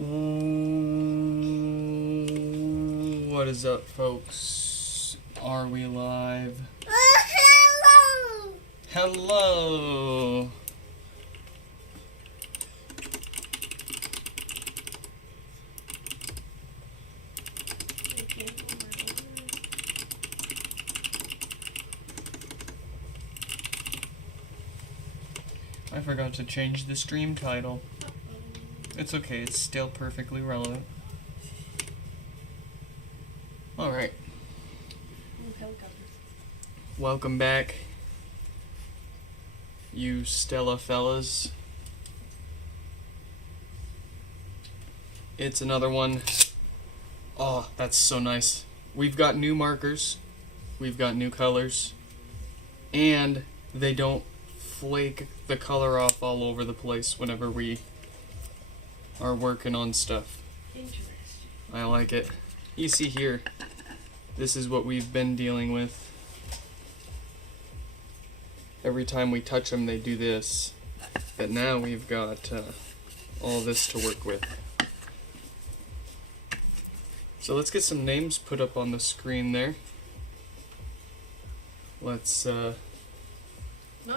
What is up, folks? Are we live? Hello! Hello! I forgot to change the stream title. It's okay, it's still perfectly relevant. Alright. Welcome back, you Stella fellas. It's another one. Oh, that's so nice. We've got new markers, we've got new colors, and they don't flake the color off all over the place whenever we are working on stuff. Interesting. I like it. You see here, this is what we've been dealing with. Every time we touch them, they do this. But now we've got all this to work with. So let's get some names put up on the screen there. Let's, Not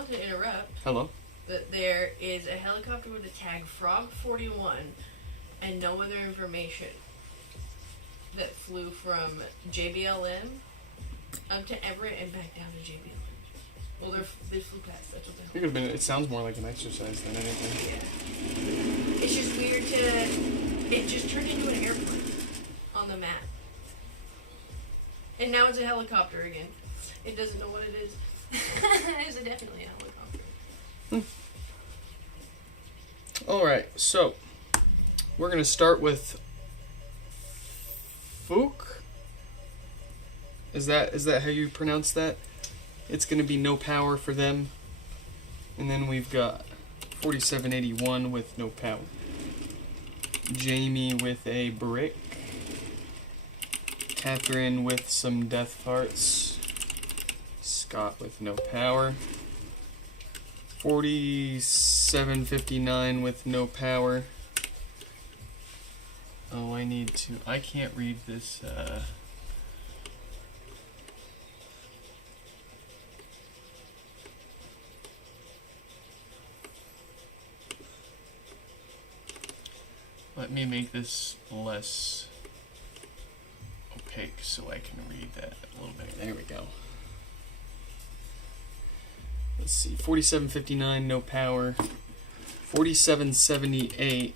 to interrupt, hello? but there is a helicopter with the tag Frog41 and no other information that flew from JBLM up to Everett and back down to JBLM. Well, they flew past. That's what It could have been. It sounds more like an exercise than anything. Yeah. It's just weird it just turned into an airplane on the map. And now it's a helicopter again. It doesn't know what it is. It's definitely a helicopter. Alright, so we're going to start with Fook. Is that how you pronounce that? It's going to be no power for them. And then we've got 4781 with no power. Jamie with a brick. Catherine with some death parts. Scott with no power. 4759 with no power. Oh, I can't read this, Let me make this less opaque so I can read that a little bit. There we go. Let's see, 4759, no power. 4778.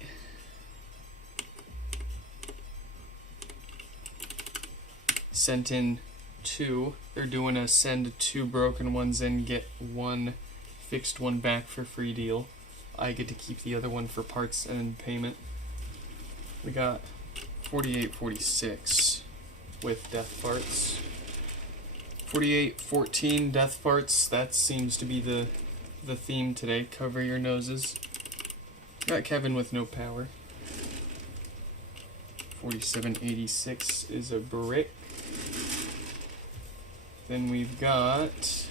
Sent in 2. They're doing a send 2 broken ones and get 1 fixed one back for free deal. I get to keep the other one for parts and payment. We got 4846 with death parts. 4814 death parts. That seems to be the theme today. Cover your noses. Got Kevin with no power. 4786 is a brick. Then we've got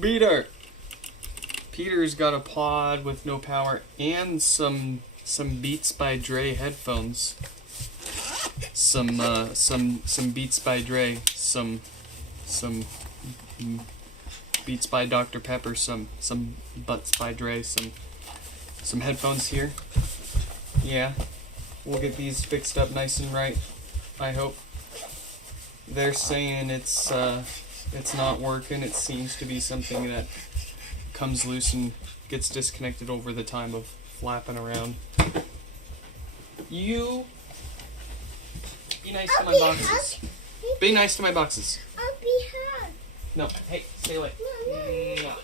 Peter. Peter's got a pod with no power and some Beats by Dre headphones. Some Beats by Dre, some Beats by Dr. Pepper, some Butts by Dre, some headphones here. Yeah, we'll get these fixed up nice and right, I hope. They're saying it's not working. It seems to be something that comes loose and gets disconnected over the time of flapping around. You be nice to my boxes. Be nice to my boxes. I'll be hard. No, hey, stay away. No.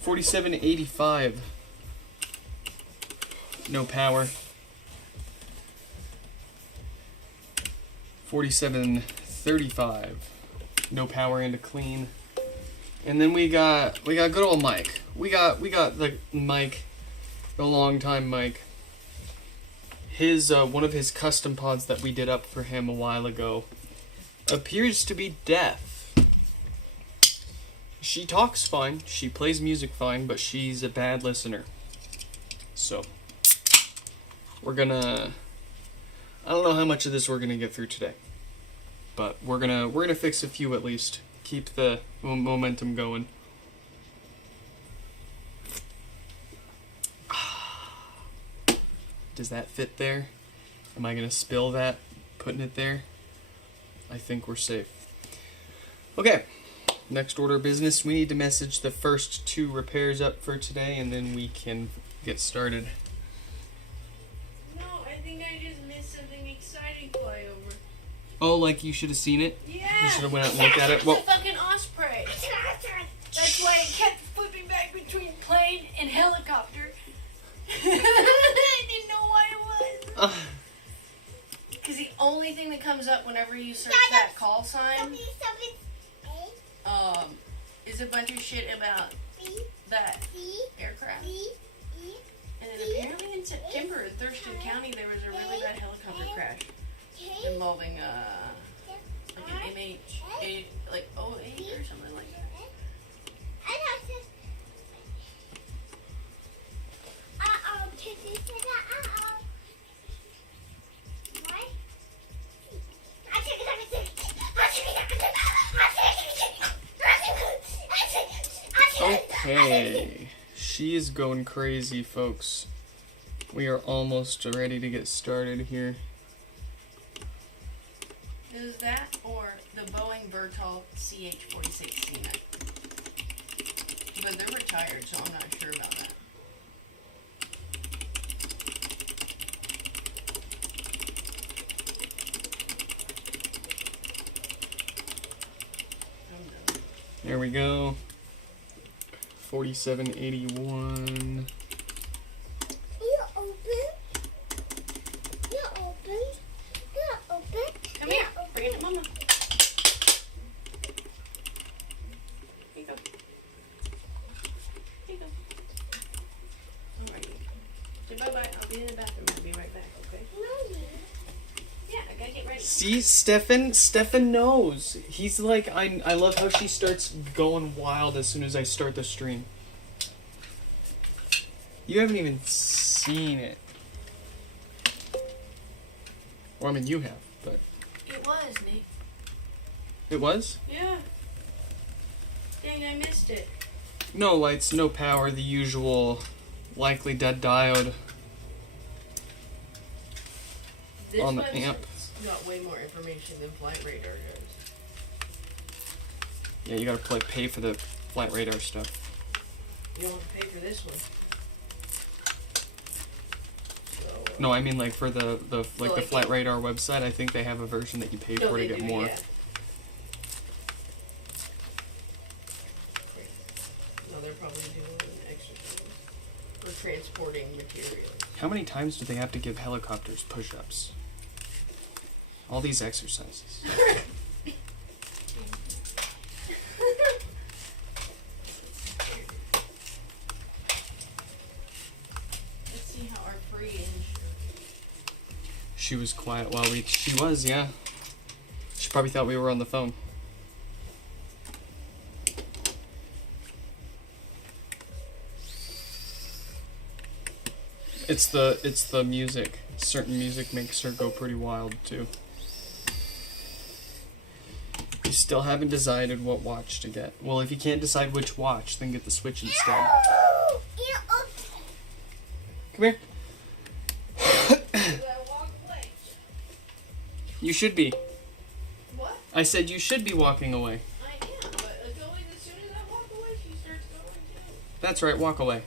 4785. No power. 4735. No power and a clean. And then we got good old Mike. We got the Mike, the long time Mike. His one of his custom pods that we did up for him a while ago appears to be deaf. She talks fine, she plays music fine, but she's a bad listener. So, we're gonna... I don't know how much of this we're gonna get through today, but we're gonna fix a few at least. Keep the momentum going. Does that fit there? Am I gonna spill that putting it there? I think we're safe. Okay, next order of business. We need to message the first 2 repairs up for today, and then we can get started. No, I think I just missed something exciting fly over. Oh, like you should have seen it? Yeah. You should have went out and looked at it. Well, It's a fucking osprey. That's why it kept flipping back between plane and helicopter. I didn't know why it was. Because the only thing that comes up whenever you search that call sign is a bunch of shit about that aircraft. And then apparently in September in Thurston County there was a really bad helicopter crash involving like an MH like 08 or something like that. okay. She is going crazy, folks. We are almost ready to get started here. Is that or the Boeing Berthold CH-46C9? But they're retired, so I'm not sure about that. I'm done. There we go. 4781. Come here. Bring it to Mama. Here you go. Here you go. Alright. Say bye-bye. I'll be in the bathroom. I'll be right back, okay? Yeah, I gotta get ready. See, Stefan knows. He's like, I love how she starts going wild as soon as I start the stream. You haven't even seen it. Or, I mean, you have, but... It was, Nick. It was? Yeah. Dang, I missed it. No lights, no power, the usual likely dead diode This on the website's amp. got way more information than Flight Radar does. Yeah, you gotta pay for the flight radar stuff. You don't want to pay for this one. So, No, I mean like for the So, like, flight radar website, I think they have a version that you pay no, for to they get do, more. yeah. No, they're probably doing extra things for transporting materials. How many times do they have to give helicopters push-ups? All these exercises. Let's see how our free inch. She was quiet while she was, yeah. She probably thought we were on the phone. It's the music. Certain music makes her go pretty wild too. You still haven't decided what watch to get. Well, if you can't decide which watch, then get the Switch instead. Come here. You should be. What? I said you should be walking away. I am, but going as soon as I walk away, she starts going too. That's right, walk away.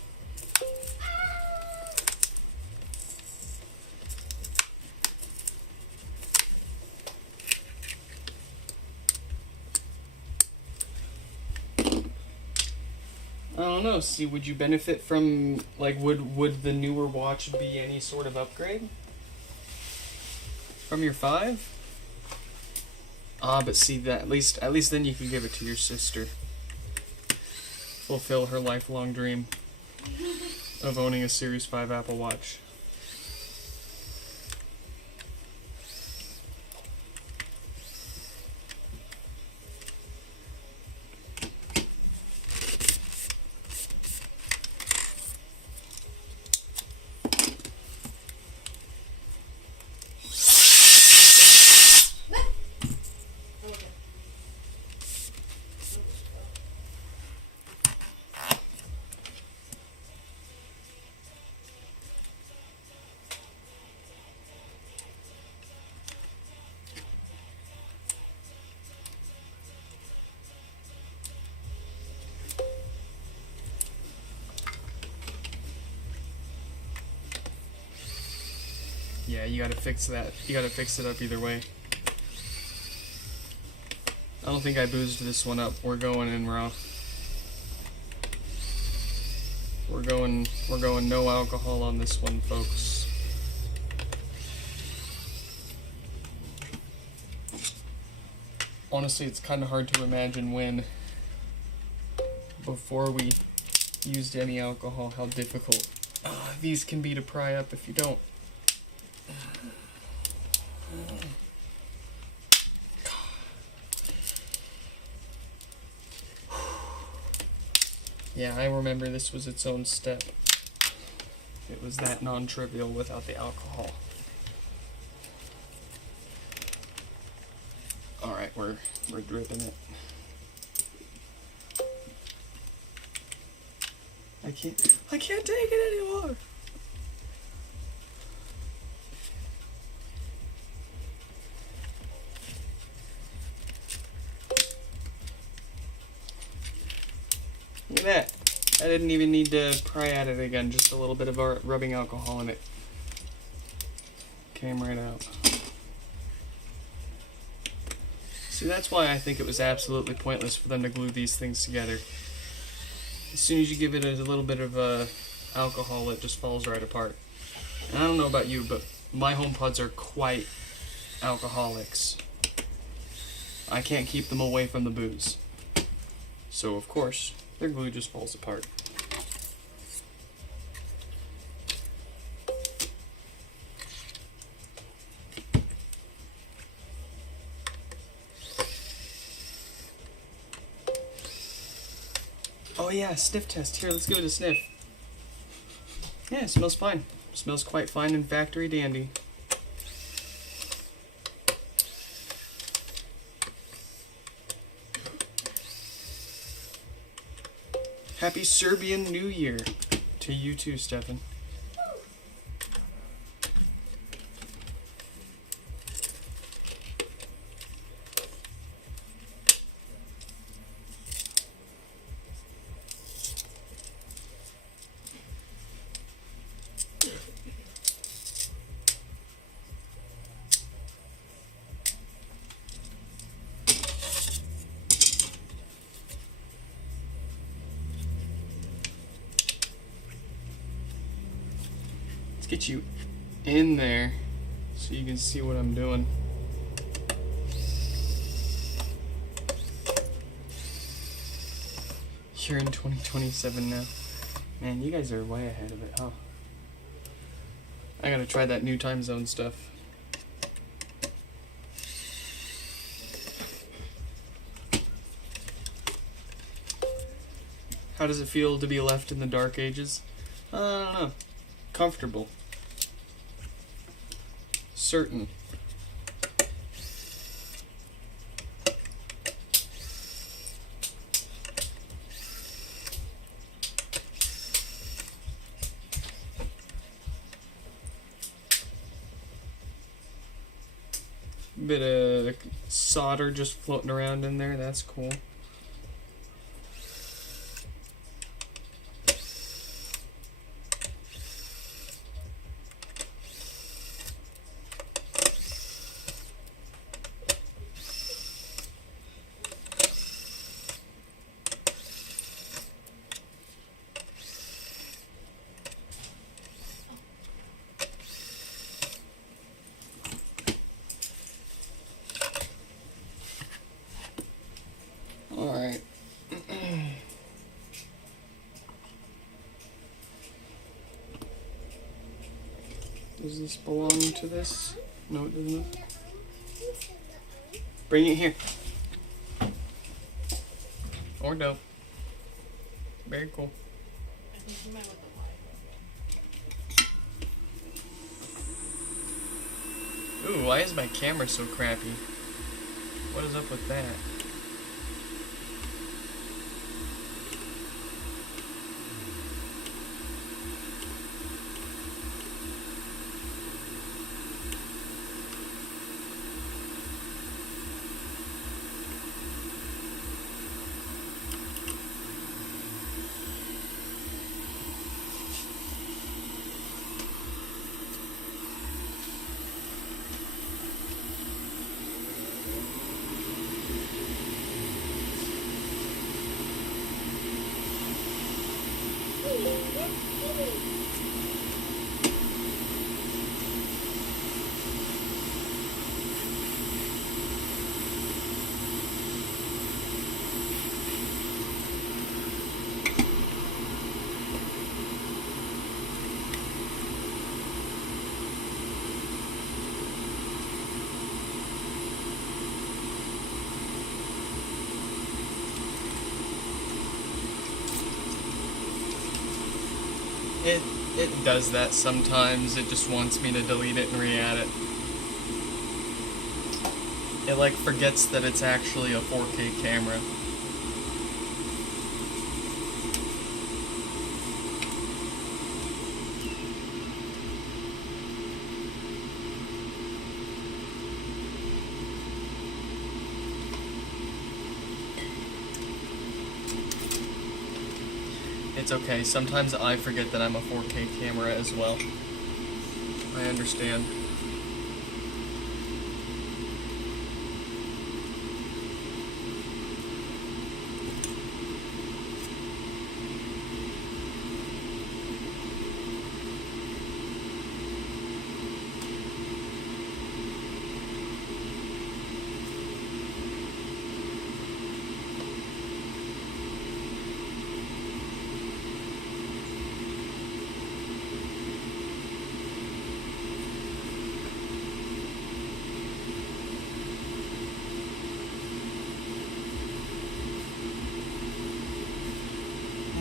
I don't know. See, would you benefit from, like, would the newer watch be any sort of upgrade from your 5? Ah, but see that at least then you could give it to your sister. Fulfill her lifelong dream of owning a Series 5 Apple Watch. Yeah, you gotta fix that. You gotta fix it up either way. I don't think I boozed this one up. We're going in raw. We're going no alcohol on this one, folks. Honestly, it's kind of hard to imagine when, before we used any alcohol, how difficult these can be to pry up if you don't. Yeah, I remember this was its own step. It was that non-trivial without the alcohol. Alright, we're dripping it. I can't take it anymore. Look at that. I didn't even need to pry at it again, just a little bit of rubbing alcohol in it. Came right out. See, that's why I think it was absolutely pointless for them to glue these things together. As soon as you give it a little bit of alcohol, it just falls right apart. And I don't know about you, but my HomePods are quite alcoholics. I can't keep them away from the booze. So, of course, their glue just falls apart. Oh yeah, sniff test. Here, let's give it a sniff. Yeah, it smells fine. It smells quite fine and factory dandy. Happy Serbian New Year to you too, Stefan. Get you in there so you can see what I'm doing. You're in 2027 now. Man, you guys are way ahead of it, huh? I gotta try that new time zone stuff. How does it feel to be left in the dark ages? I don't know. Comfortable. Certain. Bit of solder just floating around in there. That's cool. Alright. Does this belong to this? No, it doesn't. Bring it here. Or no. Very cool. I think you might want the Ooh, why is my camera so crappy? What is up with that? It does that sometimes. It just wants me to delete it and re-add it. It like forgets that it's actually a 4K camera. It's okay. Sometimes I forget that I'm a 4K camera as well. I understand.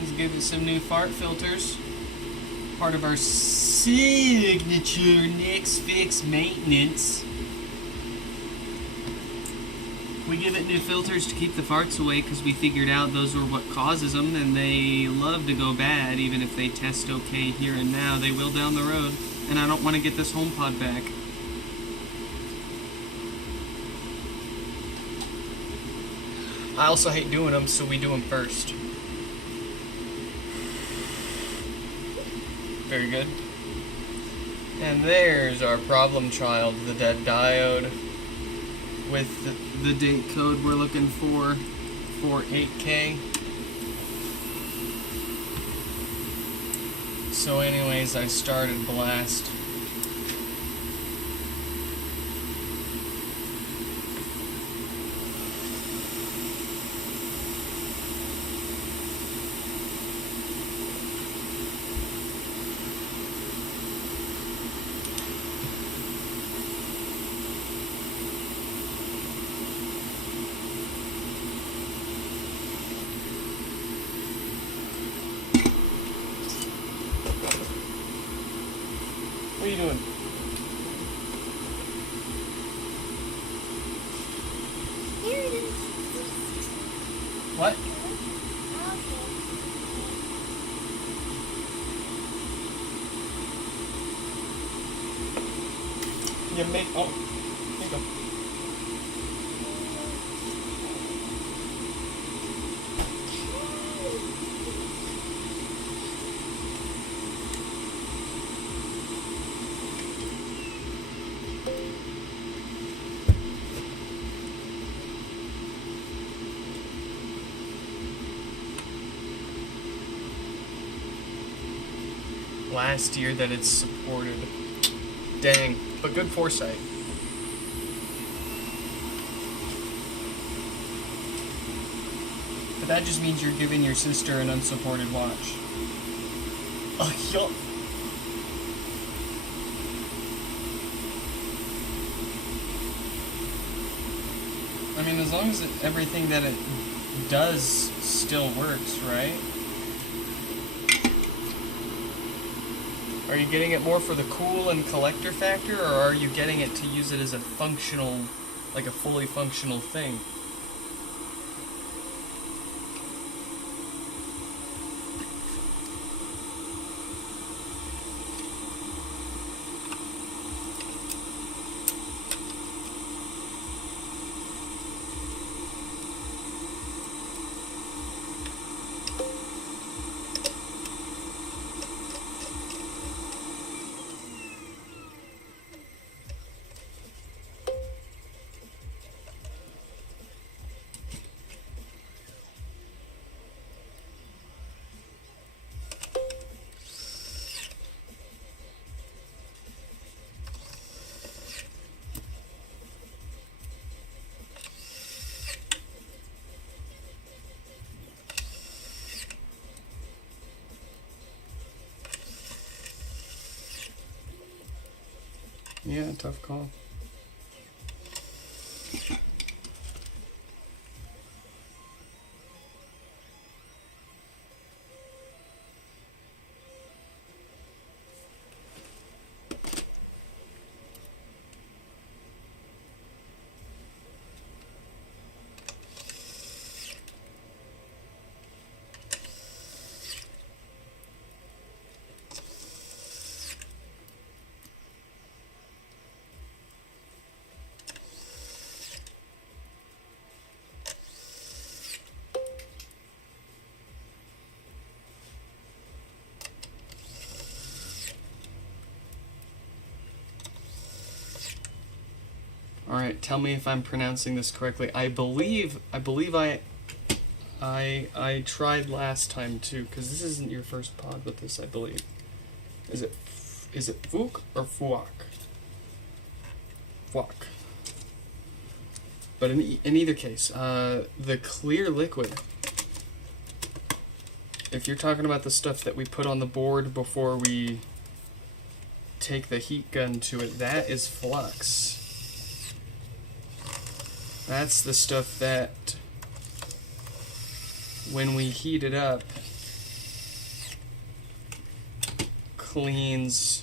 Let's give it some new fart filters. Part of our signature Next Fix maintenance. We give it new filters to keep the farts away because we figured out those are what causes them, and they love to go bad. Even if they test okay here and now, they will down the road. And I don't want to get this HomePod back. I also hate doing them, so we do them first. Very good. And there's our problem child, the dead diode, with the date code we're looking for 8K. So anyways, I started blast. What are you doing? What? You make, oh, here you go. Last year that it's supported. Dang, but good foresight. But that just means you're giving your sister an unsupported watch. Yup. I mean, as long as everything that it does still works, right? Are you getting it more for the cool and collector factor, or are you getting it to use it as a functional, like a fully functional thing? Yeah, tough call. All right, tell me if I'm pronouncing this correctly. I believe I tried last time too, because this isn't your first pod with this, I believe. Is it Fook or Fuak? Fuak. But in either case, the clear liquid, if you're talking about the stuff that we put on the board before we take the heat gun to it, that is flux. That's the stuff that, when we heat it up, cleans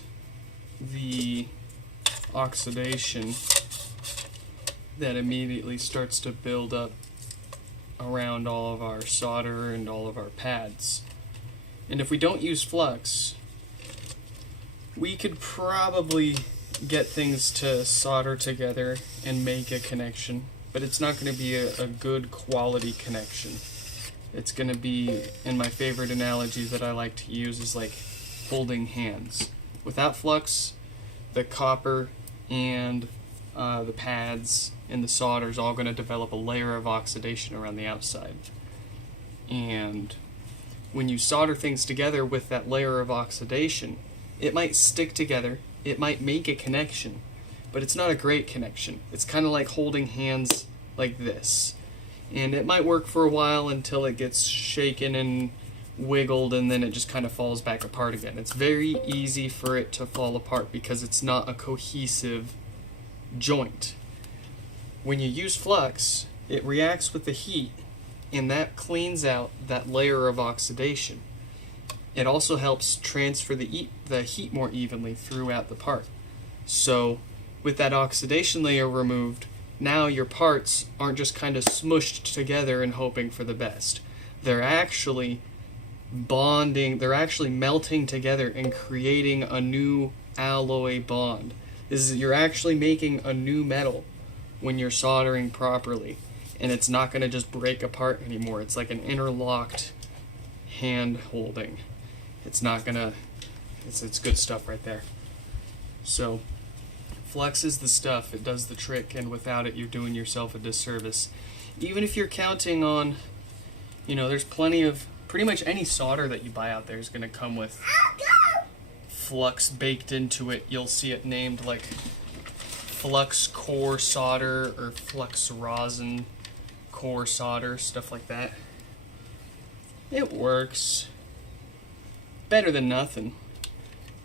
the oxidation that immediately starts to build up around all of our solder and all of our pads. And if we don't use flux, we could probably get things to solder together and make a connection, but it's not going to be a good quality connection. It's going to be, and my favorite analogy that I like to use is like holding hands. Without flux, the copper and the pads and the solder is all going to develop a layer of oxidation around the outside. And when you solder things together with that layer of oxidation, it might stick together, it might make a connection, but it's not a great connection. It's kind of like holding hands like this. And it might work for a while until it gets shaken and wiggled, and then it just kind of falls back apart again. It's very easy for it to fall apart because it's not a cohesive joint. When you use flux, it reacts with the heat, and that cleans out that layer of oxidation. It also helps transfer the heat more evenly throughout the part. So with that oxidation layer removed, now your parts aren't just kind of smushed together and hoping for the best. They're actually bonding, they're actually melting together and creating a new alloy bond. You're actually making a new metal when you're soldering properly, and it's not going to just break apart anymore. It's like an interlocked hand holding. It's not gonna, it's good stuff right there. So flux is the stuff. It does the trick, and without it, you're doing yourself a disservice. Even if you're counting on, there's pretty much any solder that you buy out there is going to come with flux baked into it. You'll see it named like flux core solder or flux rosin core solder, stuff like that. It works. Better than nothing.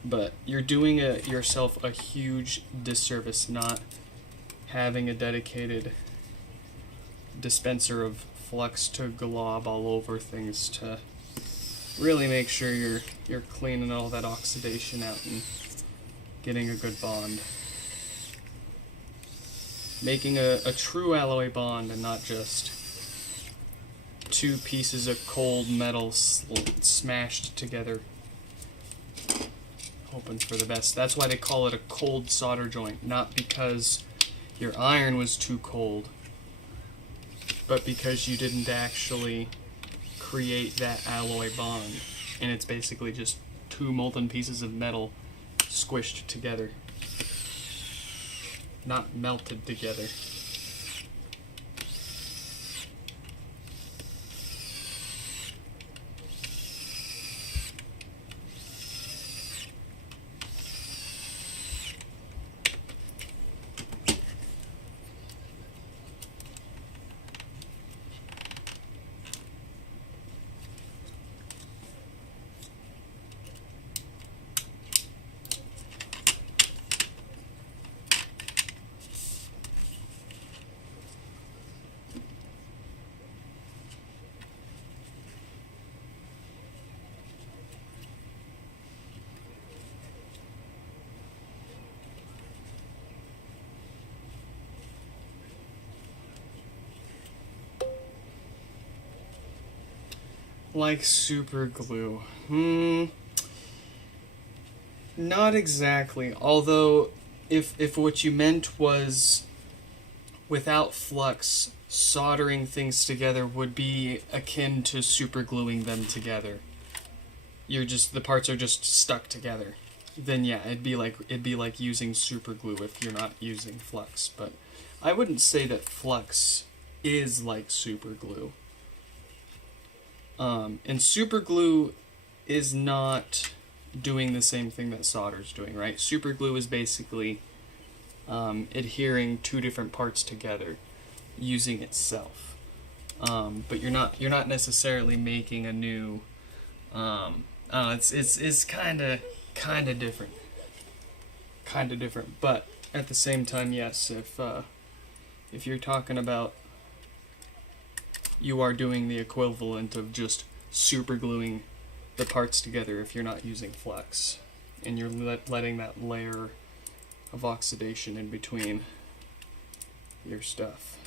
But you're doing yourself a huge disservice not having a dedicated dispenser of flux to glob all over things to really make sure you're cleaning all that oxidation out and getting a good bond. Making a true alloy bond and not just two pieces of cold metal smashed together, hoping for the best. That's why they call it a cold solder joint, not because your iron was too cold, but because you didn't actually create that alloy bond, and it's basically just two molten pieces of metal squished together, not melted together. Like super glue. Not exactly. Although, if what you meant was without flux, soldering things together would be akin to super gluing them together. The parts are just stuck together. Then yeah, it'd be like using super glue if you're not using flux. But I wouldn't say that flux is like super glue. And super glue is not doing the same thing that solder's doing, right? Super glue is basically adhering two different parts together using itself. But you're not necessarily making a new. It's kind of different. Kind of different, but at the same time, yes. If you're talking about, you are doing the equivalent of just super gluing the parts together if you're not using flux, and you're letting that layer of oxidation in between your stuff.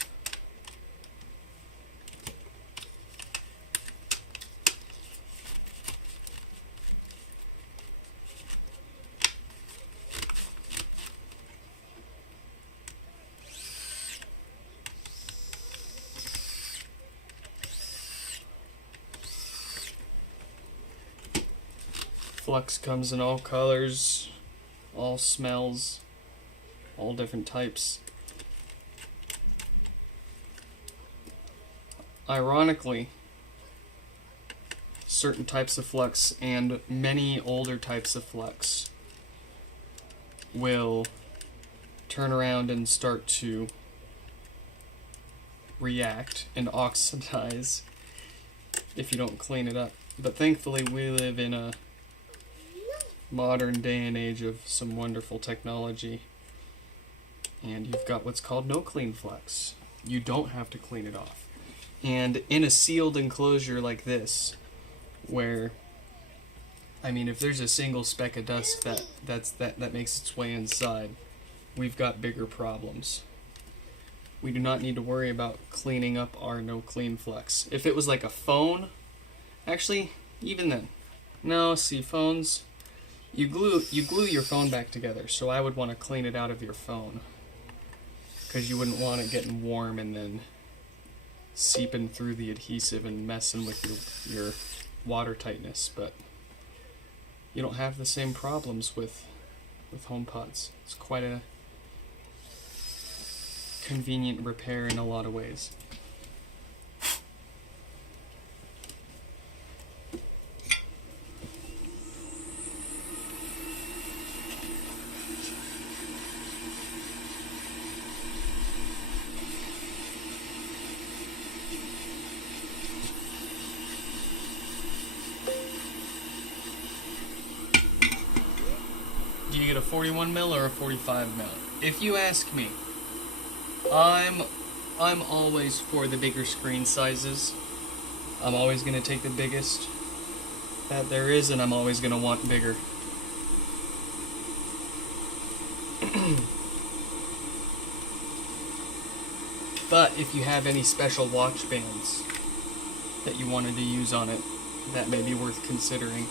Flux comes in all colors, all smells, all different types. Ironically, certain types of flux and many older types of flux will turn around and start to react and oxidize if you don't clean it up. But thankfully we live in a modern day and age of some wonderful technology, and you've got what's called no clean flux. You don't have to clean it off. And in a sealed enclosure like this, where, I mean, if there's a single speck of dust that makes its way inside, we've got bigger problems. We do not need to worry about cleaning up our no clean flux. If it was like a phone, actually, even then, no, see, phones, you glue your phone back together, so I would want to clean it out of your phone, because you wouldn't want it getting warm and then seeping through the adhesive and messing with your water tightness. But you don't have the same problems with HomePods. It's quite a convenient repair in a lot of ways. Do you get a 41 mil or a 45 mil? If you ask me, I'm always for the bigger screen sizes. I'm always going to take the biggest that there is, and I'm always going to want bigger. But if you have any special watch bands that you wanted to use on it, that may be worth considering.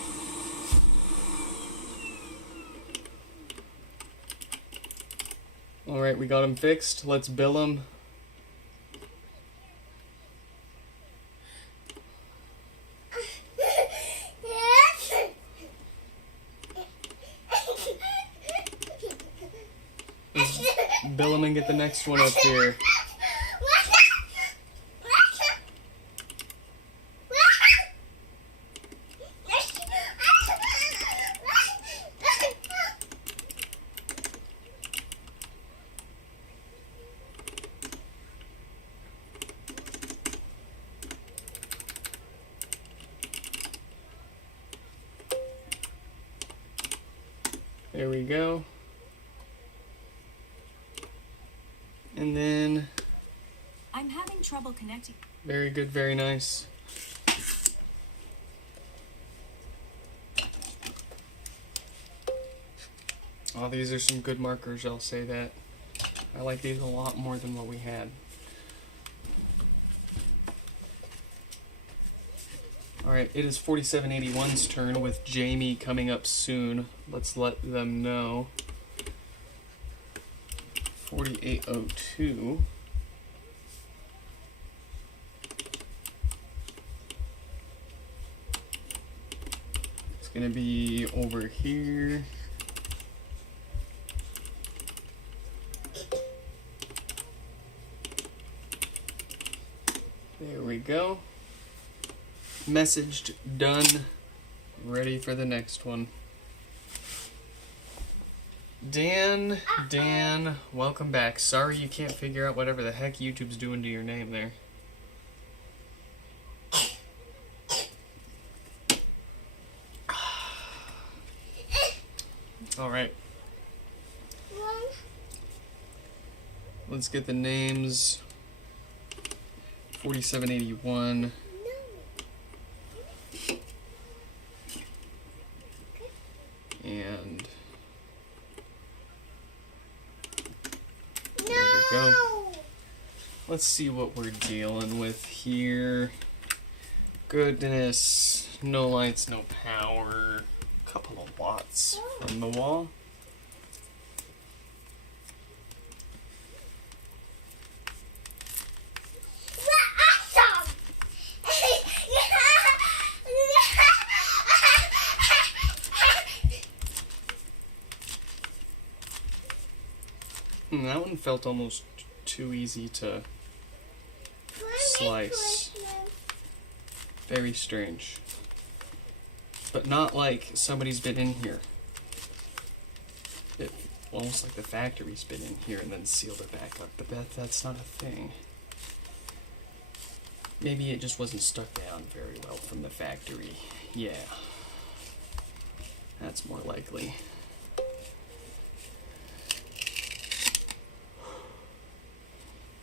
Alright, we got them fixed. Let's bill them. Let's bill them and get the next one up here. There we go. And then... I'm having trouble connecting. Very good, very nice. Oh, these are some good markers, I'll say that. I like these a lot more than what we had. Alright, it is 4781's turn with Jamie coming up soon. Let's let them know. 4802. It's gonna be over here. There we go. Messaged, done, ready for the next one. Dan, welcome back. Sorry you can't figure out whatever the heck YouTube's doing to your name there. Alright. Let's get the names. 4781. And there we go. Let's see what we're dealing with here. Goodness. No lights, no power. Couple of watts from the wall. That one felt almost too easy to slice. Very strange. But not like somebody's been in here. It, almost like the factory's been in here and then sealed it back up. But that's not a thing. Maybe it just wasn't stuck down very well from the factory. Yeah. That's more likely.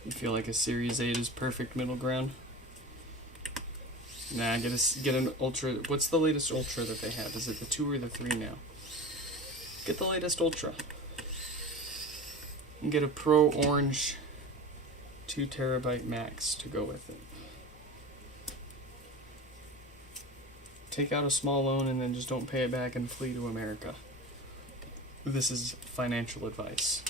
You feel like a Series 8 is perfect middle ground? Nah, get an Ultra. What's the latest Ultra that they have? Is it the 2 or the 3 now? Get the latest Ultra. And get a Pro Orange 2 terabyte max to go with it. Take out a small loan and then just don't pay it back and flee to America. This is financial advice.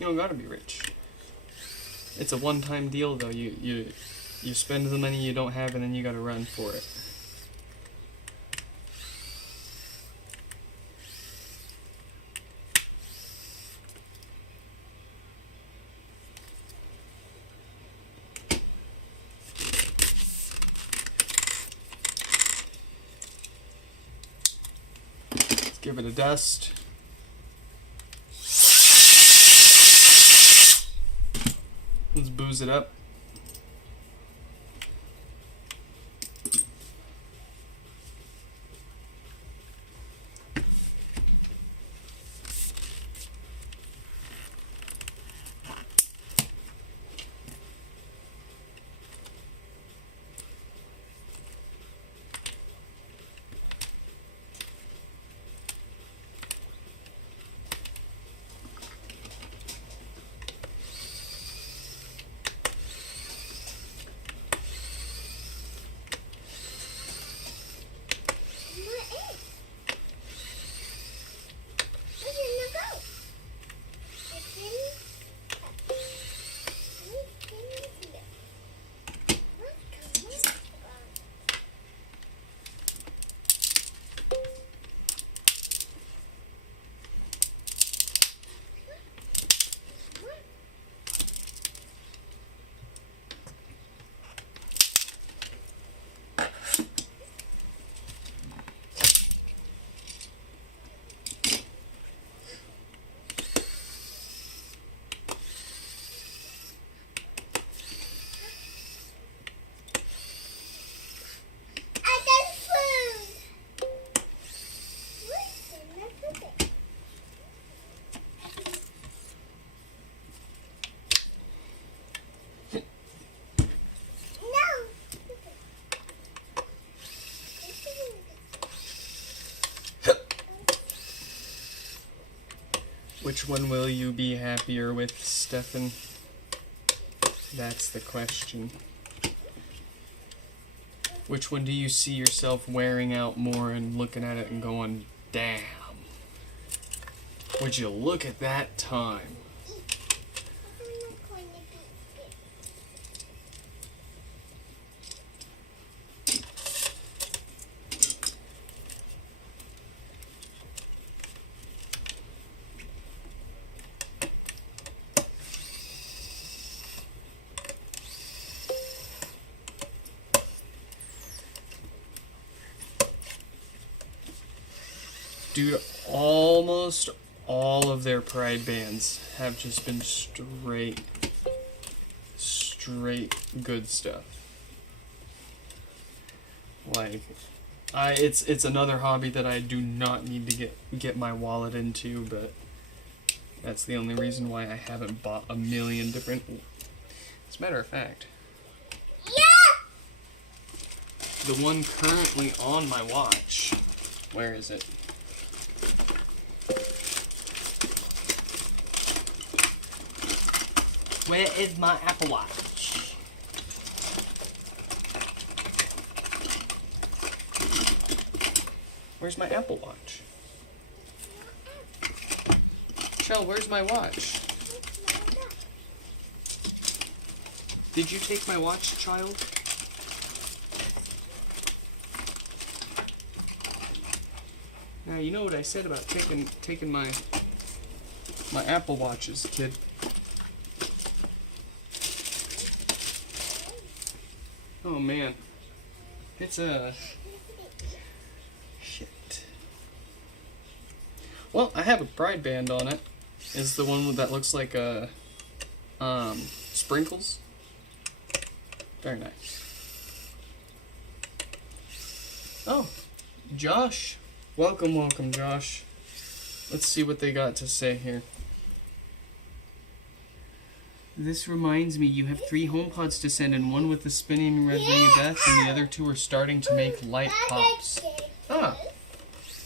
You don't gotta be rich. It's a one-time deal, though. You spend the money you don't have, and then you gotta run for it. Let's give it a dust. Let's booze it up. Which one will you be happier with, Stefan? That's the question. Which one do you see yourself wearing out more and looking at it and going, damn, would you look at that time? Dude, almost all of their Pride bands have just been straight good stuff. Like, it's another hobby that I do not need to get my wallet into, but that's the only reason why I haven't bought a million different. As a matter of fact, the one currently on my watch, where is it? Where is my Apple Watch? Where's my Apple Watch? Shell, where's my watch? Did you take my watch, child? Now you know what I said about taking my Apple Watches, kid. Oh man, it's a shit. Well, I have a Pride band on it. It's the one that looks like a sprinkles. Very nice. Oh, Josh, welcome, Josh. Let's see what they got to say here. This reminds me, you have 3 HomePods to send, and one with the spinning red ring of death, and the other 2 are starting to make light pops. Ah.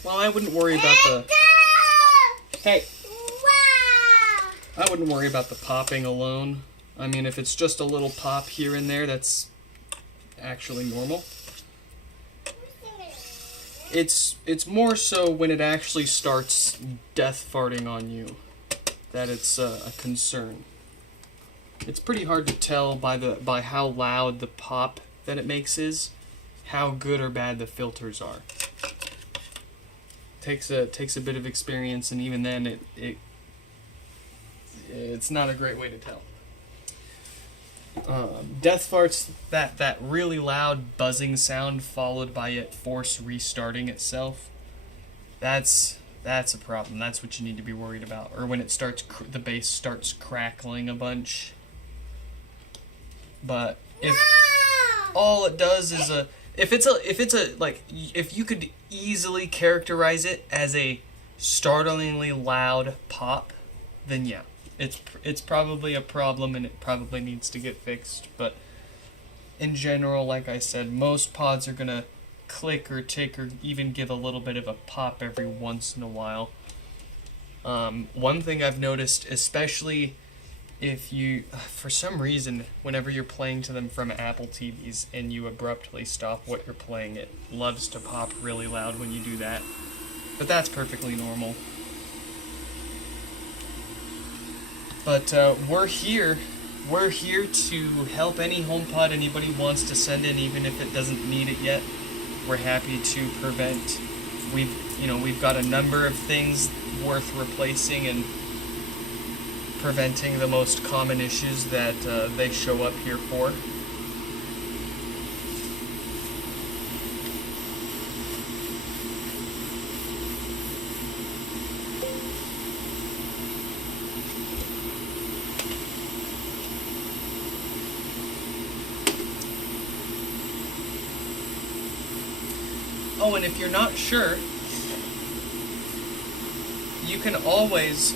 Well, I wouldn't worry about the... Hey! I wouldn't worry about the popping alone. I mean, if it's just a little pop here and there, that's actually normal. It's more so when it actually starts death farting on you that it's a concern. It's pretty hard to tell by how loud the pop that it makes is, how good or bad the filters are. Takes a bit of experience, and even then it's not a great way to tell. Death farts, that really loud buzzing sound followed by it force restarting itself. That's a problem. That's what you need to be worried about. Or when it starts, the bass starts crackling a bunch. But if all it does is if you could easily characterize it as a startlingly loud pop, then yeah, it's probably a problem and it probably needs to get fixed. But in general, like I said, most pods are gonna click or tick or even give a little bit of a pop every once in a while. One thing I've noticed, especially if you, for some reason, whenever you're playing to them from Apple TVs and you abruptly stop what you're playing, it loves to pop really loud when you do that. But that's perfectly normal. But we're here to help any HomePod anybody wants to send in, even if it doesn't need it yet. We're happy to prevent. We've got a number of things worth replacing and preventing the most common issues that they show up here for. Oh, and if you're not sure, you can always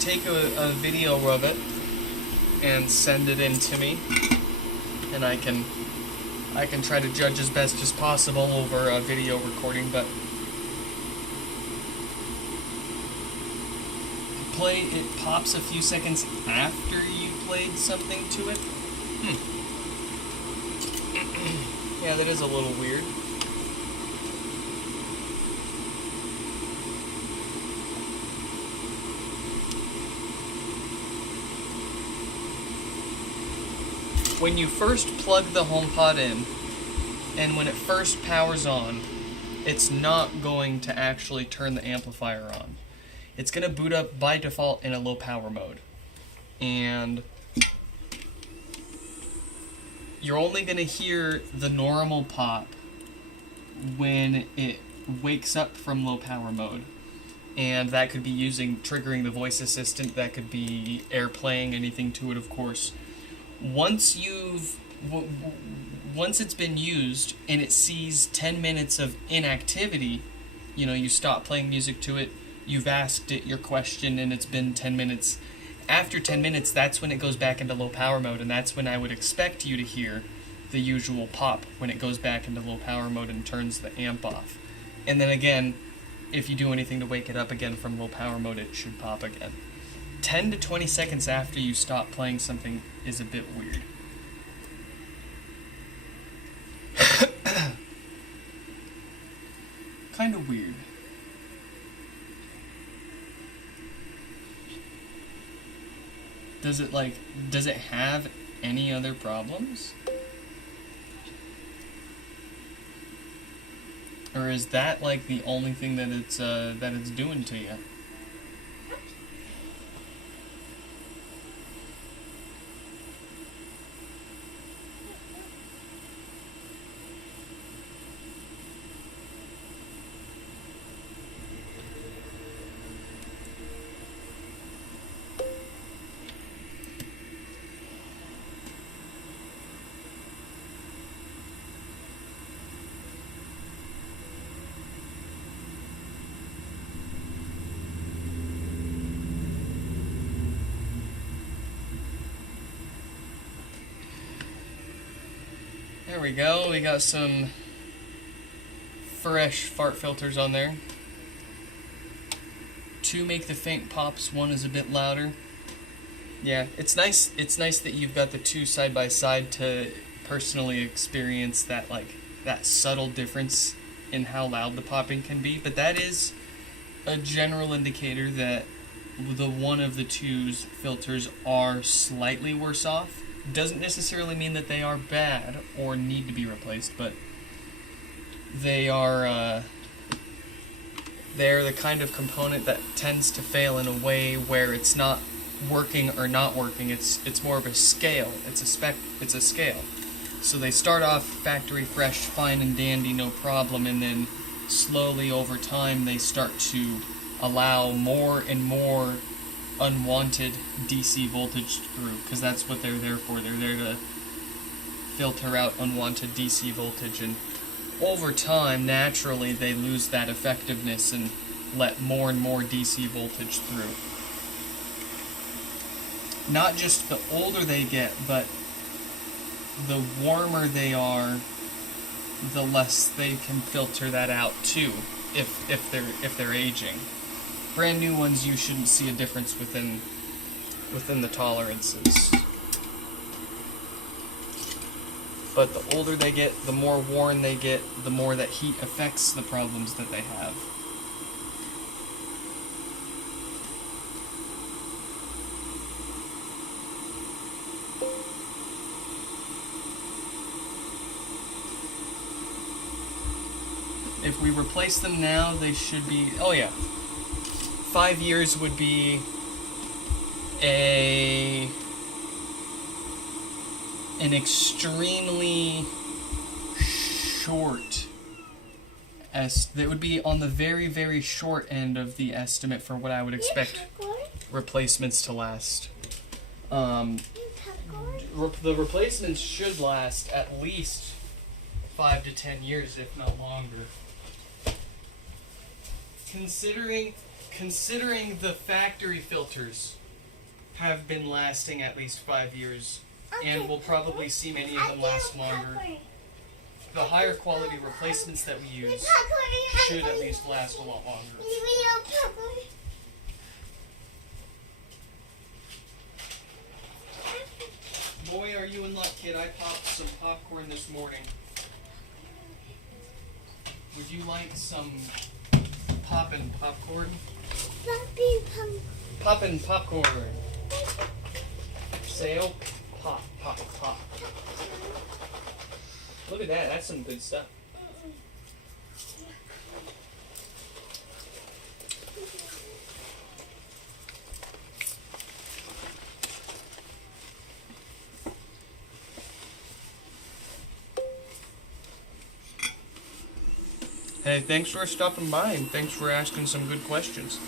take a video of it and send it in to me, and I can try to judge as best as possible over a video recording. But it pops a few seconds after you played something to it. Yeah, that is a little weird. When you first plug the HomePod in, and when it first powers on, it's not going to actually turn the amplifier on. It's going to boot up by default in a low power mode. And you're only going to hear the normal pop when it wakes up from low power mode. And that could be triggering the voice assistant, that could be AirPlaying anything to it, of course. Once it's been used and it sees 10 minutes of inactivity, you stop playing music to it, you've asked it your question, and it's been 10 minutes. After 10 minutes, that's when it goes back into low power mode, and that's when I would expect you to hear the usual pop when it goes back into low power mode and turns the amp off. And then again, if you do anything to wake it up again from low power mode, it should pop again. 10 to 20 seconds after you stop playing something is a bit weird. Kind of weird. Does it have any other problems? Or is that like the only thing that it's doing to you? There we go, we got some fresh fart filters on there. Two make the faint pops, one is a bit louder. Yeah, it's nice that you've got the two side by side to personally experience that subtle difference in how loud the popping can be, but that is a general indicator that the one of the two's filters are slightly worse off. Doesn't necessarily mean that they are bad or need to be replaced, but they're the kind of component that tends to fail in a way where it's not working or not working. It's more of a scale. It's a scale. So they start off factory fresh, fine and dandy, no problem, and then slowly over time they start to allow more and more unwanted DC voltage through, because that's what they're there for. They're there to filter out unwanted DC voltage, and over time, naturally, they lose that effectiveness and let more and more DC voltage through. Not just the older they get, but the warmer they are, the less they can filter that out too, if they're aging. Brand new ones, you shouldn't see a difference within the tolerances. But the older they get, the more worn they get, the more that heat affects the problems that they have. If we replace them now, they should be... Oh yeah. 5 years would be an extremely short that would be on the very, very short end of the estimate for what I would expect replacements to last. The replacements should last at least 5 to 10 years, if not longer. Considering the factory filters have been lasting at least 5 years, and we'll probably see many of them last longer, the higher quality replacements that we use should at least last a lot longer. kid, I popped some popcorn this morning. Would you like some poppin' popcorn? Poppin' popcorn. Sale. Pop, pop, pop. Look at that. That's some good stuff. Hey, thanks for stopping by and thanks for asking some good questions.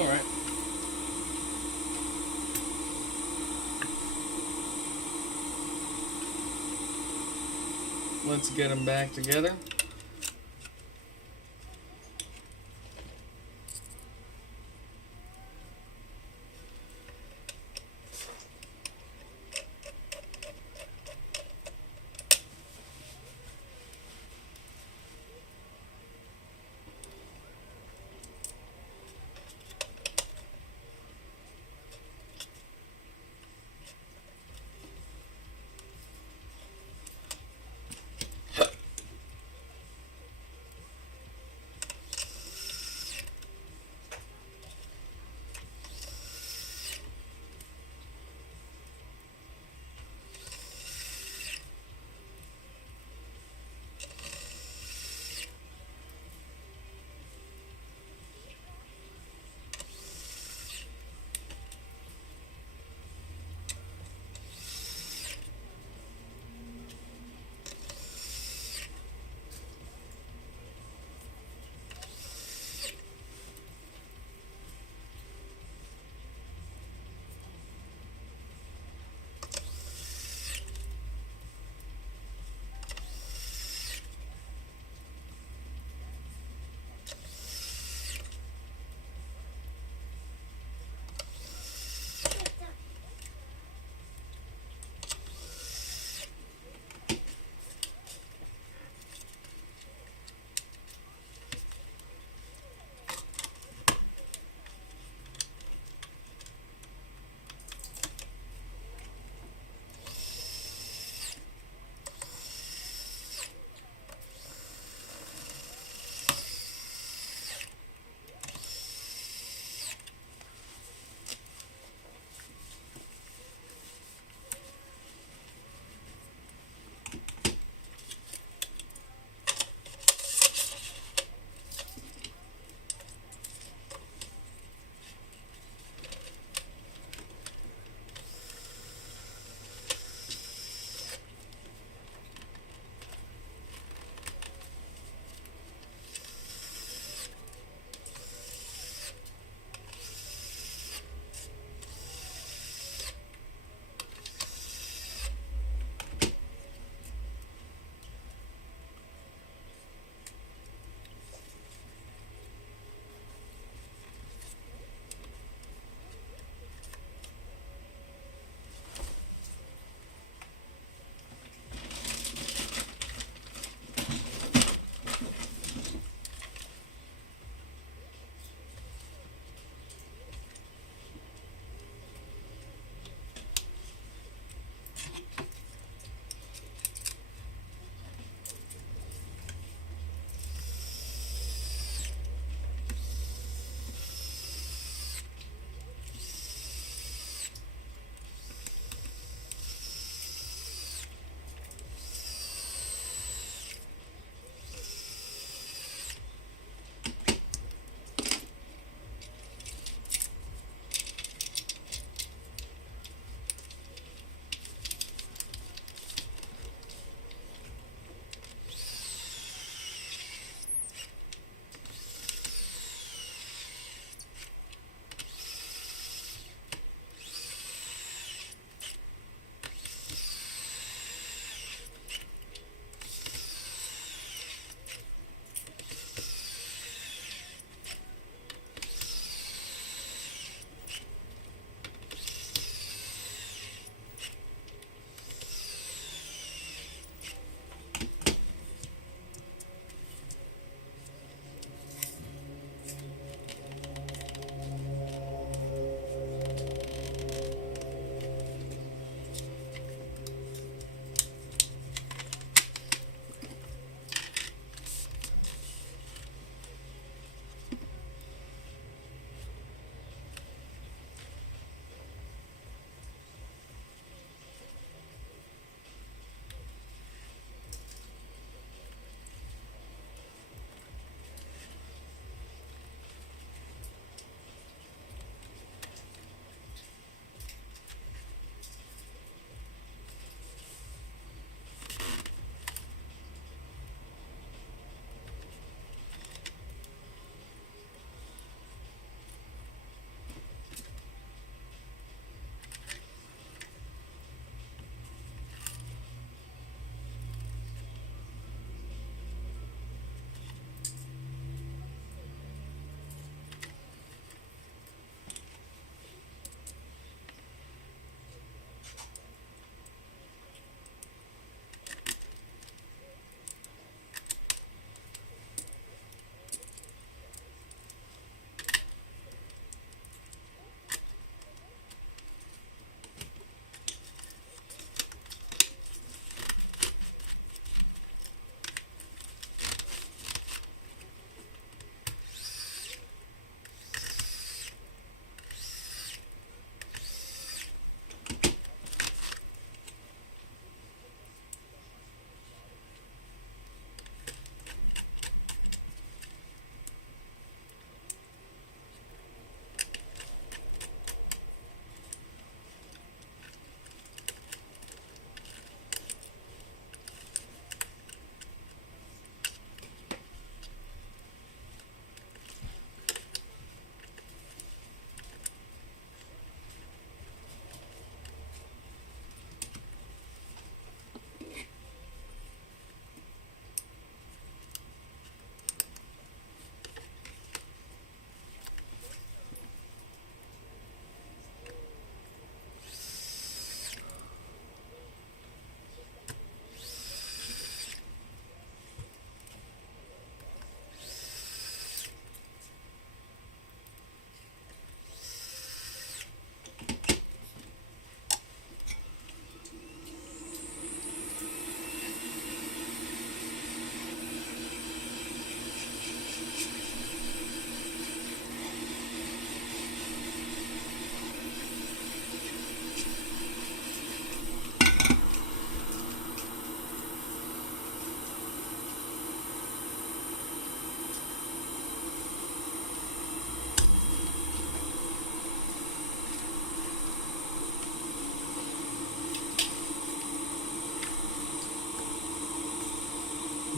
Alright. Let's get them back together.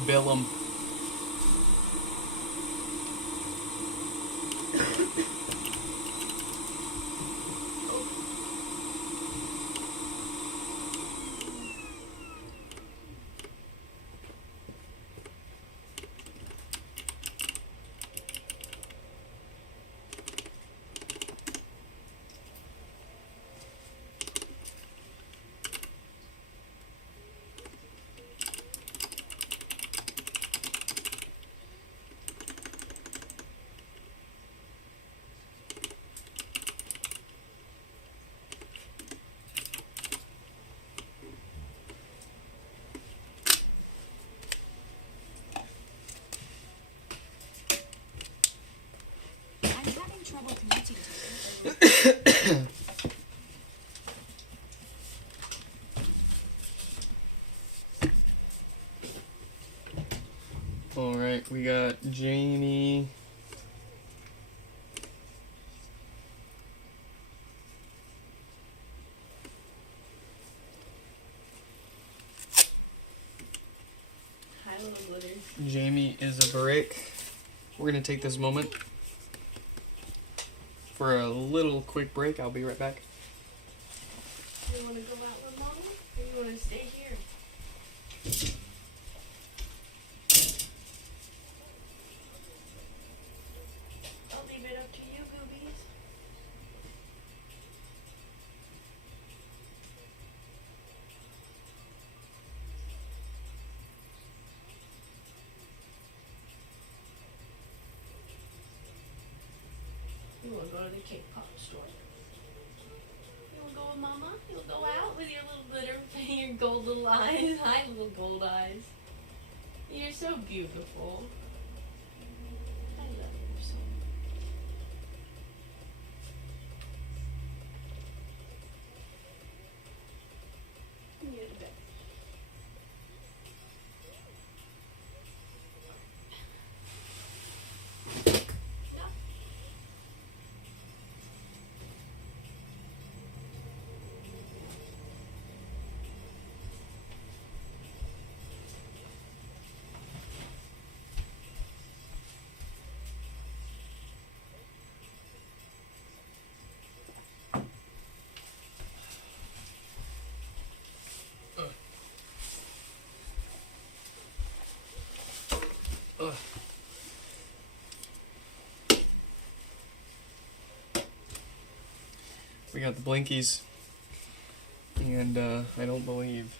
bill them. I'm having trouble connecting to you. Alright, we got Jamie. Hi, little glitter. Jamie is a brick. We're going to take this moment for a little quick break. I'll be right back. You want to go out with mommy? Or you want to stay here? I'll leave it up to you, Goobies. You want to go to the cake pop store? You want to go with Mama? You'll go out with your little glitter, your gold little eyes. Hi, little gold eyes. You're so beautiful. I love you so much. You're the best. No. Ugh. We got the blinkies, and I don't believe.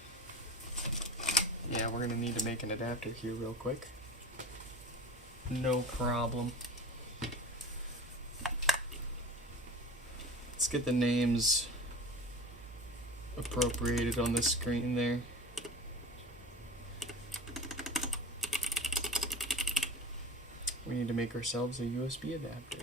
Yeah, we're gonna need to make an adapter here real quick. No problem. Let's get the names appropriated on the screen there. We need to make ourselves a USB adapter.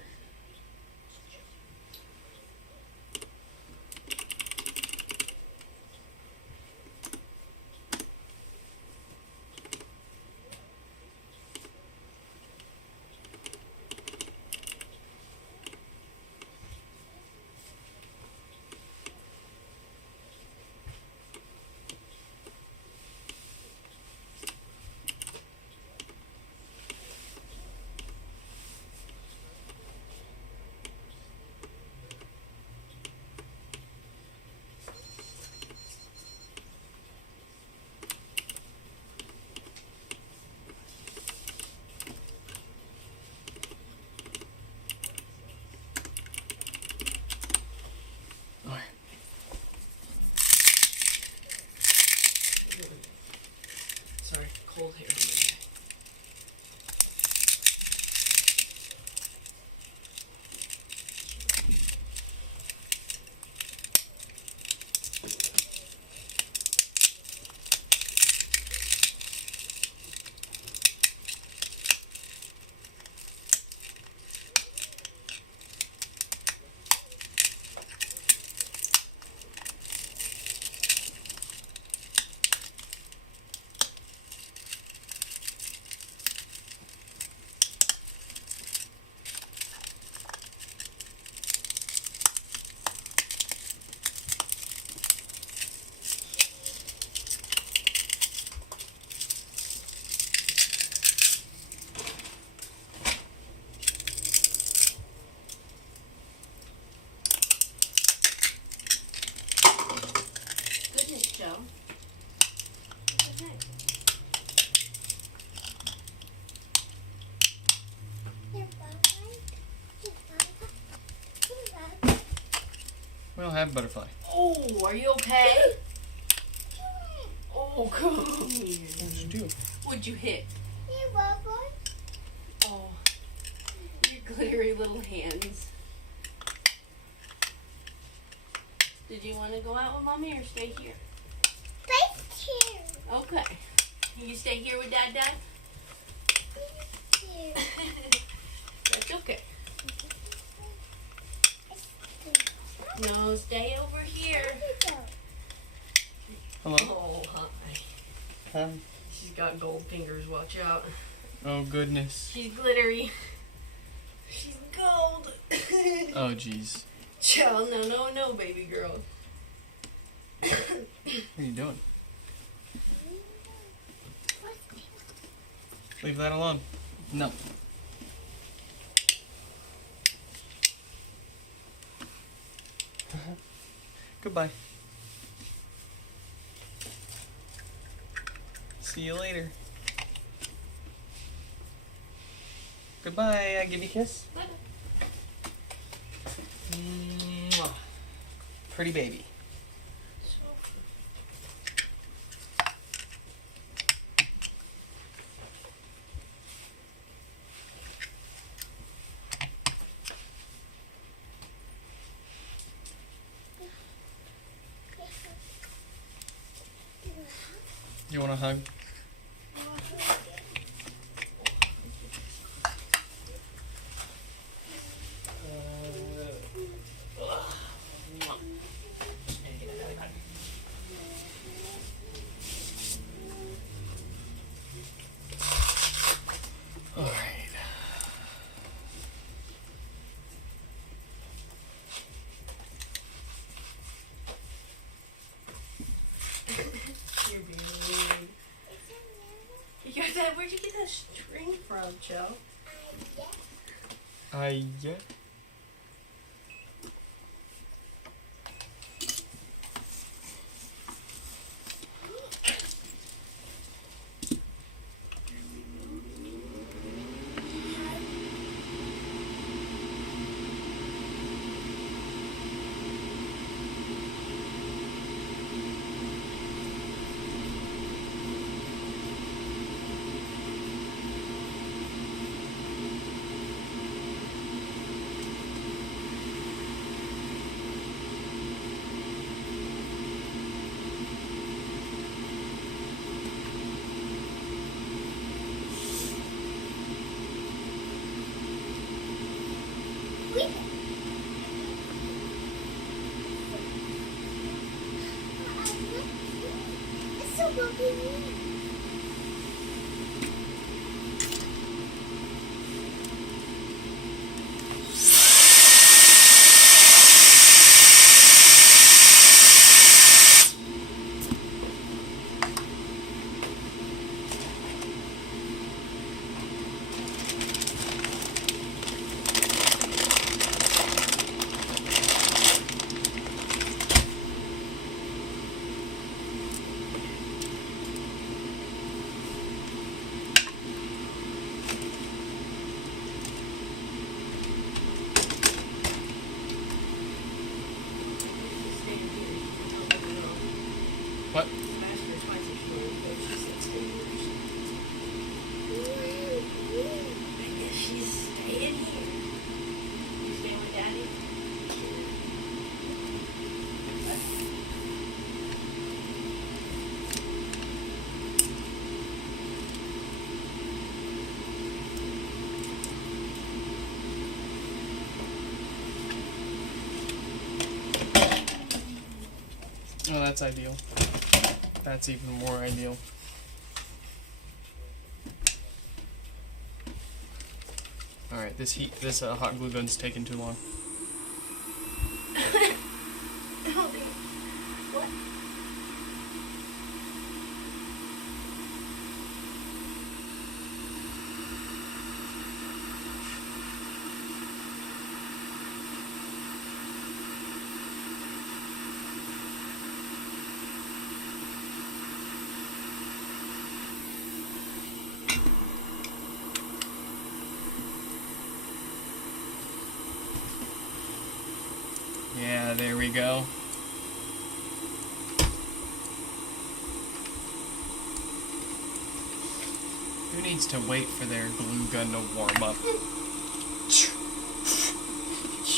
We don't have butterfly. Oh, are you okay? Oh, come here. What did you do? What'd you hit? Oh, your glittery little hands. Did you want to go out with Mommy or stay here? Okay. You stay here with Dad? That's okay. No, stay over here. Hello? Oh, hi. Hi. She's got gold fingers, watch out. Oh, goodness. She's glittery. She's gold. Oh, jeez. Child, no, baby girl. What are you doing? Leave that alone. No. Goodbye. See you later. Goodbye. I give you a kiss. Mwah. Pretty baby. You want a hug? All right. You're being weird. You got that? Where'd you get that string from, Joe? Yeah. What? I guess she's staying here. You staying with Daddy? Oh, that's ideal. That's even more ideal. Alright, this hot glue gun's taking too long. What? Yeah, there we go. Who needs to wait for their glue gun to warm up?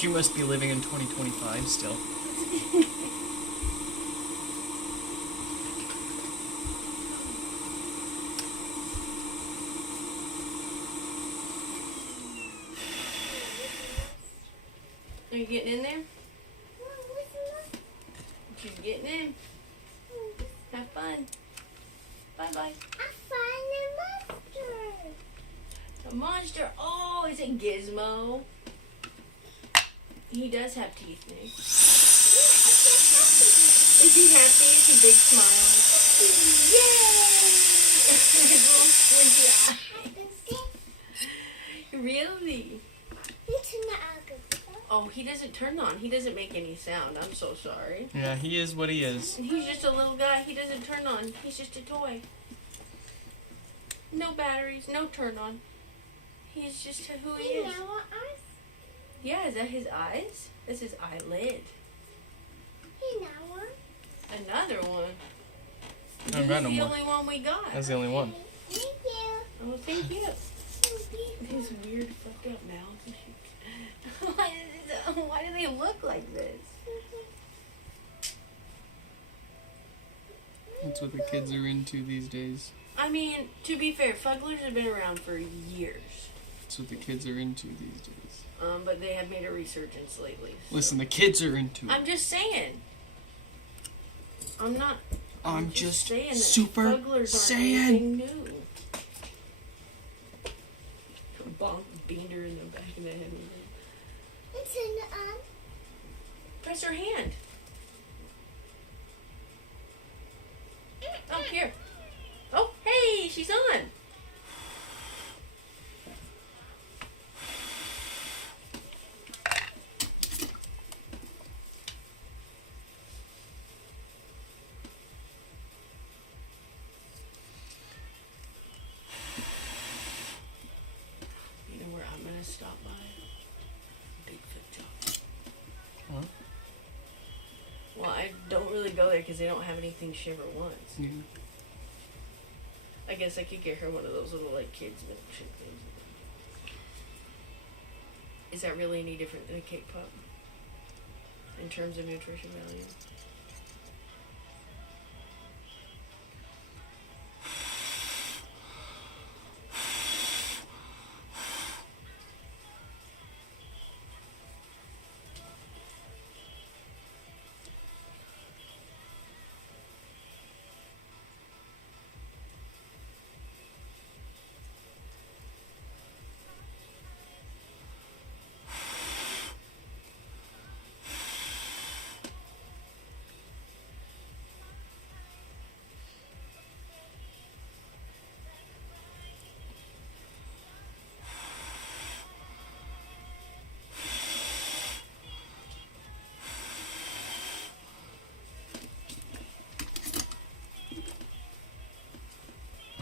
You must be living in 2025 still. Are you getting in there? She's getting in. Have fun. Bye-bye. A monster. Oh, is it Gizmo? He does have teeth, Nick. Is he happy? Is he big smile? Yay! Really? Oh, he doesn't turn on. He doesn't make any sound. I'm so sorry. Yeah, he is what he is. He's just a little guy. He doesn't turn on. He's just a toy. No batteries, no turn on. He's just who he is. Yeah, is that his eyes? That's his eyelid. Another one. I don't got no He's the more. only one we got. That's the only one. Oh, thank you. His weird fucked up mouth. Why do they look like this? That's what the kids are into these days. I mean, to be fair, Fugglers have been around for years. That's what the kids are into these days. But they have made a resurgence lately. So. Listen, the kids are into it. I'm just saying. I'm just saying that super Fugglers aren't saying. anything new. Bonk beamed her in the back of the head. Press her hand. Oh, here. Oh, hey, she's on. You know where I'm gonna stop by? Bigfoot Job. Huh? Well, I don't really go there because they don't have anything she ever wants. Yeah. I guess I could get her one of those little, like, kids milkshake things. Is that really any different than a cake pop? In terms of nutrition value?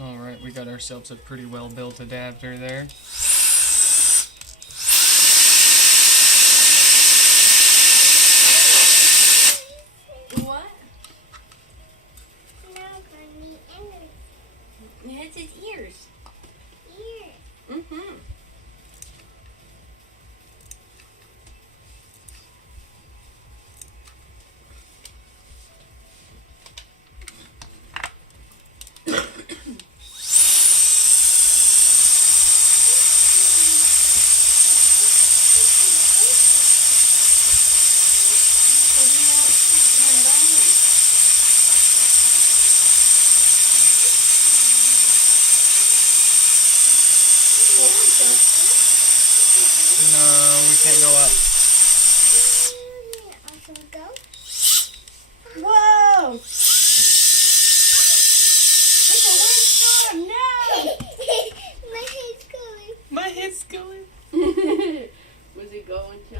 Alright, we got ourselves a pretty well built adapter there. What? Yeah, it's his ears. Mm-hmm. No, we can't go up. Whoa! It's a windstorm! No! My head's going. Was it going to?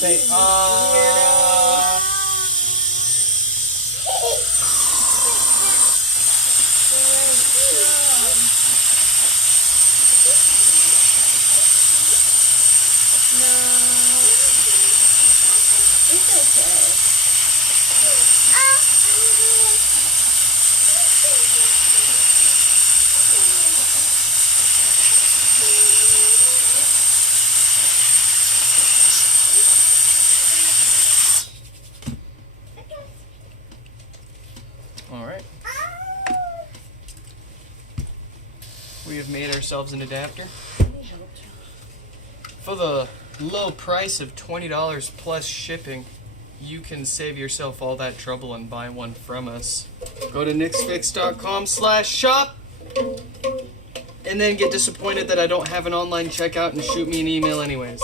Say, all right. We have made ourselves an adapter. For the low price of $20 plus shipping, you can save yourself all that trouble and buy one from us. Go to nixfix.com/shop and then get disappointed that I don't have an online checkout and shoot me an email anyways.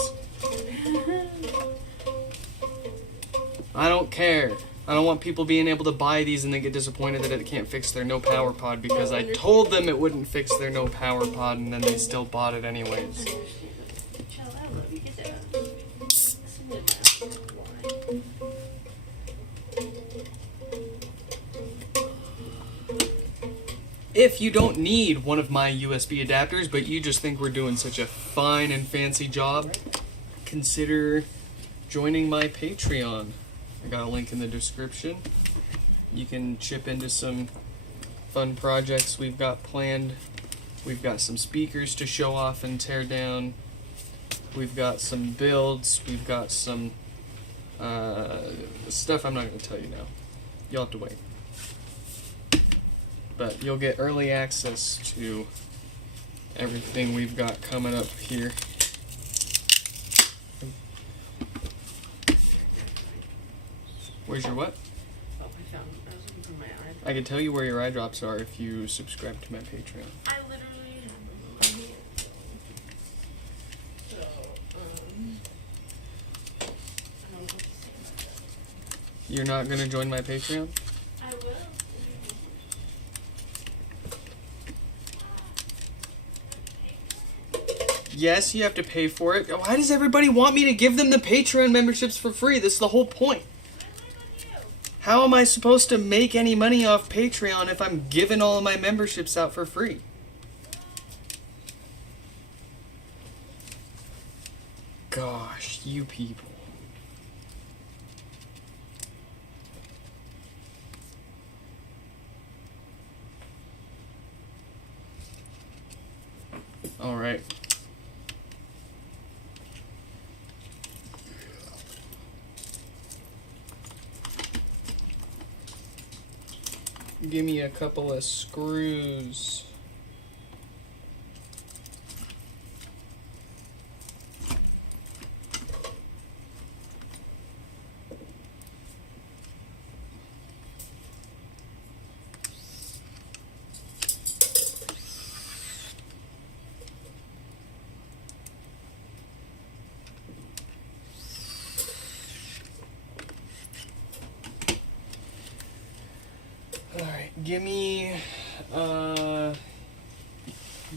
I don't care. I don't want people being able to buy these and then get disappointed that it can't fix their no power pod because I told them it wouldn't fix their no power pod and then they still bought it anyways. If you don't need one of my USB adapters, but you just think we're doing such a fine and fancy job, consider joining my Patreon. I got a link in the description. You can chip into some fun projects we've got planned. We've got some speakers to show off and tear down. We've got some builds. We've got some stuff I'm not going to tell you now. You'll have to wait. But you'll get early access to everything we've got coming up here. Where's your what? Oh, I was looking for my eye. I can tell you where your eye drops are if you subscribe to my Patreon. I literally have them in my hand. So, I don't know what to say about that. You're not going to join my Patreon? I will. Yes, you have to pay for it. Why does everybody want me to give them the Patreon memberships for free? This is the whole point. How am I supposed to make any money off Patreon if I'm giving all of my memberships out for free? Gosh, you people. All right. Give me a couple of screws. Alright, give me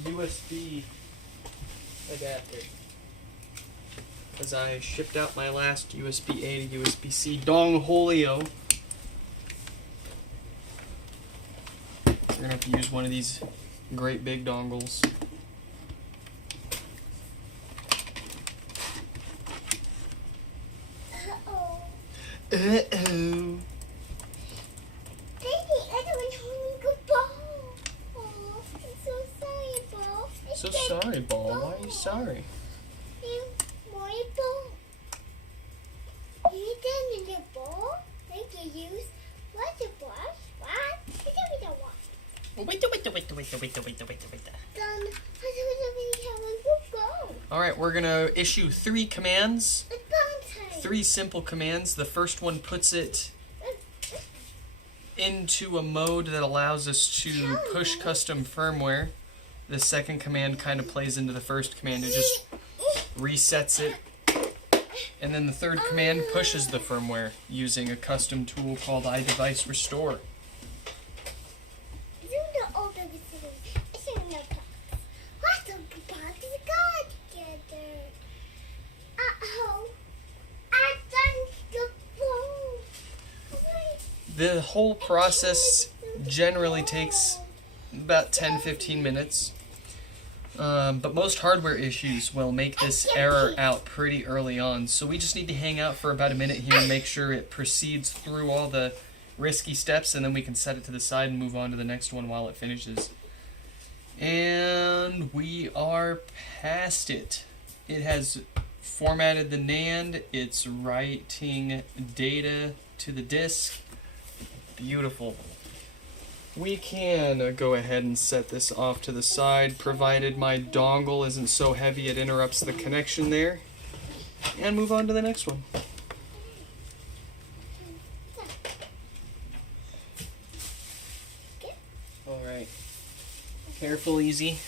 USB adapter. Because I shipped out my last USB-A to USB-C Dongholio. You're going to have to use one of these great big dongles. Uh-oh. Uh-oh. So sorry, Ball. Why are you sorry? You didn't the ball. They can use water brush. What? I don't want. Wait. Then go. Alright, we're going to issue 3 commands. It's bomb time. 3 simple commands. The first one puts it into a mode that allows us to push custom firmware. The second command kind of plays into the first command. It just resets it. And then the third command pushes the firmware using a custom tool called iDevice Restore. Uh-oh. I The whole process generally takes about 10-15 minutes. But most hardware issues will make this error out pretty early on. So we just need to hang out for about a minute here and make sure it proceeds through all the risky steps, and then we can set it to the side and move on to the next one while it finishes. And we are past it. It has formatted the NAND. It's writing data to the disk. Beautiful. We can go ahead and set this off to the side, provided my dongle isn't so heavy it interrupts the connection there, and move on to the next one. Alright. Careful, easy.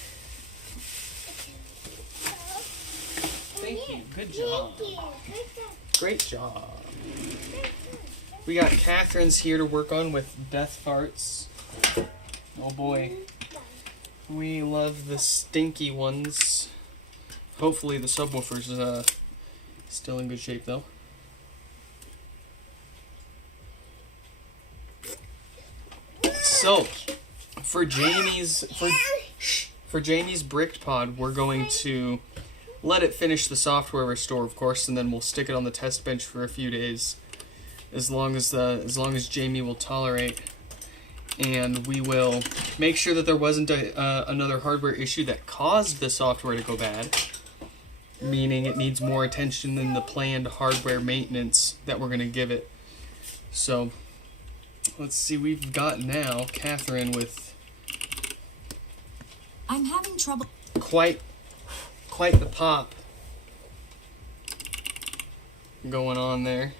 Thank you. Good job. Great job. We got Catherine's here to work on with death farts. Oh boy. We love the stinky ones. Hopefully the subwoofer's still in good shape though. So, for Jamie's bricked pod, we're going to let it finish the software restore, of course, and then we'll stick it on the test bench for a few days, as long as Jamie will tolerate. And we will make sure that there wasn't another hardware issue that caused the software to go bad, meaning it needs more attention than the planned hardware maintenance that we're going to give it. So, let's see, we've got now Catherine with I'm having trouble. quite the pop going on there.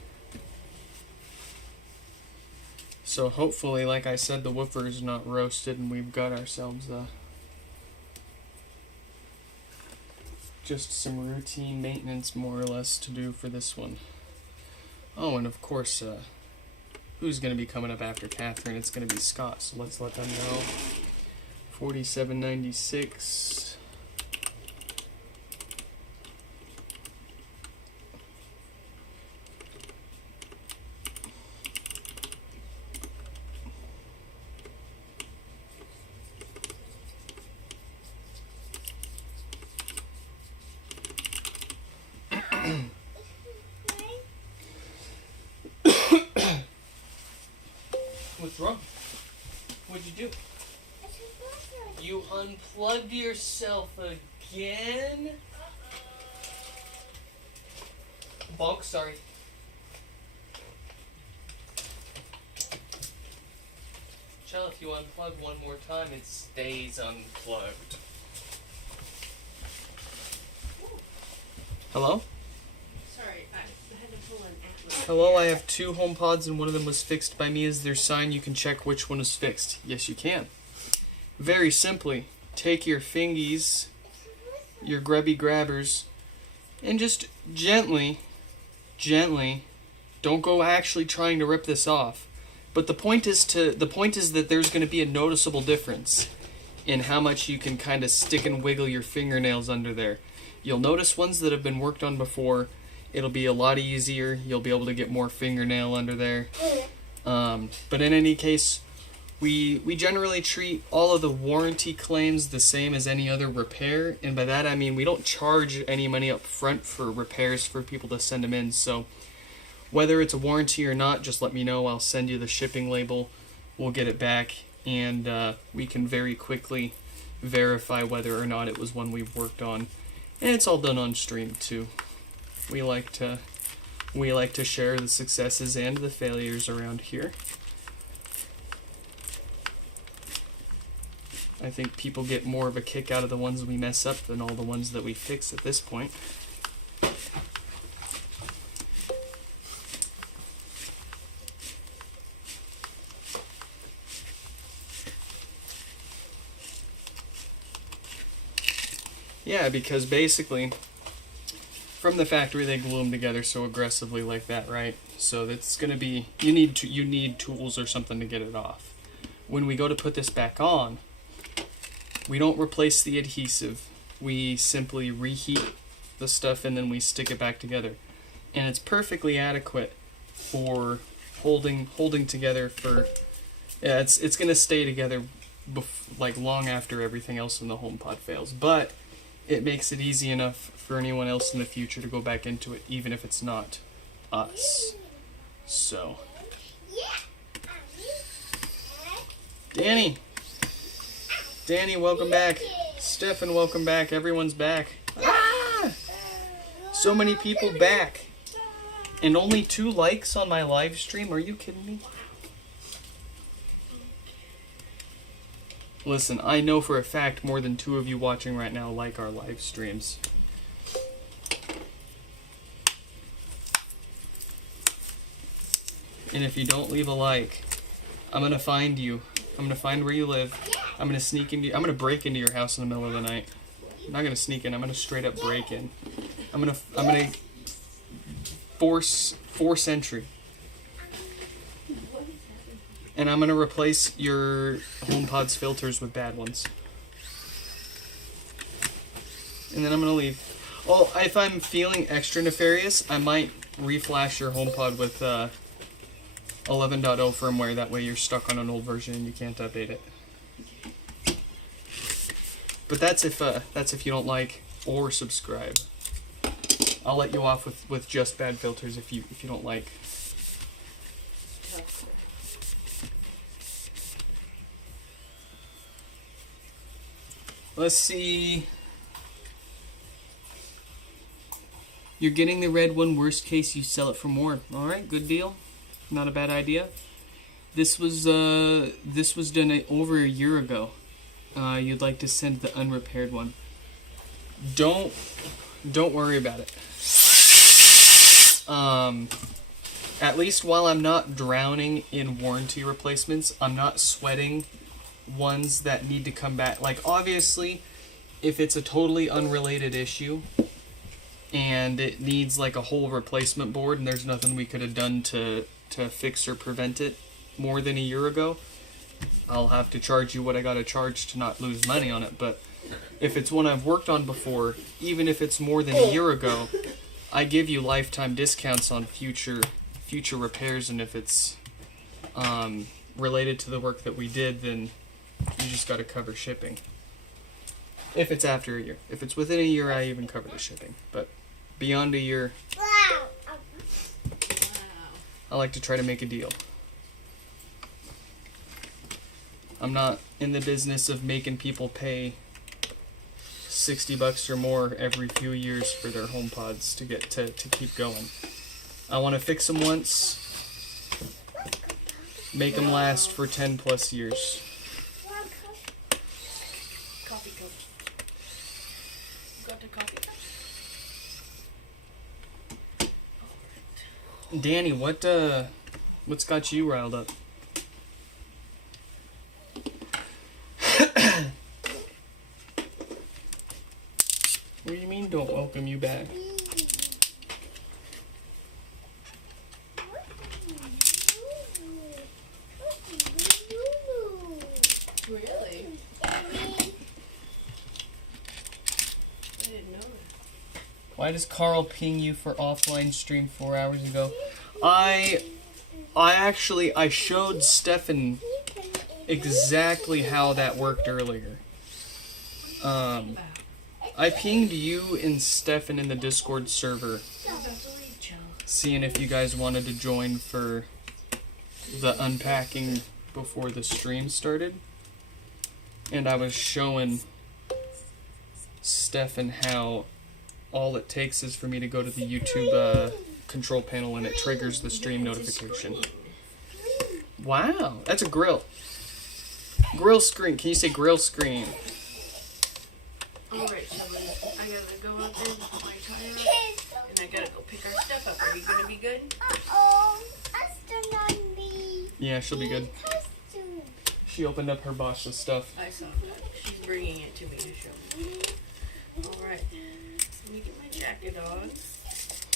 So hopefully, like I said, the woofer is not roasted and we've got ourselves just some routine maintenance more or less to do for this one. Oh, and of course, who's going to be coming up after Catherine? It's going to be Scott, so let's let them know. 4796. What's wrong? What'd you do? You unplugged yourself again? Bonk, sorry. Chell, if you unplug one more time, it stays unplugged. Hello? Sorry, I had to pull an Atlas. Hello, I have 2 HomePods and one of them was fixed by me. Is there a sign you can check which one is fixed? Yes, you can. Very simply, take your fingies, your grubby grabbers, and just gently, don't go actually trying to rip this off. But the point is that there's going to be a noticeable difference in how much you can kind of stick and wiggle your fingernails under there. You'll notice ones that have been worked on before. It'll be a lot easier. You'll be able to get more fingernail under there. But in any case, we generally treat all of the warranty claims the same as any other repair. And by that I mean we don't charge any money up front for repairs for people to send them in. So whether it's a warranty or not, just let me know. I'll send you the shipping label. We'll get it back. And we can very quickly verify whether or not it was one we've worked on. And it's all done on stream too. We like to share the successes and the failures around here. I think people get more of a kick out of the ones we mess up than all the ones that we fix at this point. Yeah, because basically, from the factory they glue them together so aggressively like that, right? So that's gonna be, you need tools or something to get it off. When we go to put this back on, we don't replace the adhesive. We simply reheat the stuff and then we stick it back together. And it's perfectly adequate for holding together for. Yeah, it's gonna stay together, like long after everything else in the HomePod fails. But it makes it easy enough for anyone else in the future to go back into it, even if it's not us. So, Danny, welcome back. Stefan, welcome back. Everyone's back. Ah! So many people back. And only 2 likes on my live stream? Are you kidding me? Listen, I know for a fact more than 2 of you watching right now like our live streams. And if you don't leave a like, I'm gonna find you. I'm gonna find where you live. I'm gonna I'm gonna break into your house in the middle of the night. I'm not gonna sneak in, I'm gonna straight up break in. I'm gonna force entry. And I'm gonna replace your HomePod's filters with bad ones. And then I'm gonna leave. Oh, if I'm feeling extra nefarious, I might reflash your HomePod with 11.0 firmware. That way you're stuck on an old version and you can't update it. But that's if you don't like or subscribe. I'll let you off with just bad filters if you don't like. Let's see. You're getting the red one. Worst case, you sell it for more. All right, good deal. Not a bad idea. This was done over a year ago. You'd like to send the unrepaired one. Don't worry about it. At least while I'm not drowning in warranty replacements, I'm not sweating ones that need to come back. Like, obviously, if it's a totally unrelated issue and it needs like a whole replacement board and there's nothing we could have done to fix or prevent it more than a year ago, I'll have to charge you what I gotta charge to not lose money on it. But if it's one I've worked on before, even if it's more than a year ago, I give you lifetime discounts on future repairs, and if it's related to the work that we did, then you just gotta cover shipping. If it's after a year. If it's within a year, I even cover the shipping. But beyond a year, I like to try to make a deal. I'm not in the business of making people pay $60 or more every few years for their HomePods to keep going. I want to fix them once, make them last for 10 plus years. Coffee cup. Got the coffee cup? Danny, what's got you riled up? What do you mean don't welcome you back? Really? I didn't know that. Why does Carl ping you for offline stream 4 hours ago? I showed Stefan exactly how that worked earlier. I pinged you and Stefan in the Discord server, seeing if you guys wanted to join for the unpacking before the stream started. And I was showing Stefan how all it takes is for me to go to the YouTube control panel and it triggers the stream notification. Wow, that's a grill. Grill screen. Can you say grill screen? Alright, somebody, I gotta go out there and put my tire up, and I gotta go pick our stuff up. Are you gonna be good? Aston on me. Yeah, she'll be good. She opened up her box's stuff. I saw that. She's bringing it to me to show me. Alright, let me get my jacket on.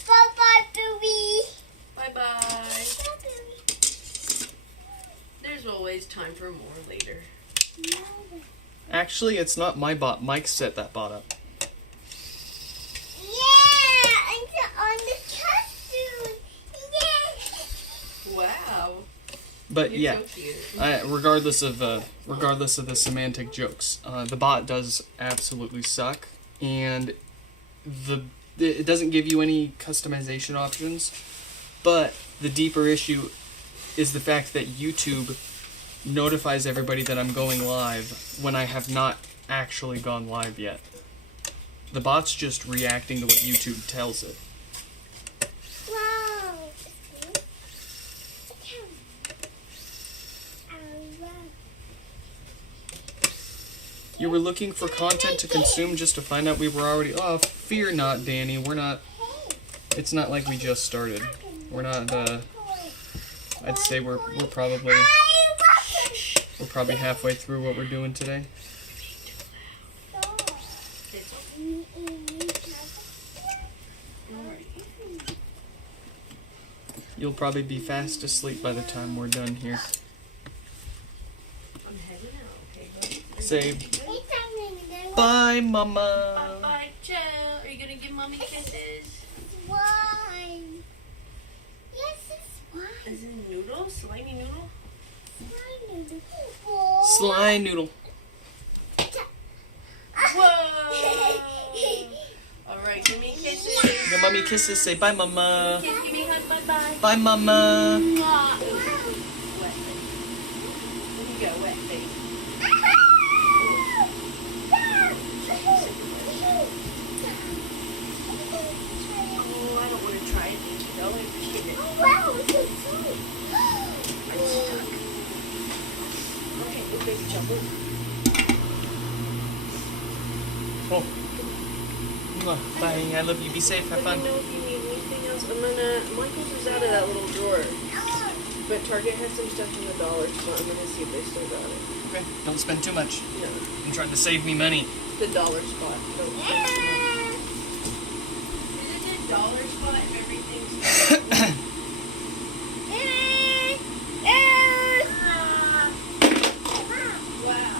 Bye-bye, Booby. Bye-bye. Bye, There's always time for more later. Booby. Actually, it's not my bot. Mike set that bot up. Yeah, I'm on the costume. Yeah. Wow. But You're yeah, so cute. regardless of the semantic jokes, the bot does absolutely suck, and it doesn't give you any customization options. But the deeper issue is the fact that YouTube notifies everybody that I'm going live when I have not actually gone live yet. The bot's just reacting to what YouTube tells it. Wow. You were looking for content to consume just to find out we were already... Oh, fear not, Danny. We're not... It's not like we just started. We're not, I'd say we're probably halfway through what we're doing today. You'll probably be fast asleep by the time we're done here. I'm heading out, okay, buddy? Say bye, Mama. Bye, Joe. Are you gonna give Mommy kisses? Why? Yes, it's why. Is it noodle? Slimy noodle? Sly noodle. Whoa! Alright, give me kisses. Give Mommy kisses. Say bye, Mama. Kiss, give me a hug, bye-bye. Bye, Mama. Mwah. Wet face. There you go, wet face. Oh, I don't want to try it. Thank you, though. I appreciate it. I'm stuck. Okay, good baby jump in. Oh. Mwah. Bye. I love you. Be safe. Have Let fun. me know if you need anything else. I'm gonna... Michael's is out of that little drawer. But Target has some stuff in the dollar spot. I'm gonna see if they still got it. Okay. Don't spend too much. No. I'm trying to save me money. The dollar spot. Don't spend too much. Is it the dollar spot if everything's... Wow.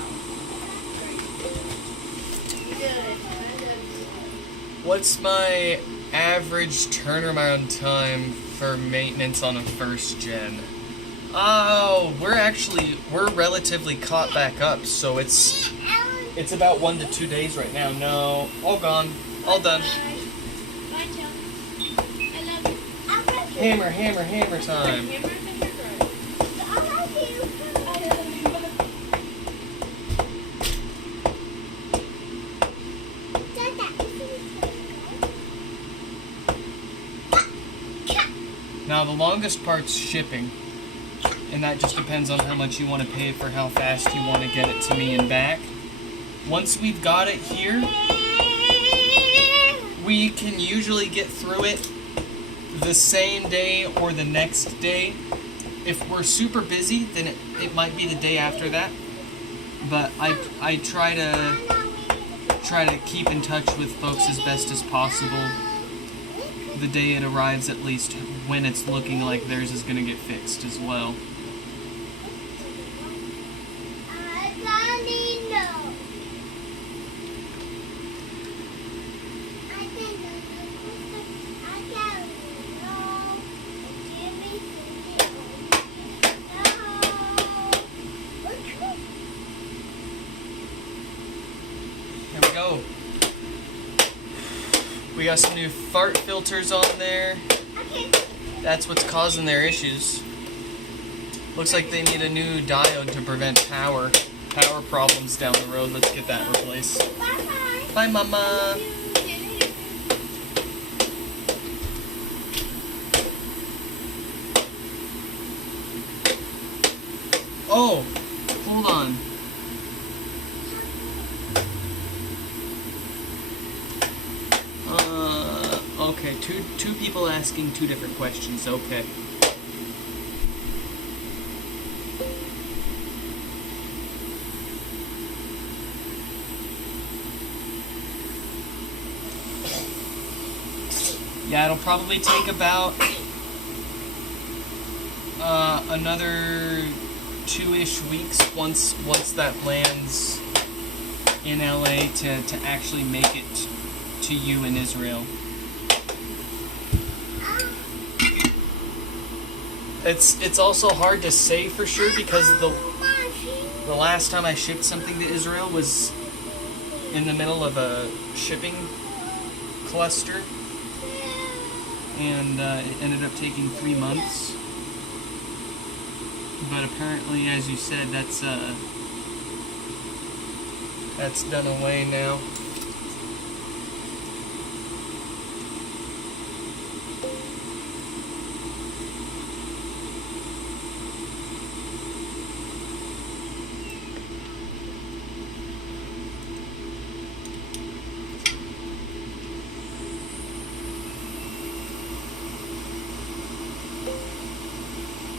You did it. What's my average turnaround time for maintenance on a first gen? Oh, we're relatively caught back up, so it's about 1 to 2 days right now. No, all gone, all done. Bye, Joe. I love you. Hammer, hammer, hammer time. Hammer in the hairdryer. Now the longest part's shipping, and that just depends on how much you want to pay for how fast you want to get it to me and back. Once we've got it here, we can usually get through it the same day or the next day. If we're super busy, then it might be the day after that. But I try to keep in touch with folks as best as possible the day it arrives, at least when it's looking like theirs is going to get fixed as well. There we go. We got some new fart filters on there. That's what's causing their issues. Looks like they need a new diode to prevent power problems down the road. Let's get that replaced. Bye, Mama. Oh, hold on. Okay, two people asking two different questions. Okay. Yeah, it'll probably take about another 2-ish weeks once that lands in LA to actually make it to you in Israel. It's also hard to say for sure because the last time I shipped something to Israel was in the middle of a shipping cluster, and it ended up taking 3 months. But apparently, as you said, that's done away now.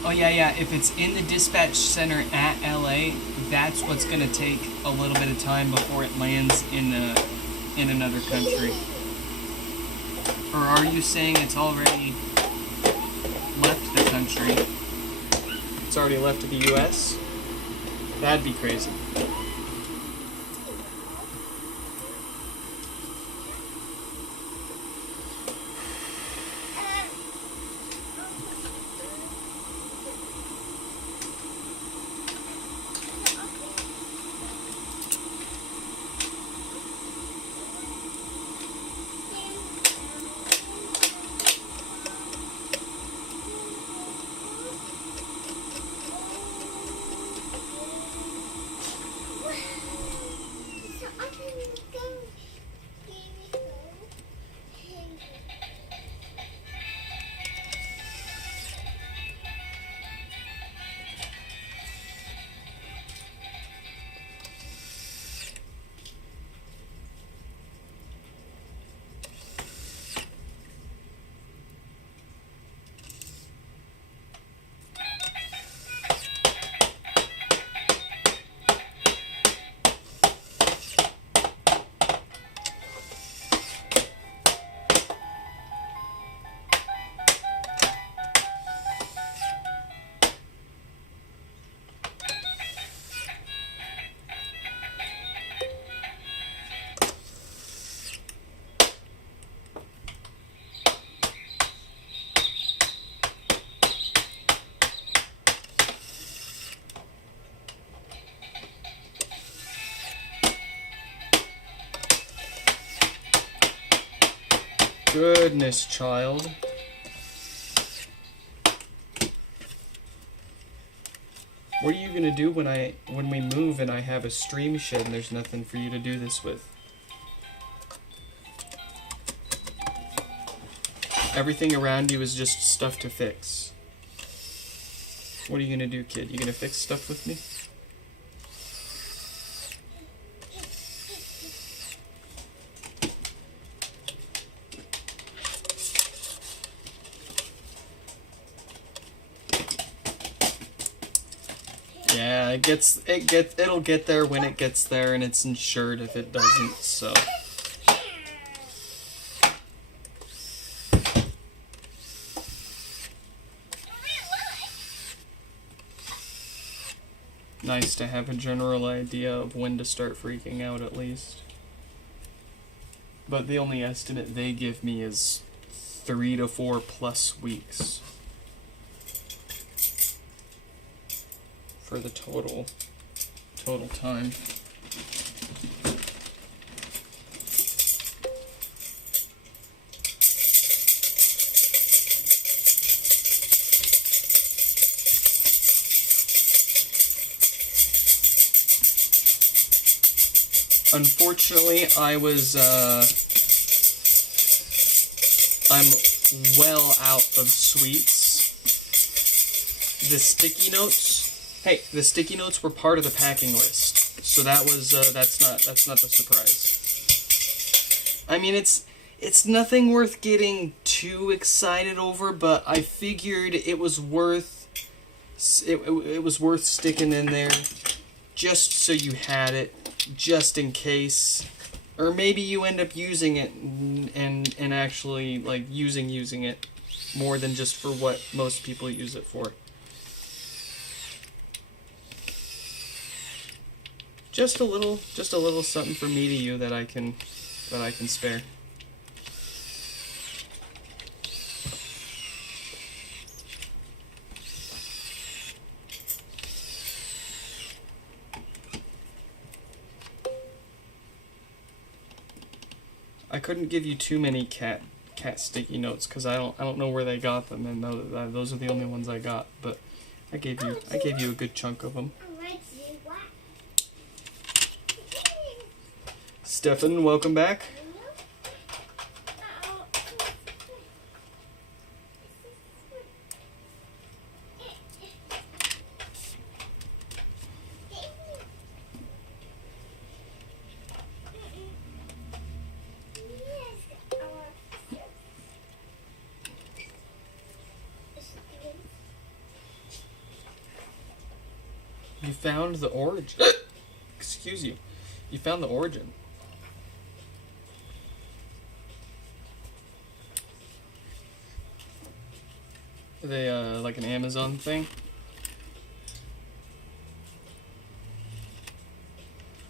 Oh yeah. If it's in the dispatch center at LA, that's what's gonna take a little bit of time before it lands in another country. Or are you saying it's already left the country? It's already left to the U.S.? That'd be crazy. Goodness, child. What are you gonna do when we move and I have a stream shed and there's nothing for you to do this with? Everything around you is just stuff to fix. What are you gonna do, kid? You gonna fix stuff with me? Yeah, it'll get there when it gets there, and it's insured if it doesn't, so. Nice to have a general idea of when to start freaking out, at least. But the only estimate they give me is 3 to 4 plus weeks for the total time. Unfortunately, I'm well out of sweets. The sticky notes were part of the packing list, so that was that's not the surprise. I mean, it's nothing worth getting too excited over, but I figured it was worth sticking in there just so you had it, just in case, or maybe you end up using it and actually like using it more than just for what most people use it for. Just a little something from me to you that I can spare. I couldn't give you too many cat sticky notes because I don't know where they got them, and those are the only ones I got. But I gave you a good chunk of them. Stefan, welcome back. You found the origin. Excuse you. You found the origin. Are they like an Amazon thing?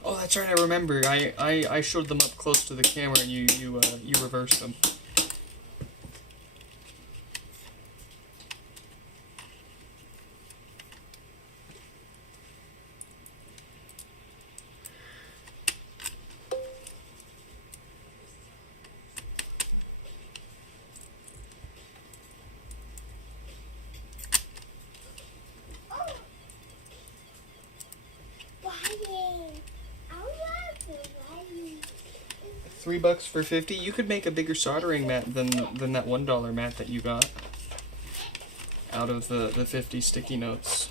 Oh, that's right. I remember. I showed them up close to the camera, and you reversed them. $3 for 50. You could make a bigger soldering mat than that $1 mat that you got out of the 50 sticky notes.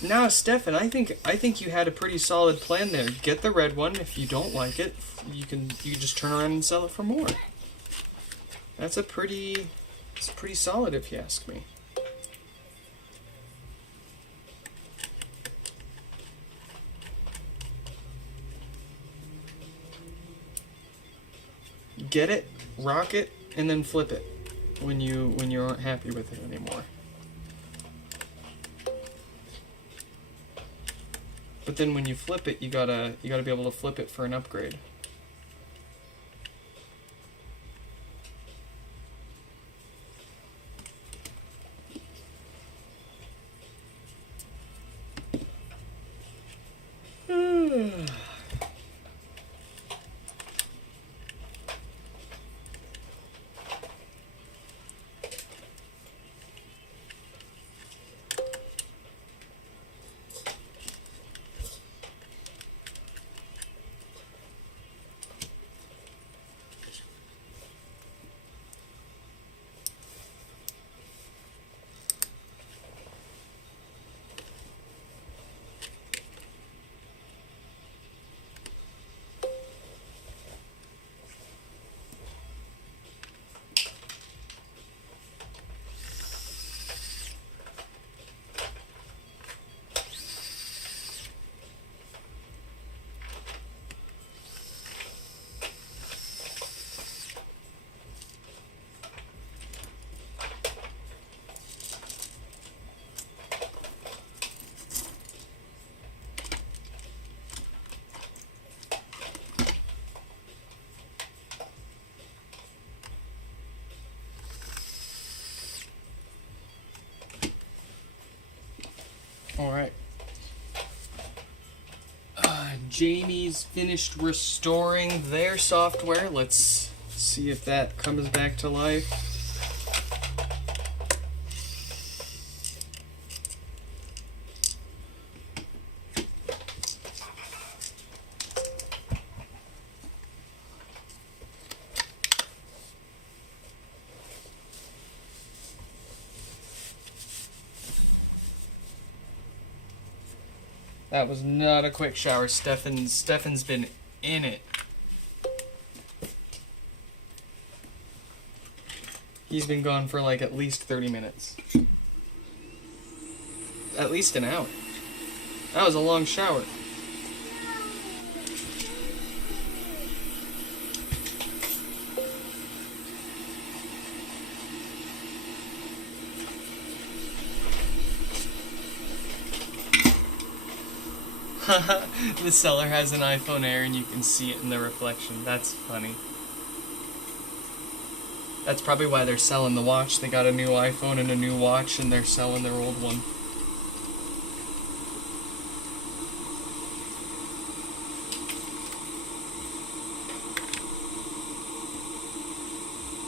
Now, Stefan, I think you had a pretty solid plan there. Get the red one. If you don't like it, you can just turn around and sell it for more. It's pretty solid, if you ask me. Get it, rock it, and then flip it when you aren't happy with it anymore. But then when you flip it, you gotta be able to flip it for an upgrade. Alright. Jamie's finished restoring their software. Let's see if that comes back to life. That was not a quick shower. Stefan's been in it. He's been gone for like at least 30 minutes. At least an hour. That was a long shower. The seller has an iPhone Air and you can see it in the reflection. That's funny. That's probably why they're selling the watch. They got a new iPhone and a new watch and they're selling their old one.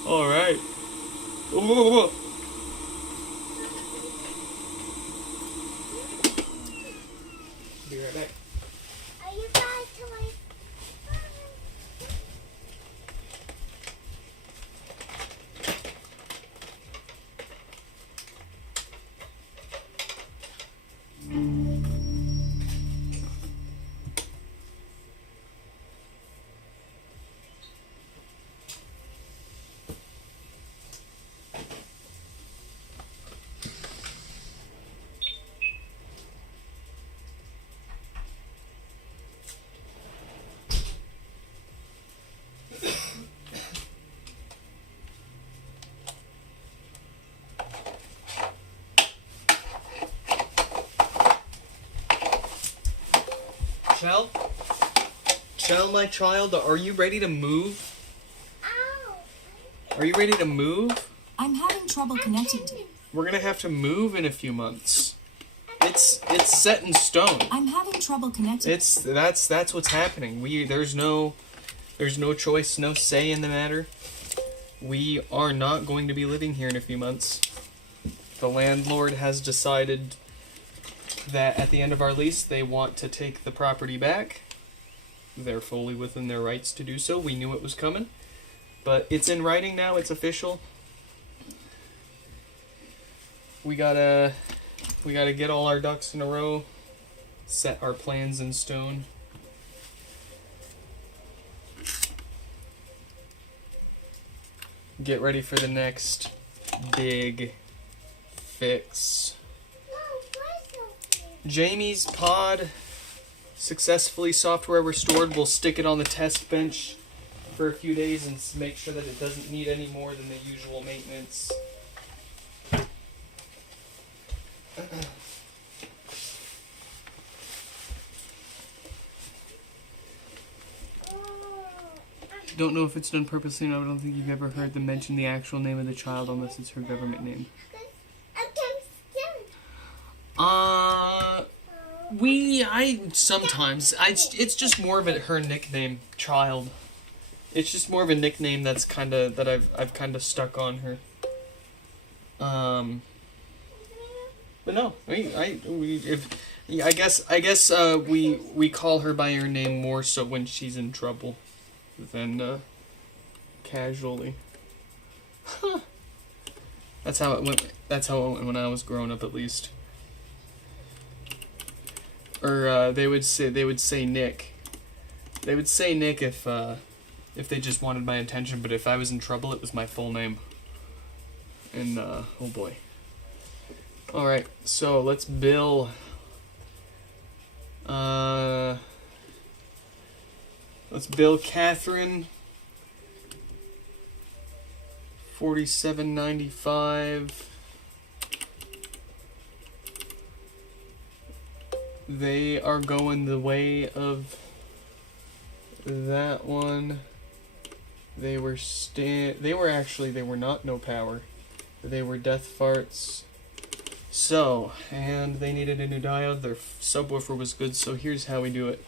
All right. Whoa. Be right back. Are you guys toys? Chell, my child, are you ready to move? Ow! Are you ready to move? I'm having trouble connecting to you. We're gonna have to move in a few months. It's set in stone. I'm having trouble connecting. That's what's happening. There's no choice, no say in the matter. We are not going to be living here in a few months. The landlord has decided that at the end of our lease they want to take the property back. They're fully within their rights to do so. We knew it was coming, but it's in writing now. It's official. We gotta get all our ducks in a row, set our plans in stone. Get ready for the next big fix. Jamie's pod successfully software restored. We'll stick it on the test bench for a few days and make sure that it doesn't need any more than the usual maintenance. Don't know if it's done purposely. No, I don't think you've ever heard them mention the actual name of the child unless it's her government name. It's just more of her nickname, child. It's just more of a nickname that I've kind of stuck on her. But no, I guess we call her by her name more so when she's in trouble than casually. Huh. That's how it went. That's how it went when I was growing up, at least. Or they would say Nick. They would say Nick if they just wanted my attention, but if I was in trouble, it was my full name. And oh boy. All right, so let's bill. Let's bill Catherine. $47.95. They are going the way of that one. They were not no power. They were death farts. So, and they needed a new diode. Their subwoofer was good, so here's how we do it.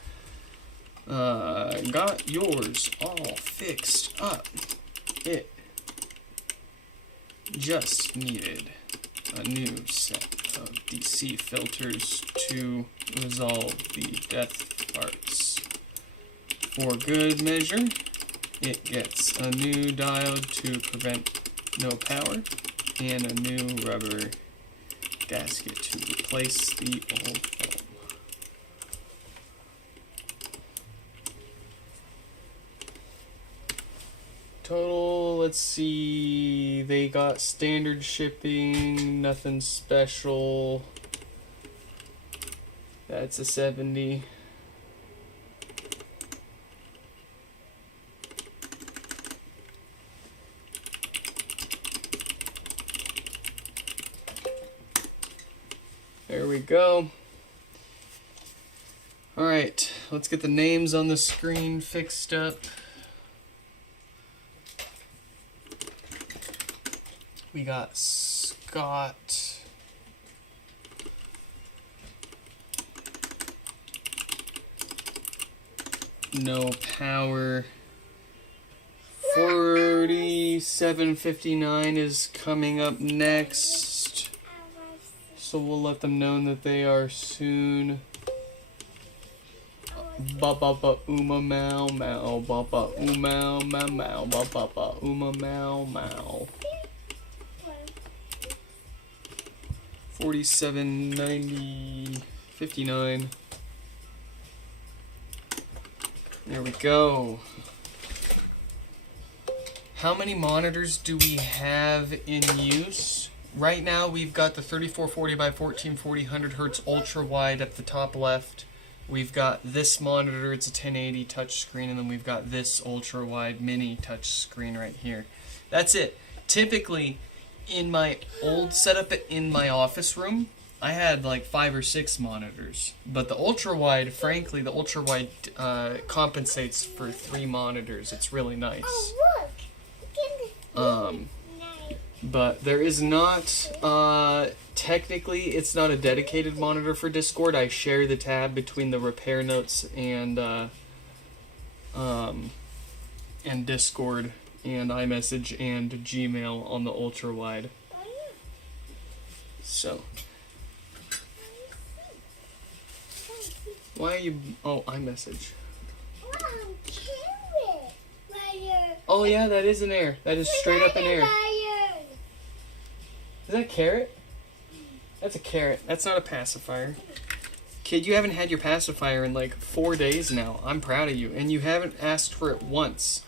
Got yours all fixed up. It just needed a new set of DC filters to resolve the death farts. For good measure, it gets a new diode to prevent no power and a new rubber gasket to replace the old foam. Total, let's see, they got standard shipping, nothing special. That's a 70. There we go. Alright, let's get the names on the screen fixed up. We got Scott. No power. 4759 is coming up next. So we'll let them know that they are soon. Ba ba ba uma mau mau ba ba uma mau mau ba ba ba uma mau mau. 4790 59. There we go. How many monitors do we have in use? Right now we've got the 3440 by 1440 100 Hz ultra wide at the top left. We've got this monitor, it's a 1080 touchscreen, and then we've got this ultra wide mini touchscreen right here. That's it. Typically, in my old setup in my office room, I had like 5 or 6 monitors. But the ultra wide, frankly, the ultra wide compensates for 3 monitors. It's really nice. But there is not, technically, it's not a dedicated monitor for Discord. I share the tab between the repair notes and Discord and iMessage and Gmail on the ultra wide. So, why are you? Oh, iMessage. Oh yeah, that is an air. That is straight up an air. Is that a carrot? That's a carrot. That's not a pacifier. Kid, you haven't had your pacifier in like 4 days now. I'm proud of you. And you haven't asked for it once.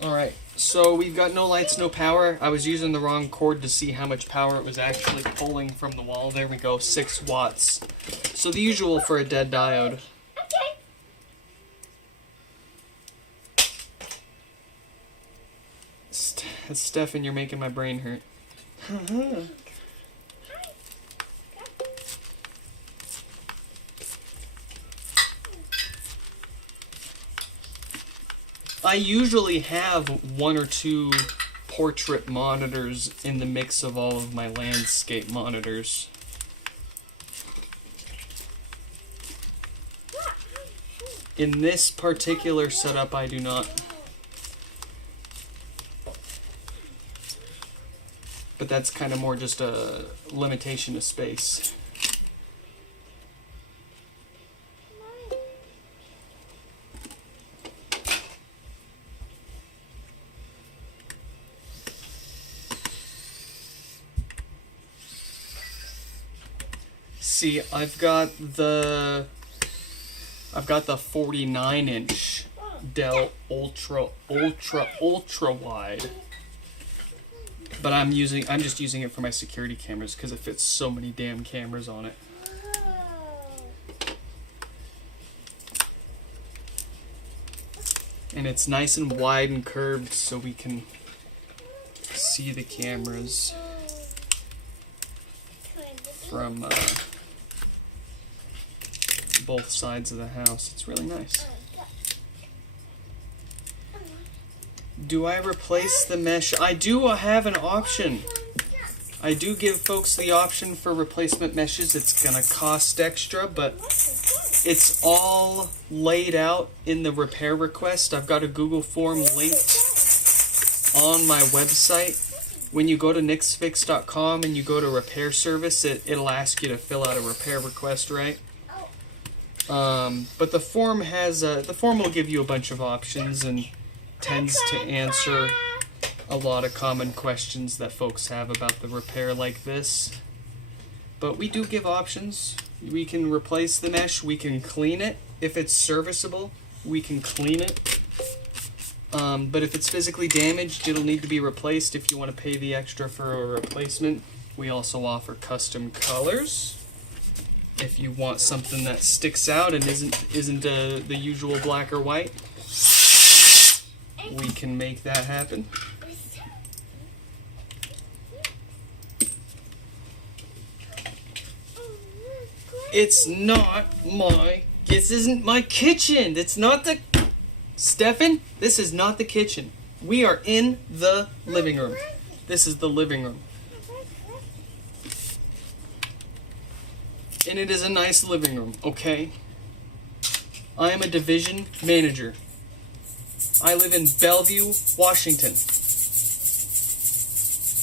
Alright, so we've got no lights, no power. I was using the wrong cord to see how much power it was actually pulling from the wall. There we go, 6 watts. So the usual for a dead diode. Stefan, you're making my brain hurt. I usually have 1 or 2 portrait monitors in the mix of all of my landscape monitors. In this particular setup, I do not. But that's kind of more just a limitation of space. See, I've got the 49-inch Dell Ultra wide. But I'm just using it for my security cameras because it fits so many damn cameras on it. And it's nice and wide and curved so we can see the cameras from both sides of the house. It's really nice. Do I replace the mesh? I do have an option. I do give folks the option for replacement meshes. It's gonna cost extra, but it's all laid out in the repair request. I've got a Google form linked on my website. When you go to nixfix.com and you go to repair service, it'll ask you to fill out a repair request, right? But the form will give you a bunch of options and tends to answer a lot of common questions that folks have about the repair like this. But we do give options. We can replace the mesh, we can clean it. If it's serviceable, we can clean it. But if it's physically damaged, it'll need to be replaced if you want to pay the extra for a replacement. We also offer custom colors. If you want something that sticks out and isn't the usual black or white, we can make that happen. It's not this isn't my kitchen. It's not the, Stefan, this is not the kitchen. We are in the living room. This is the living room. And it is a nice living room, okay? I am a division manager. I live in Bellevue, Washington.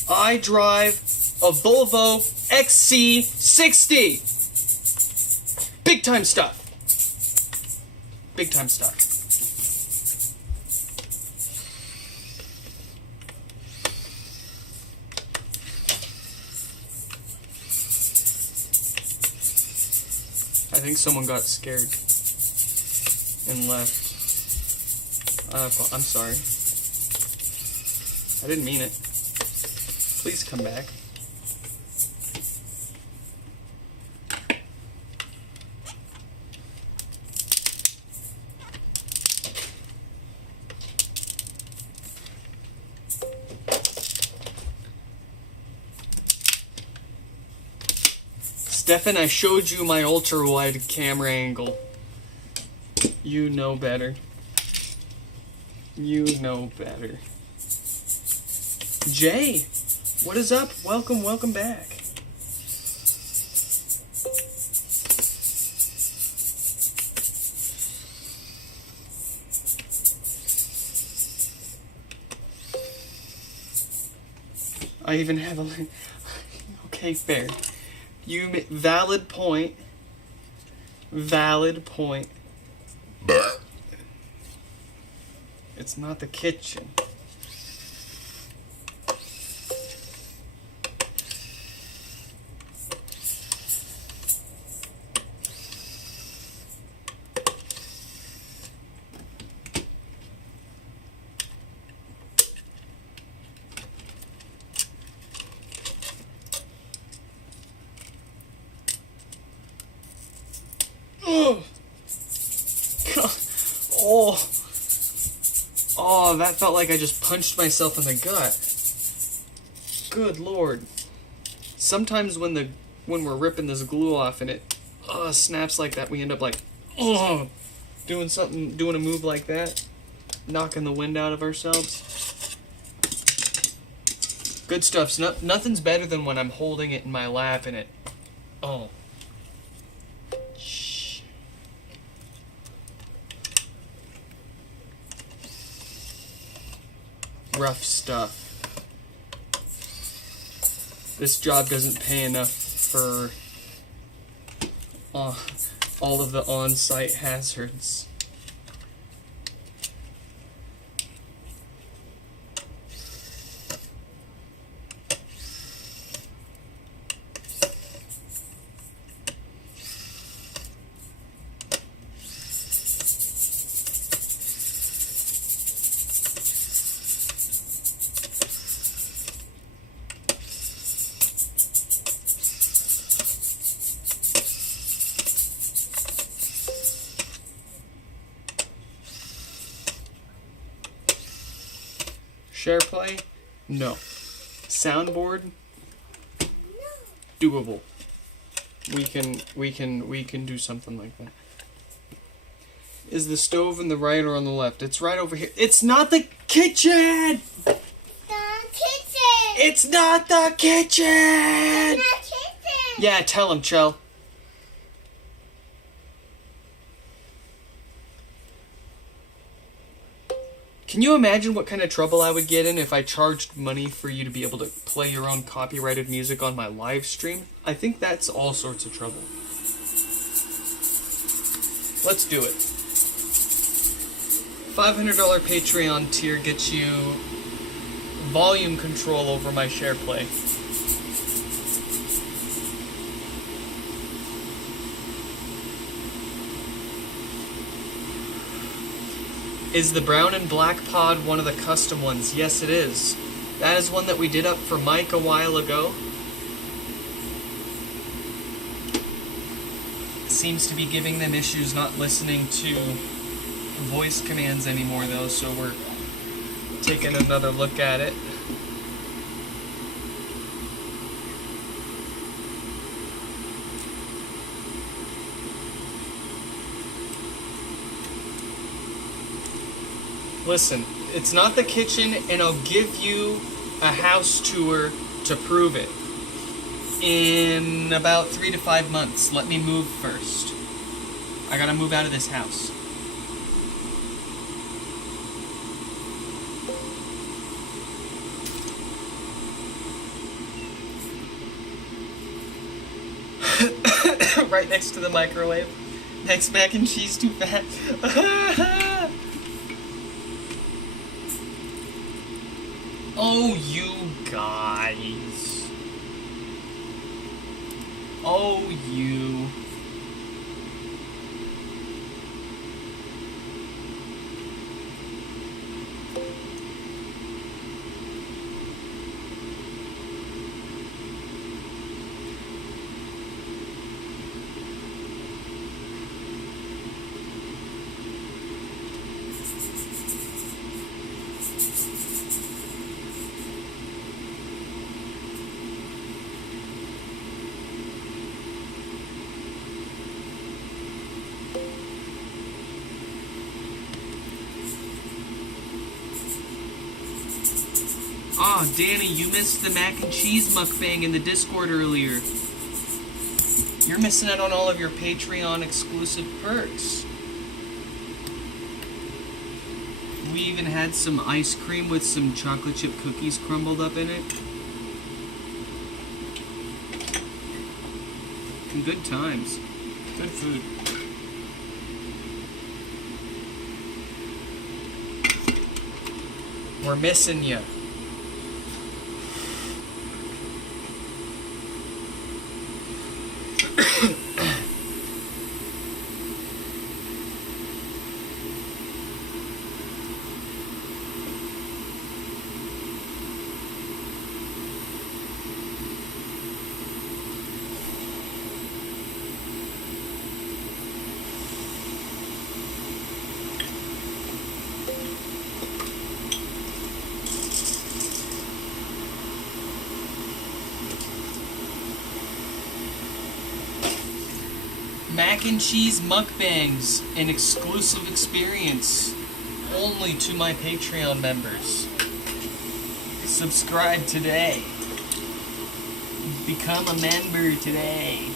I drive a Volvo XC60. Big time stuff. Big time stuff. I think someone got scared and left. I'm sorry. I didn't mean it. Please come back. Stefan, I showed you my ultra-wide camera angle. You know better. You know better. Jay, what is up? Welcome back. I even have a... Okay, fair. Valid point. Valid point. It's not the kitchen. Oh, that felt like I just punched myself in the gut. Good lord. Sometimes when we're ripping this glue off and it snaps like that, we end up like doing a move like that, knocking the wind out of ourselves. Good stuff. Nothing's better than when I'm holding it in my lap and it rough stuff. This job doesn't pay enough for all of the on-site hazards. SharePlay? No. Soundboard? Doable. We can do something like that. Is the stove in the right or on the left? It's right over here. It's not the kitchen! The kitchen! It's not the kitchen! It's not kitchen! Yeah, tell him, Chell. Can you imagine what kind of trouble I would get in if I charged money for you to be able to play your own copyrighted music on my live stream? I think that's all sorts of trouble. Let's do it. $500 Patreon tier gets you volume control over my SharePlay. Is the brown and black pod one of the custom ones? Yes, it is. That is one that we did up for Mike a while ago. Seems to be giving them issues not listening to voice commands anymore though, so we're taking another look at it. Listen, it's not the kitchen, and I'll give you a house tour to prove it. In about 3 to 5 months. Let me move first. I gotta move out of this house. right next to the microwave. Next mac and cheese too fat. Oh, you guys. Oh, you. Aw, oh, Danny, you missed the mac and cheese mukbang in the Discord earlier. You're missing out on all of your Patreon exclusive perks. We even had some ice cream with some chocolate chip cookies crumbled up in it. And good times. Good food. We're missing you. Mac and cheese mukbangs, an exclusive experience only to my Patreon members. Subscribe today. Become a member today.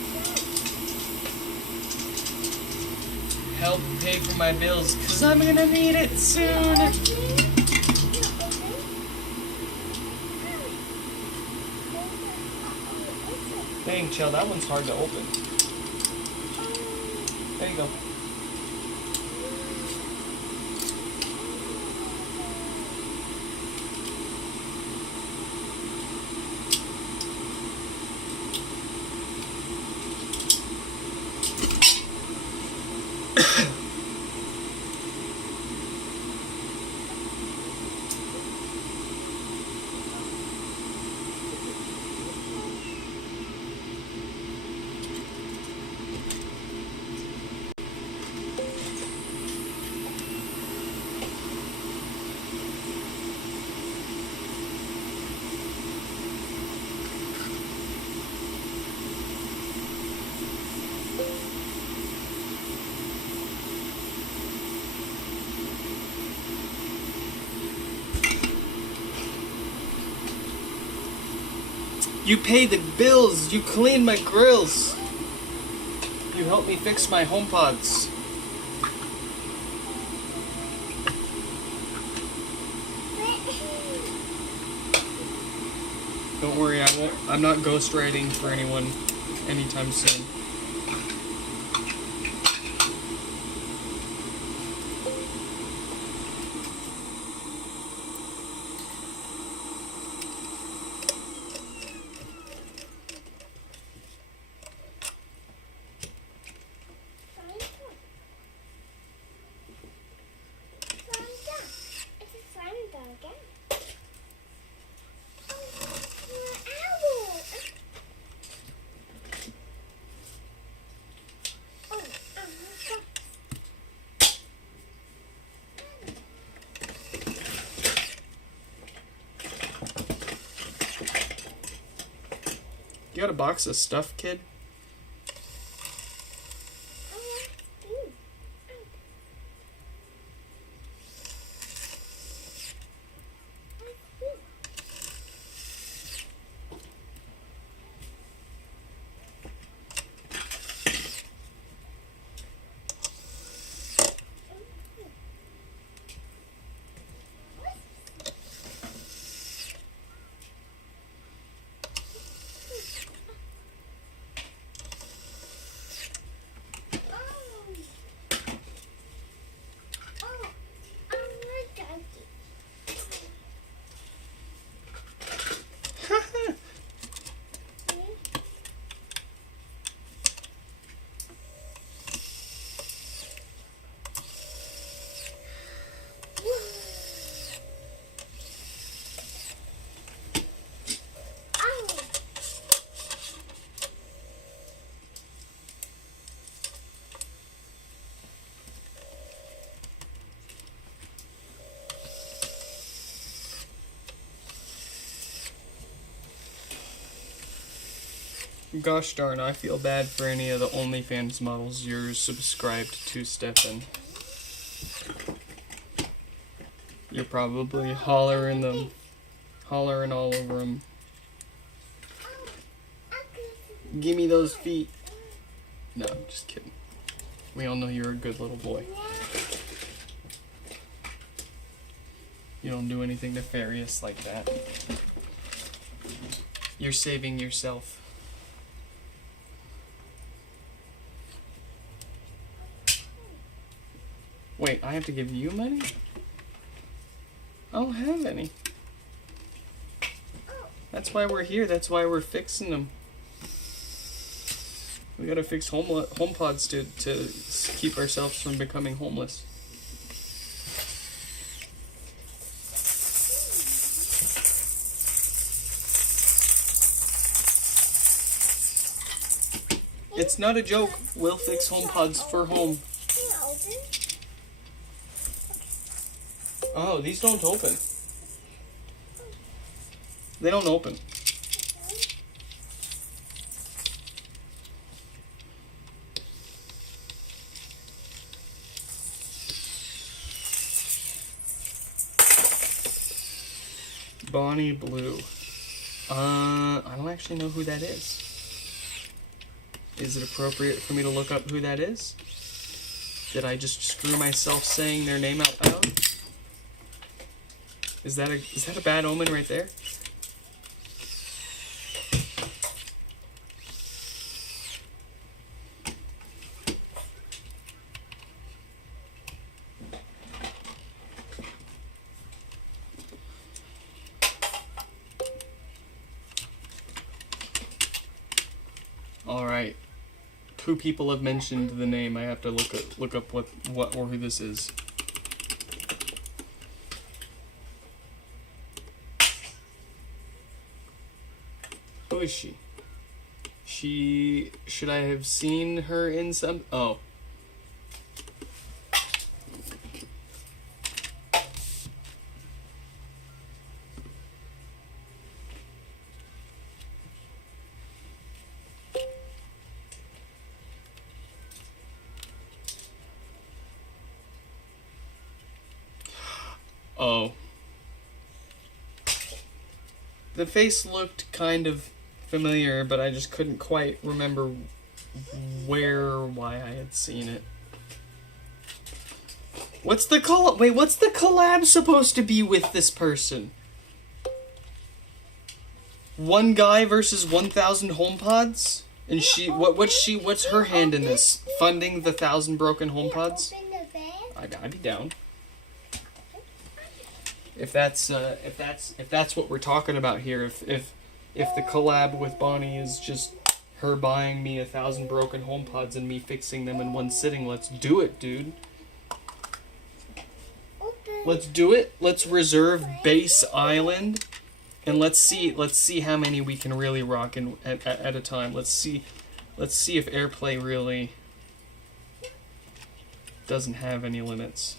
Help pay for my bills, cause I'm gonna need it soon. Dang, chill, that one's hard to open. There you go. You pay the bills, you clean my grills. You help me fix my HomePods. Don't worry, I'm not ghostwriting for anyone anytime soon. You got a box of stuff, kid? Gosh darn, I feel bad for any of the OnlyFans models you're subscribed to, Stefan. You're probably hollering all over them. Give me those feet. No, I'm just kidding. We all know you're a good little boy. You don't do anything nefarious like that. You're saving yourself. Wait, I have to give you money? I don't have any. That's why we're here. That's why we're fixing them. We gotta fix HomePods to keep ourselves from becoming homeless. It's not a joke. We'll fix HomePods for home. Oh, these don't open. They don't open. Bonnie Blue. I don't actually know who that is. Is it appropriate for me to look up who that is? Did I just screw myself saying their name out loud? Is that a bad omen right there? All right. 2 people have mentioned the name. I have to look up what or who this is. Who is she? Should I have seen her in some? Oh. Oh. The face looked kind of familiar, but I just couldn't quite remember where or why I had seen it. What's the collab supposed to be with this person? One guy versus 1,000 HomePods? And what's her hand in this? Funding the 1,000 broken HomePods? I'd be down. If that's what we're talking about here, if the collab with Bonnie is just her buying me 1,000 broken HomePods and me fixing them in one sitting, let's do it, dude. Let's do it. Let's reserve Base Island, and let's see how many we can really rock at a time. Let's see if AirPlay really doesn't have any limits.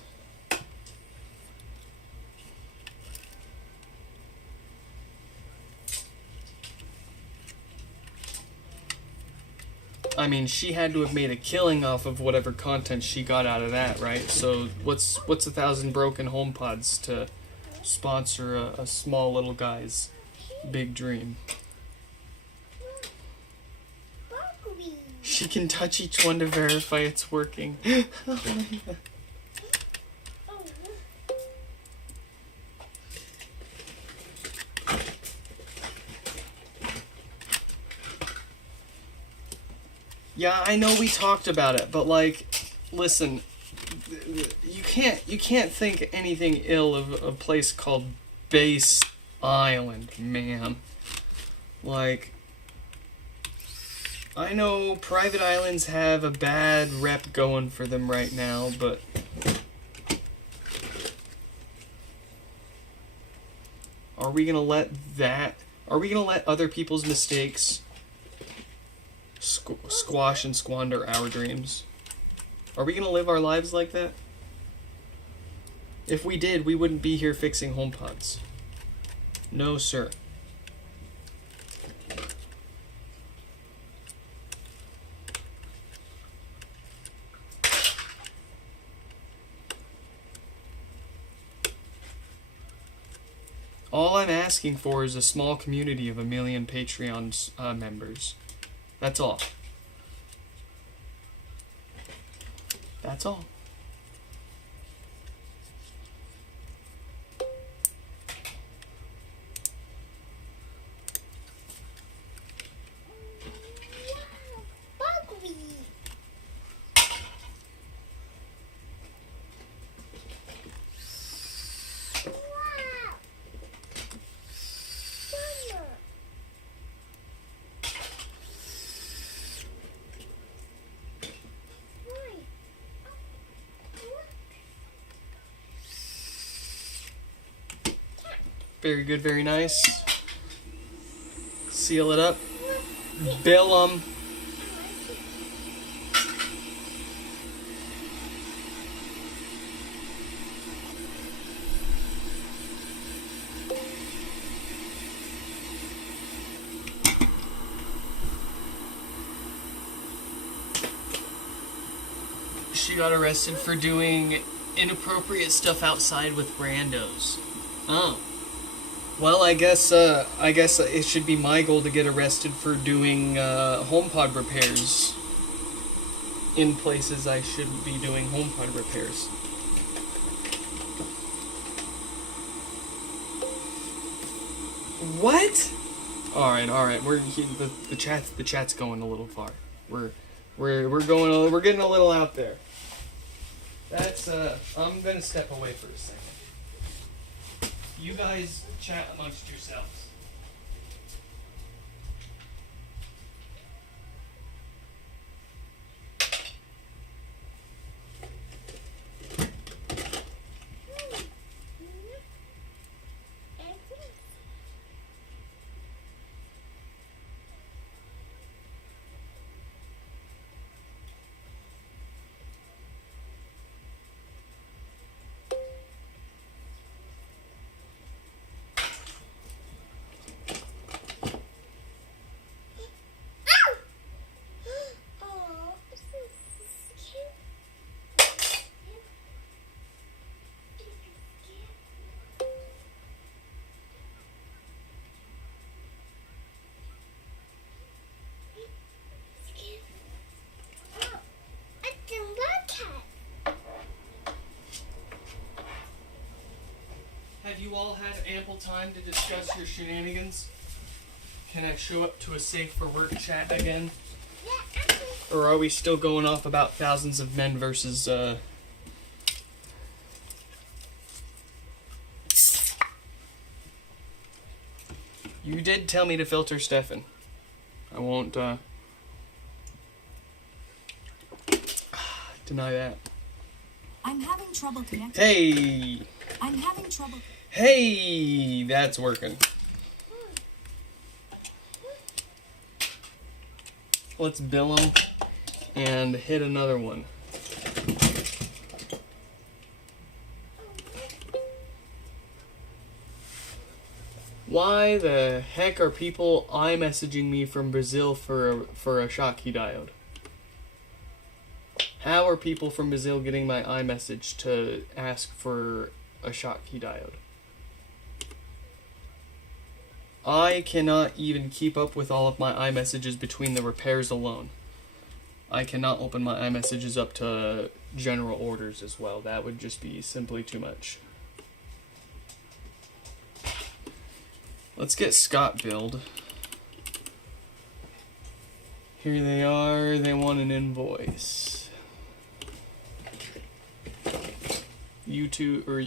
I mean, she had to have made a killing off of whatever content she got out of that, right? So what's 1,000 broken HomePods to sponsor a small little guy's big dream? She can touch each one to verify it's working. Yeah, I know we talked about it, but like, listen, you can't think anything ill of a place called Base Island, man. Like, I know private islands have a bad rep going for them right now, but are we gonna let other people's mistakes squash and squander our dreams? Are we gonna live our lives like that? If we did, we wouldn't be here fixing HomePods. No, sir. asking for is a small community of 1 million Patreon members. That's all. That's all. Bugweed. Wow. Summer. Why? Very good, very nice. Seal it up. Bill 'em. She got arrested for doing inappropriate stuff outside with randos. Oh. Well, I guess it should be my goal to get arrested for doing HomePod repairs in places I shouldn't be doing HomePod repairs. What? All right. The chat's going a little far. We're getting a little out there. That's I'm gonna step away for a second. You guys chat amongst yourselves. Have you all had ample time to discuss your shenanigans? Can I show up to a safe for work chat again? Or are we still going off about thousands of men versus, You did tell me to filter Stefan. I won't, deny that. I'm having trouble connecting. Hey! I'm having trouble. Hey! That's working. Let's bill him and hit another one. Why the heck are people iMessaging me from Brazil for a Schottky diode? How are people from Brazil getting my iMessage to ask for a Schottky diode? I cannot even keep up with all of my iMessages between the repairs alone. I cannot open my iMessages up to general orders as well. That would just be simply too much. Let's get Scott billed. Here they are. They want an invoice. YouTube or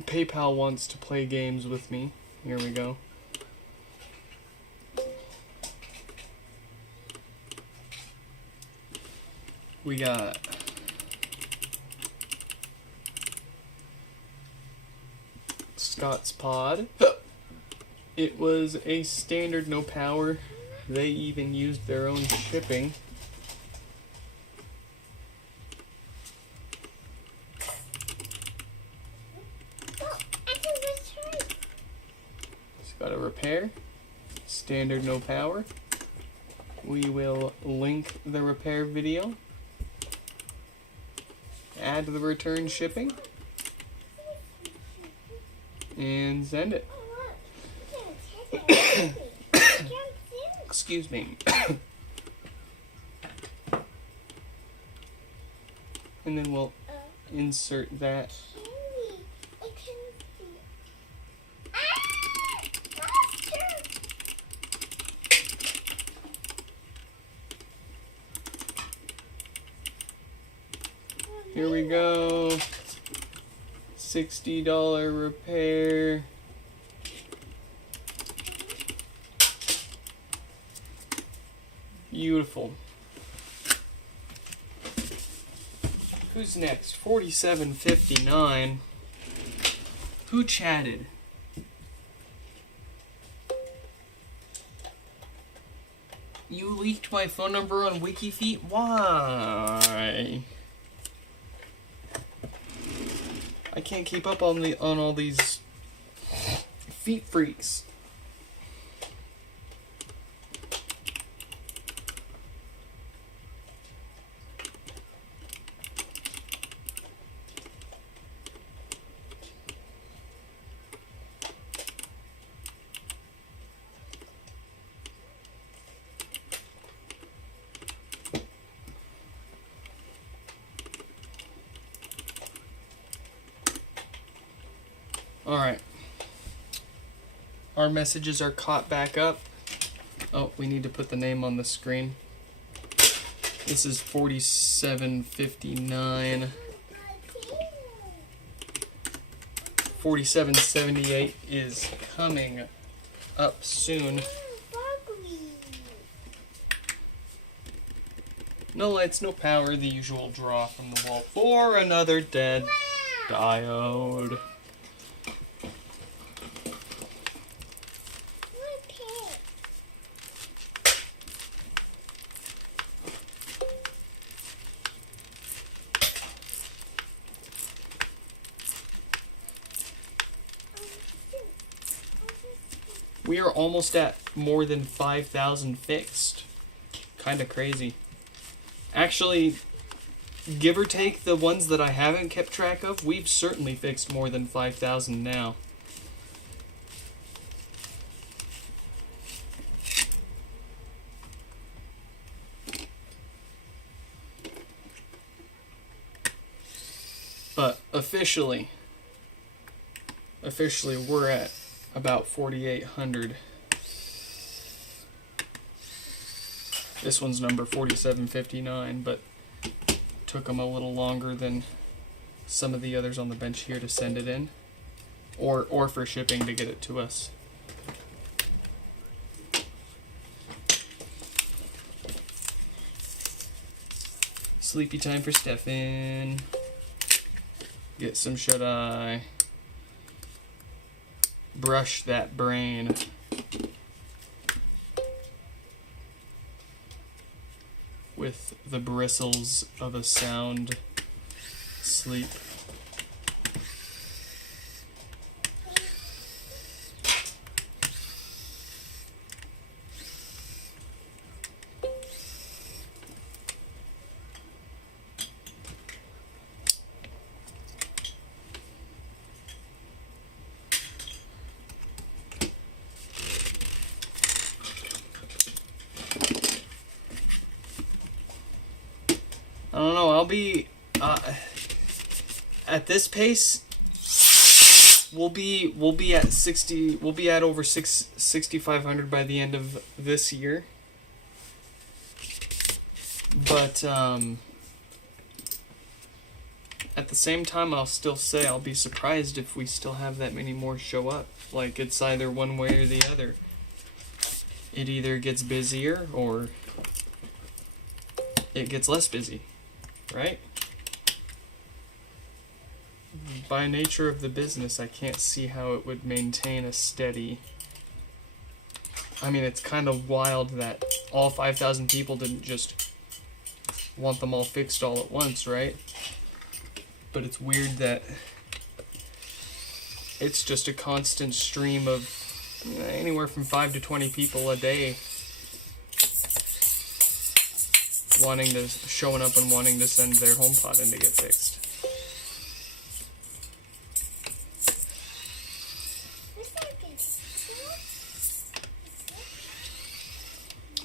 PayPal wants to play games with me. Here we go. We got Scott's Pod. It was a standard no power. They even used their own shipping. It's got a repair. Standard no power. We will link the repair video. Add the return shipping. And send it. Excuse me. And then we'll insert that. Here we go. $60 repair. Beautiful. Who's next? 4759. Who chatted? You leaked my phone number on WikiFeet? Why? I can't keep up on all these feet freaks. Alright. Our messages are caught back up. Oh, we need to put the name on the screen. This is 4759. 4778 is coming up soon. No lights, no power, the usual draw from the wall for another dead diode. We are almost at more than 5,000 fixed. Kinda crazy. Actually, give or take the ones that I haven't kept track of, we've certainly fixed more than 5,000 now. But officially we're at about 4,800. This one's number 4759, but took them a little longer than some of the others on the bench here to send it in, or for shipping to get it to us. Sleepy time for Stefan. Get some shut-eye. Brush that brain. With the bristles of a sound sleep. I don't know, I'll be, at this pace, we'll be at 60, we'll be at over 6,500 by the end of this year. But, at the same time, I'll still say I'll be surprised if we still have that many more show up. Like, it's either one way or the other. It either gets busier, or it gets less busy. Right? By nature of the business, I can't see how it would maintain a steady... I mean, it's kind of wild that all 5,000 people didn't just want them all fixed all at once, right? But it's weird that it's just a constant stream of anywhere from 5 to 20 people a day showing up and wanting to send their HomePod in to get fixed.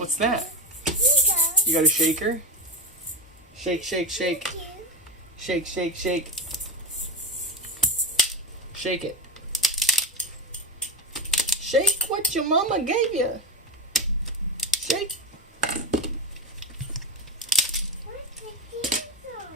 What's that? Here you go. You got a shaker? Shake, shake, shake. Thank you. Shake, shake, shake. Shake it. Shake what your mama gave you. Shake. What's the dinosaur?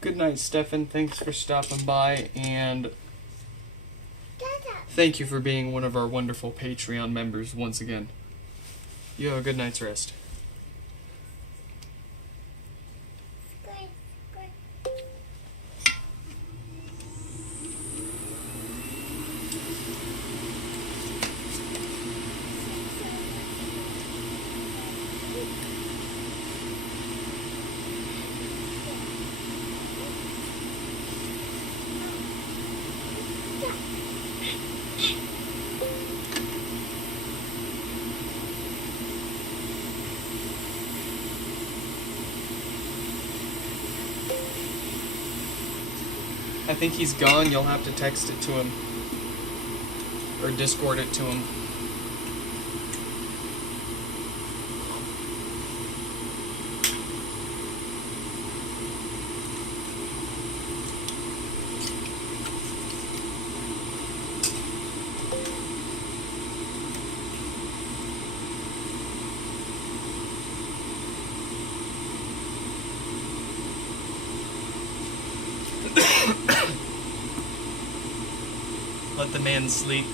Good night, Stefan. Thanks for stopping by, and Dada. thank you for being one of our wonderful Patreon members once again. You have a good night's rest. Good. Good. I think he's gone. You'll have to text it to him. Or Discord it to him. Let the man sleep.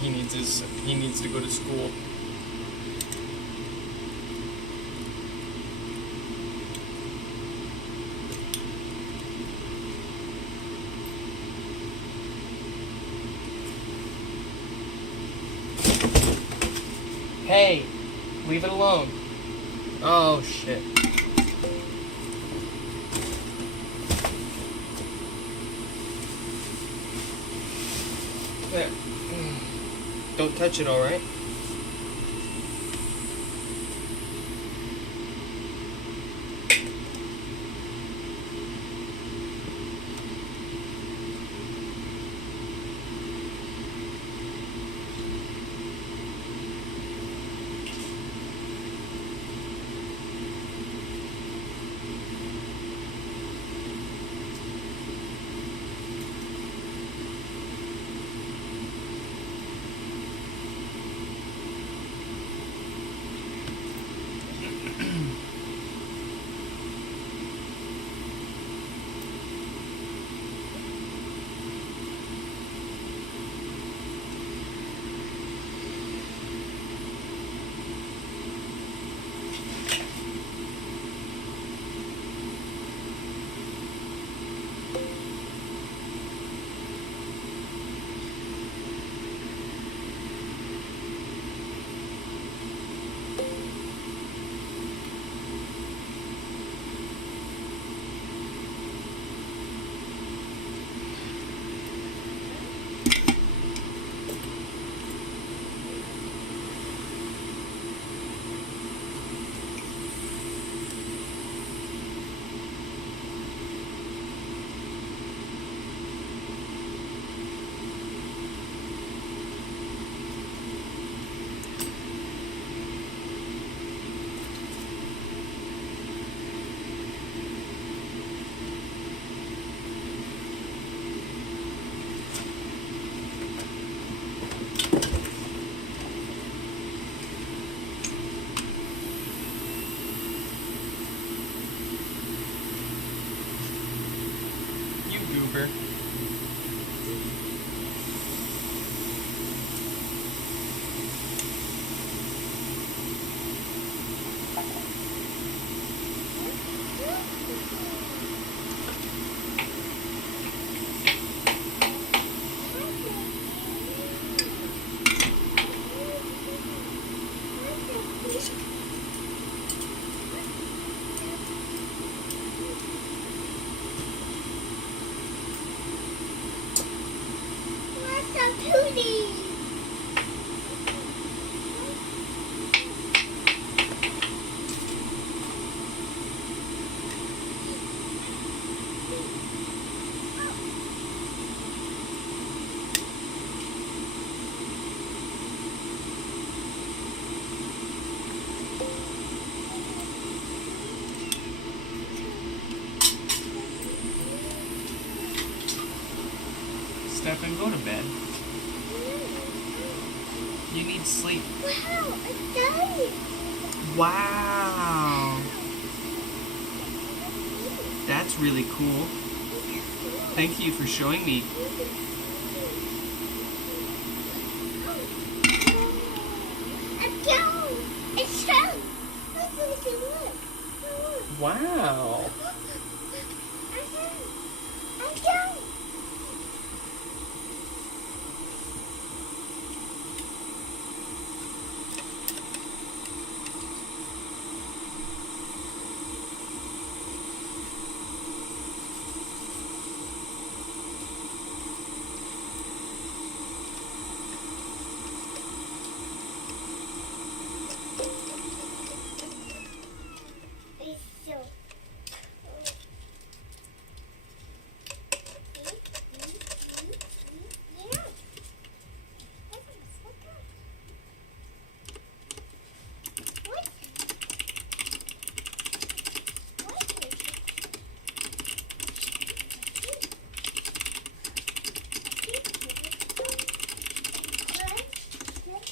He needs to go to school. Hey, leave it alone. Oh shit. There. Don't touch it, alright? stuff and go to bed. You need sleep. Wow, it's done. Wow. That's really cool. Thank you for showing me. It's done. It's done. Look. Wow. I'm done. It's so. Yeah. What?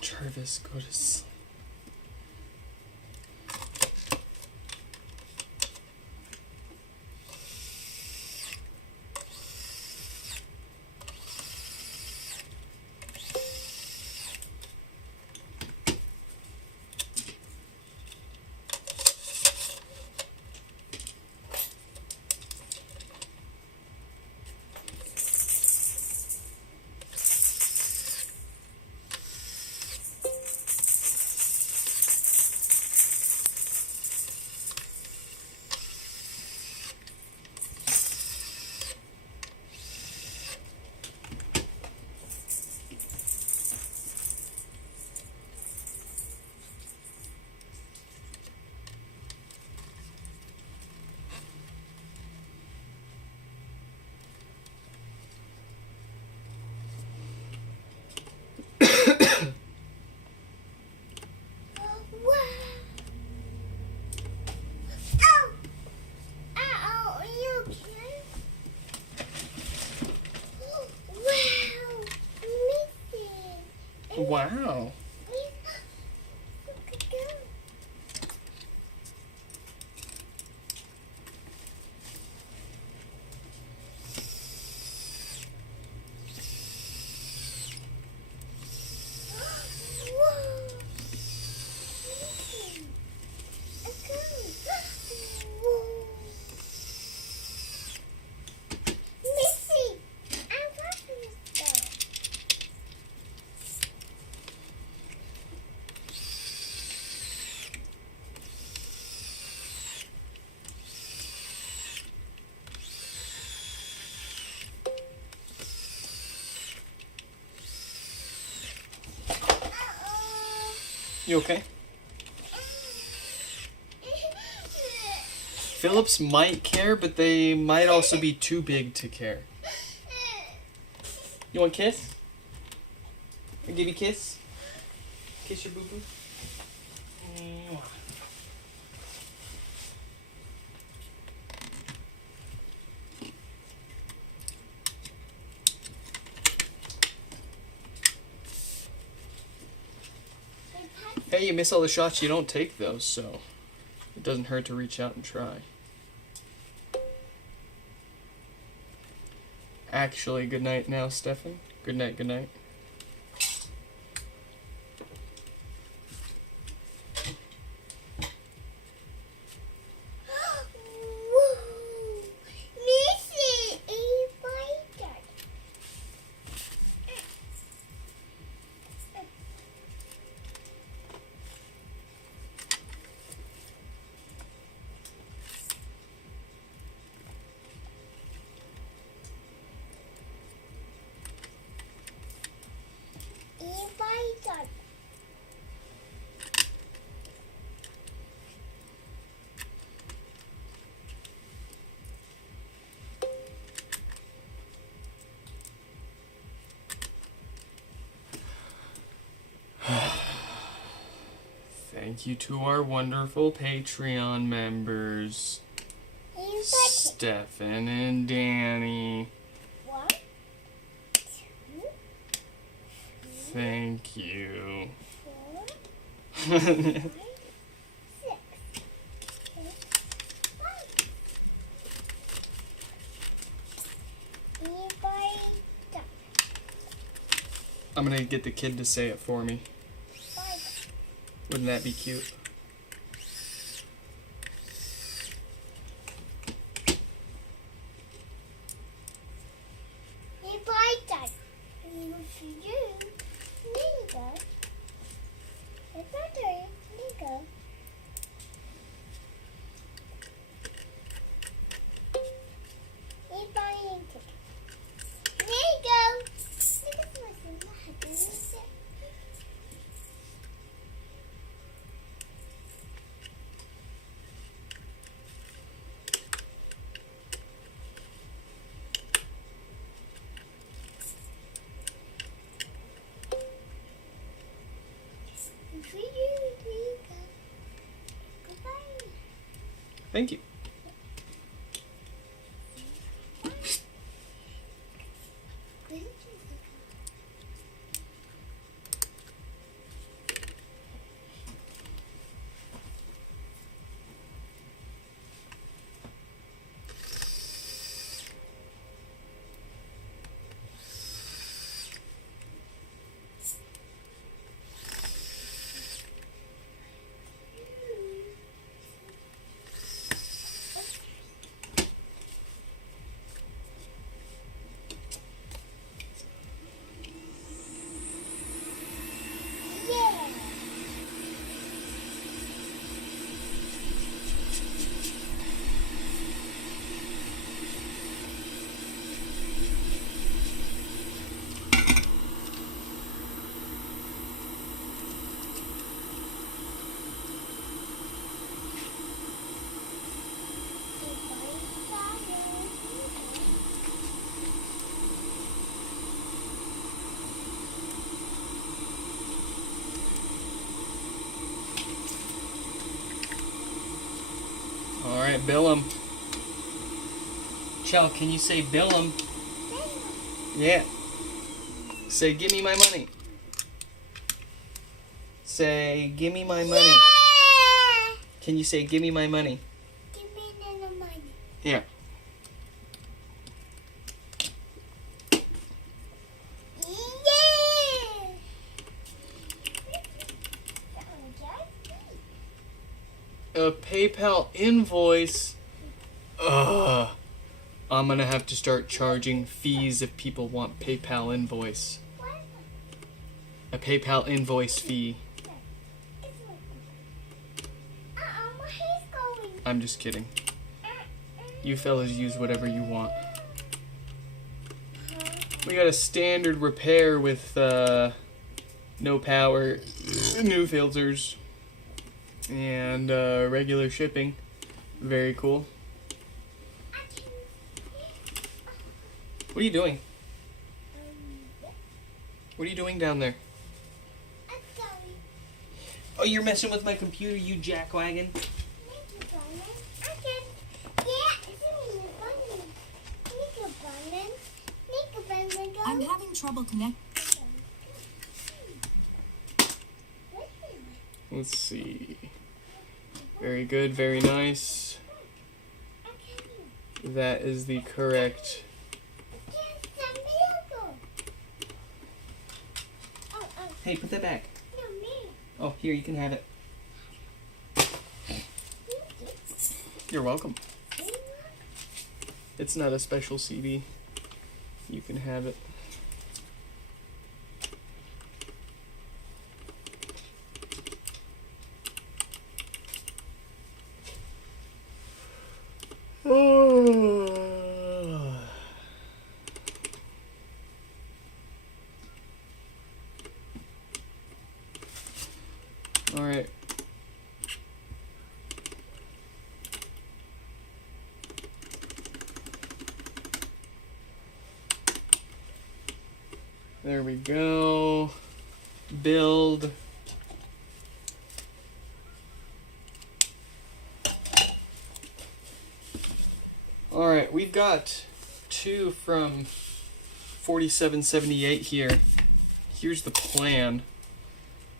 Jarvis, go to sleep. Wow. You okay? Phillips might care, but they might also be too big to care. You want a kiss? I'll give you a kiss. Kiss your boo-boo. Hey, you miss all the shots you don't take, though, so it doesn't hurt to reach out and try. Actually, good night now, Stefan. Good night, good night. Thank you to our wonderful Patreon members, Stefan and Danny. Thank you. I'm gonna get the kid to say it for me. Wouldn't that be cute? Thank you. Alright, bill him. Chell, can you say bill him? Yeah. Say, give me my money. Say, give me my money. Yeah. Can you say, give me my money? Give me the money. Yeah. A PayPal invoice. Ugh. I'm gonna have to start charging fees if people want PayPal invoice. A PayPal invoice fee. I'm just kidding. You fellas use whatever you want. We got a standard repair with no power, new filters, and regular shipping. Very cool. What are you doing? What are you doing down there? I'm sorry. Oh, you're messing with my computer, you jackwagon. Make a button. Okay. Yeah, it's in the button. Make a button. Make a button. Go. I'm having trouble connecting. Let's see. Very good, very nice. That is the correct. Hey, put that back. No, me. Oh, here, you can have it. You're welcome. It's not a special CD. You can have it. All right. There we go. Build. All right, we've got 2 from 4778 here. Here's the plan.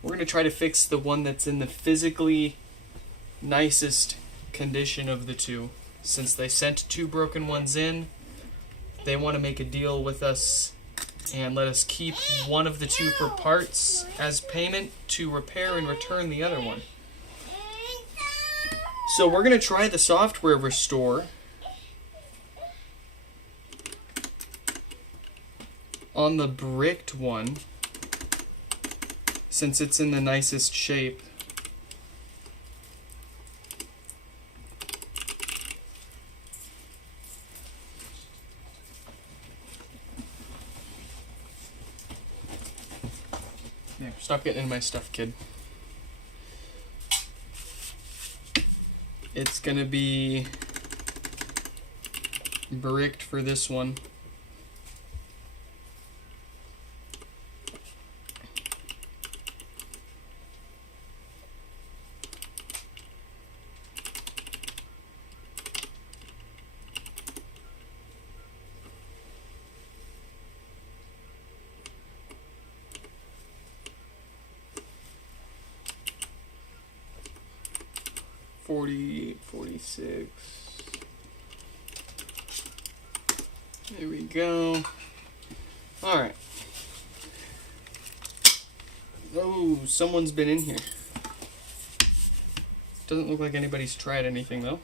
We're going to try to fix the one that's in the physically nicest condition of the 2. Since they sent 2 broken ones in, they want to make a deal with us and let us keep one of the 2 for parts as payment to repair and return the other one. So we're going to try the software restore on the bricked one, since it's in the nicest shape. There, stop getting in my stuff, kid. It's gonna be bricked for this one. $48, $46. There we go. All right. Oh, someone's been in here. Doesn't look like anybody's tried anything though.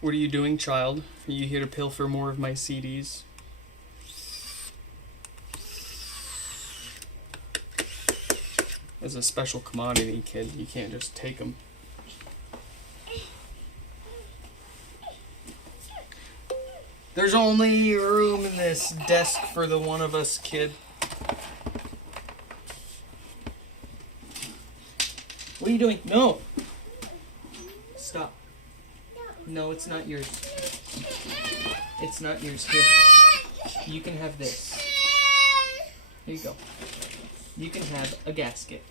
What are you doing, child? Are you here to pilfer more of my CDs? As a special commodity, kid, you can't just take them. There's only room in this desk for the one of us, kid. What are you doing? No! Stop. No, it's not yours. It's not yours. Here. You can have this. Here you go. You can have a gasket.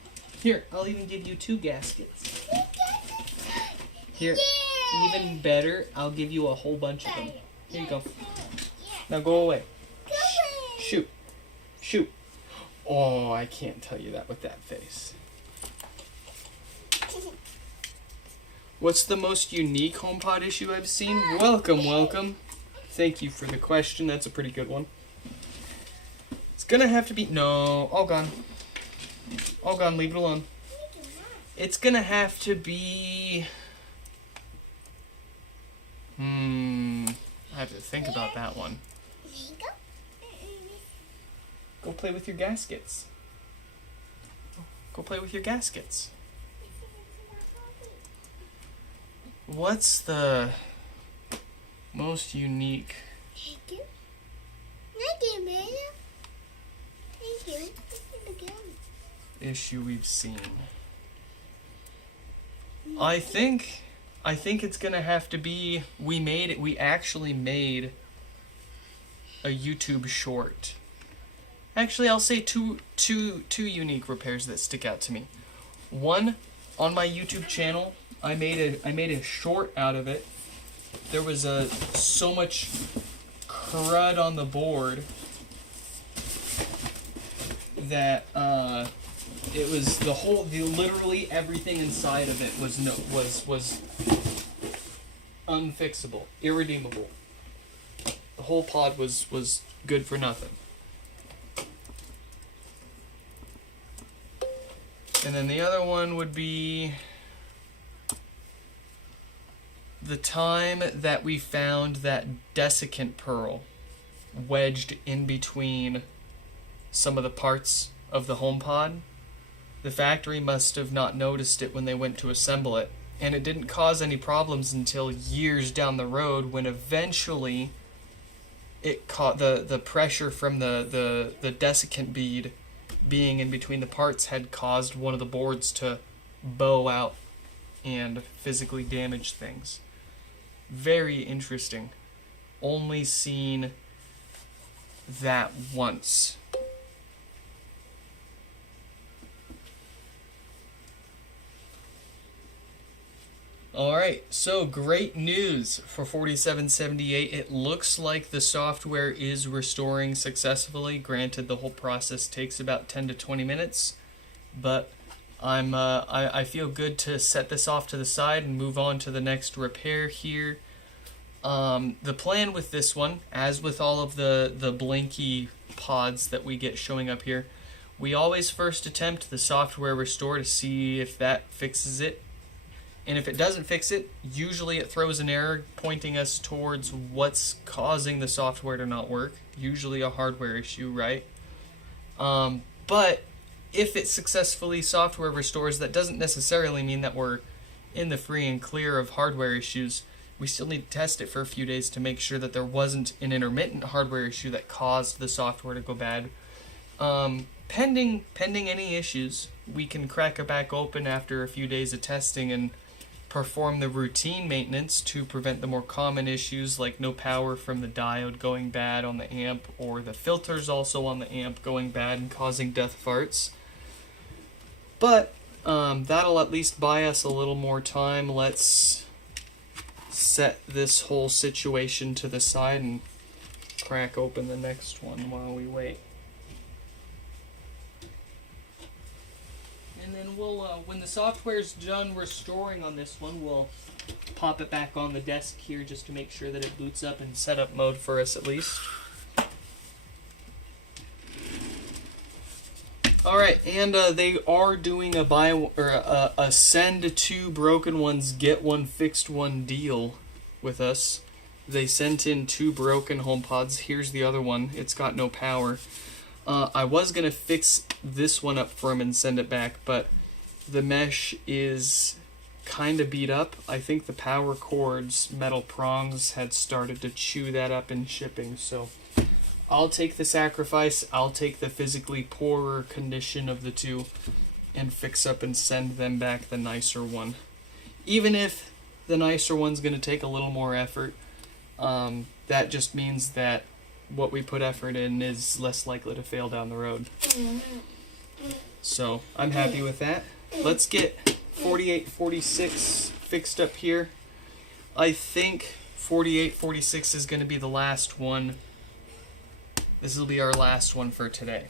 Here, I'll even give you 2 gaskets. Here, even better, I'll give you a whole bunch of them. Here you go. Now go away. Shoot. Shoot. Oh, I can't tell you that with that face. What's the most unique HomePod issue I've seen? Welcome, welcome. Thank you for the question. That's a pretty good one. It's gonna have to be... No, all gone. All gone, leave it alone. It's gonna have to be... I have to think about that one. There you go. Go play with your gaskets. Go play with your gaskets. What's the most unique Thank you. Thank you, man. Thank you. Thank you. issue we've seen? I think it's gonna have to be we actually made a YouTube short. Actually, I'll say two unique repairs that stick out to me. One, on my YouTube channel, I made a short out of it. There was so much crud on the board that it was literally everything inside of it was unfixable, irredeemable. The whole pod was good for nothing. And then the other one would be the time that we found that desiccant pearl wedged in between some of the parts of the HomePod. The factory must have not noticed it when they went to assemble it, and it didn't cause any problems until years down the road when eventually it caught the pressure from the desiccant bead being in between the parts had caused one of the boards to bow out and physically damage things. Very interesting. Only seen that once. Alright, so great news for 4778. It looks like the software is restoring successfully. Granted, the whole process takes about 10 to 20 minutes, but I feel good to set this off to the side and move on to the next repair here. The plan with this one, as with all of the blinky pods that we get showing up here, we always first attempt the software restore to see if that fixes it. And if it doesn't fix it, usually it throws an error pointing us towards what's causing the software to not work. Usually a hardware issue, right? But if it successfully software restores, that doesn't necessarily mean that we're in the free and clear of hardware issues. We still need to test it for a few days to make sure that there wasn't an intermittent hardware issue that caused the software to go bad. Pending any issues, we can crack it back open after a few days of testing and perform the routine maintenance to prevent the more common issues like no power from the diode going bad on the amp, or the filters also on the amp going bad and causing death farts. But that'll at least buy us a little more time. Let's set this whole situation to the side and crack open the next one while we wait. And then we'll, when the software's done restoring on this one, we'll pop it back on the desk here just to make sure that it boots up in setup mode for us at least. Alright, and they are doing a send two broken ones, get one fixed one deal with us. They sent in 2 broken HomePods. Here's the other one. It's got no power. I was going to fix this one up for him and send it back, but the mesh is kind of beat up. I think the power cord's metal prongs had started to chew that up in shipping, so I'll take the sacrifice. I'll take the physically poorer condition of the two and fix up and send them back the nicer one. Even if the nicer one's going to take a little more effort, that just means that what we put effort in is less likely to fail down the road. So I'm happy with that. Let's get 4846 fixed up here. I think 4846 is going to be the last one. This will be our last one for today.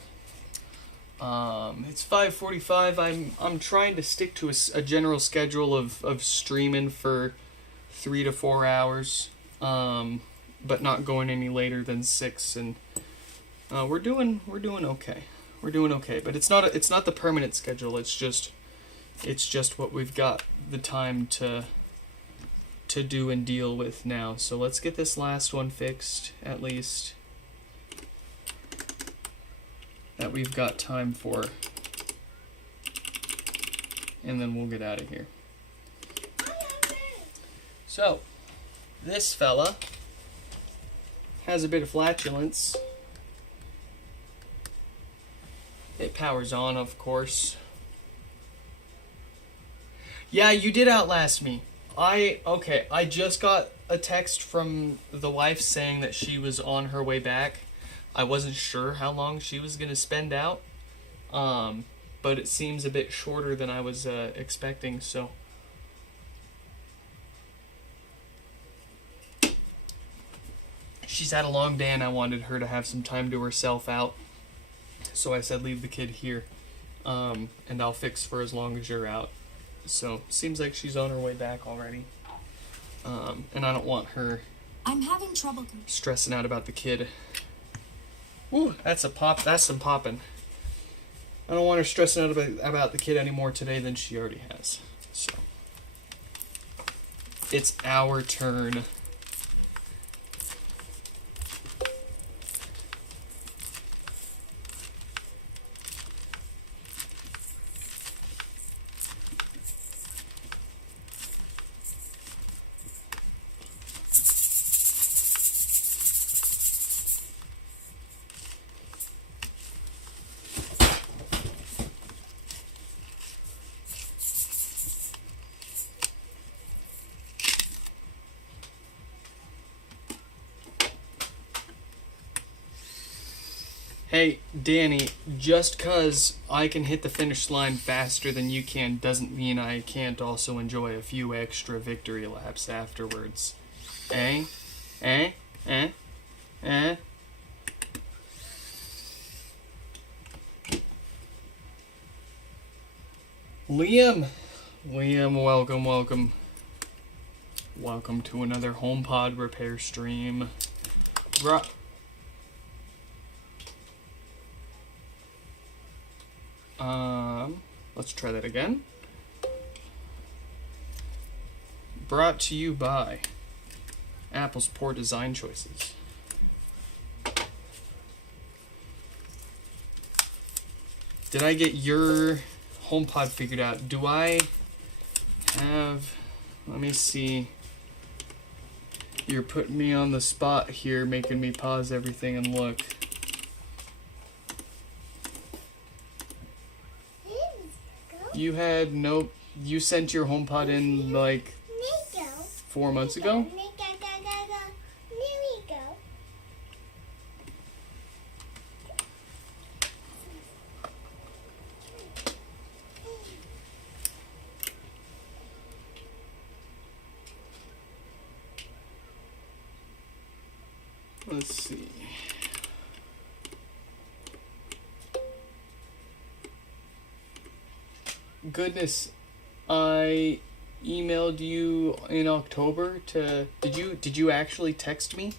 It's 5:45. I'm trying to stick to a general schedule of streaming for 3 to 4 hours. But not going any later than 6, and we're doing okay. We're doing okay, but it's not the permanent schedule. It's just what we've got the time to to do and deal with now. So let's get this last one fixed, at least, that we've got time for. And then we'll get out of here. So, this fella has a bit of flatulence. It powers on, of course. Yeah, you did outlast me. I just got a text from the wife saying that she was on her way back. I wasn't sure how long she was going to spend out. But it seems a bit shorter than I was expecting, so. She's had a long day and I wanted her to have some time to herself out. So I said leave the kid here, and I'll fix for as long as you're out. So, seems like she's on her way back already. And I don't want her I'm having trouble. stressing out about the kid. Ooh, that's a pop. That's some popping. I don't want her stressing out about the kid any more today than she already has. So, it's our turn. Hey, Danny, just 'cause I can hit the finish line faster than you can doesn't mean I can't also enjoy a few extra victory laps afterwards. Eh? Eh? Eh? Eh? Liam, welcome. Welcome to another HomePod repair stream. Let's try that again. Brought to you by Apple's poor design choices. Did I get your HomePod figured out? Do I have... Let me see. You're putting me on the spot here, making me pause everything and look. You had no... You sent your HomePod in like 4 months ago? Let's see. Goodness, I emailed you in October to... Did you actually text me?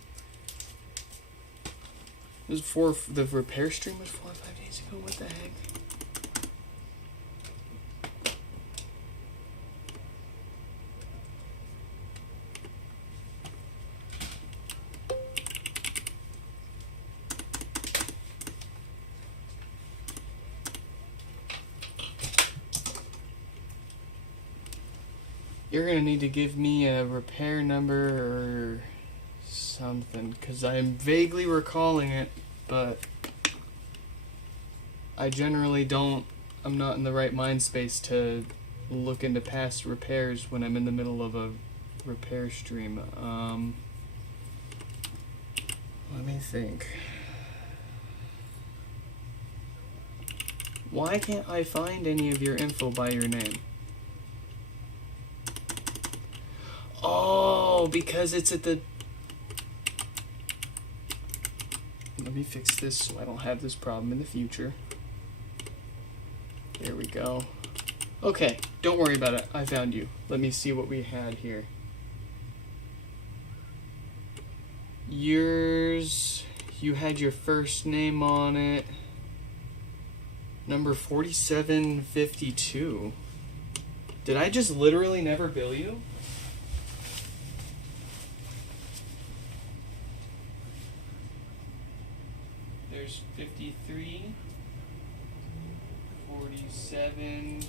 It was for the repair stream was 4 or 5 days ago. What the heck? You're gonna need to give me a repair number or something, because I'm vaguely recalling it, but I generally don't, I'm not in the right mind space to look into past repairs when I'm in the middle of a repair stream. Let me think. Why can't I find any of your info by your name? Oh, because it's at the... Let me fix this so I don't have this problem in the future. There we go. Okay, don't worry about it. I found you. Let me see what we had here. Yours... You had your first name on it. Number 4752. Did I just literally never bill you? there's 53, 47.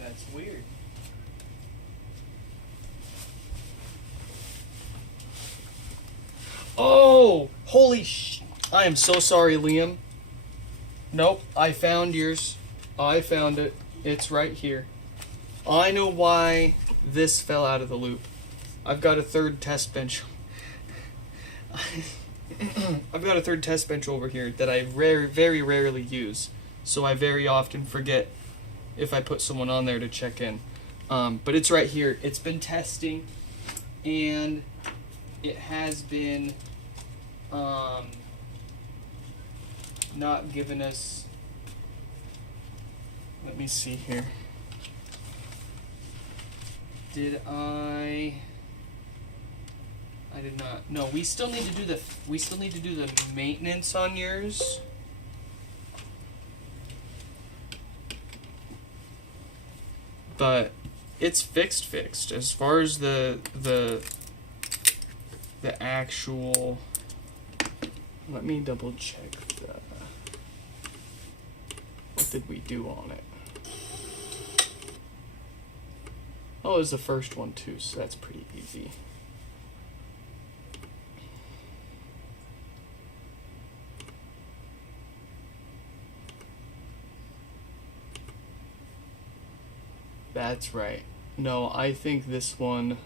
That's weird. Oh, holy I am so sorry, Liam. Nope, I found yours. I found it. It's right here. I know why this fell out of the loop. I've got a third test bench. I've got a third test bench over here that I very rarely use. So I very often forget if I put someone on there to check in. But it's right here. It's been testing, and it has been not giving us. Let me see here. Did I did not. No, we still need to do the maintenance on yours. But it's fixed. As far as the actual, let me double check what did we do on it. Oh, it was the first one too, so that's pretty easy. That's right. No, I think this one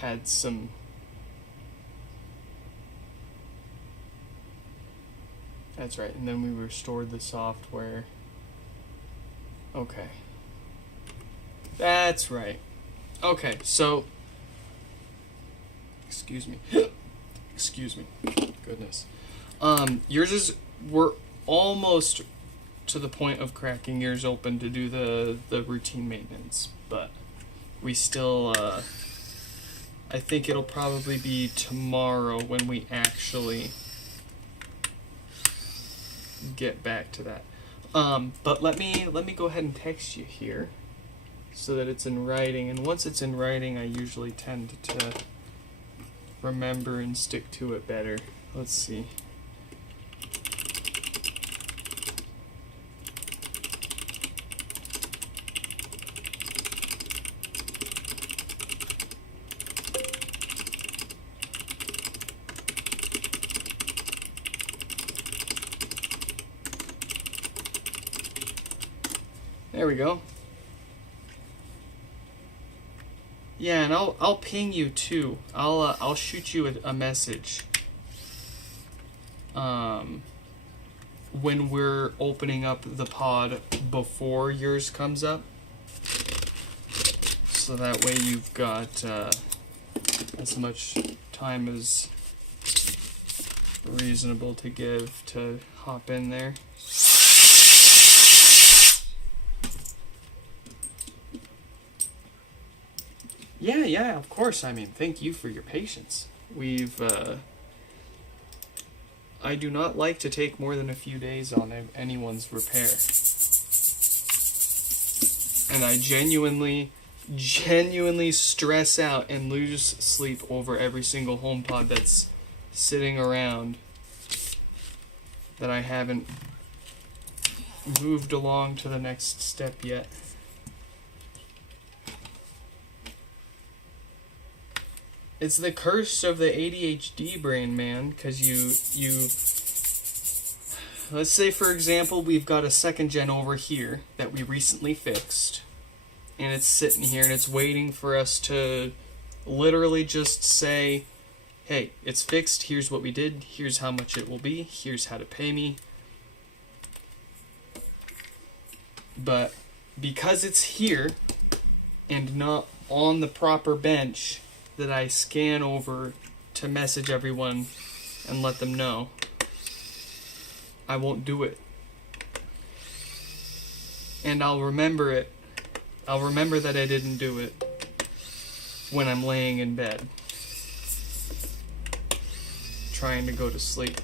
had some. That's right, and then we restored the software. Okay. That's right. Okay, so. Excuse me. Excuse me. Goodness. Yours is. We're almost to the point of cracking yours open to do the routine maintenance, but we still. I think it'll probably be tomorrow when we actually get back to that. But let me go ahead and text you here so that it's in writing, and once it's in writing I usually tend to remember and stick to it better. Let's see. There we go. Yeah, and I'll ping you too. I'll shoot you a message. When we're opening up the pod before yours comes up, so that way you've got as much time as reasonable to give to hop in there. Yeah, of course. I mean, thank you for your patience. I do not like to take more than a few days on anyone's repair. And I genuinely stress out and lose sleep over every single HomePod that's sitting around that I haven't moved along to the next step yet. It's the curse of the ADHD brain, man, because you let's say, for example, we've got a second gen over here that we recently fixed, and it's sitting here and it's waiting for us to literally just say, hey, it's fixed, here's what we did, here's how much it will be, here's how to pay me. But because it's here and not on the proper bench that I scan over to message everyone and let them know, I won't do it. And I'll remember it. I'll remember that I didn't do it when I'm laying in bed, trying to go to sleep.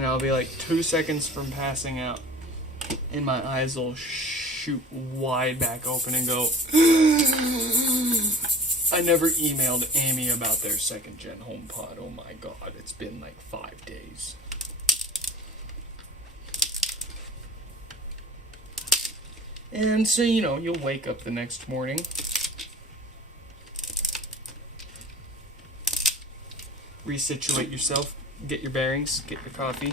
and I'll be like 2 seconds from passing out, and my eyes will shoot wide back open and go, I never emailed Amy about their 2nd gen HomePod. Oh my god, it's been like 5 days. And so, you know, you'll wake up the next morning, resituate yourself, get your bearings, get your coffee,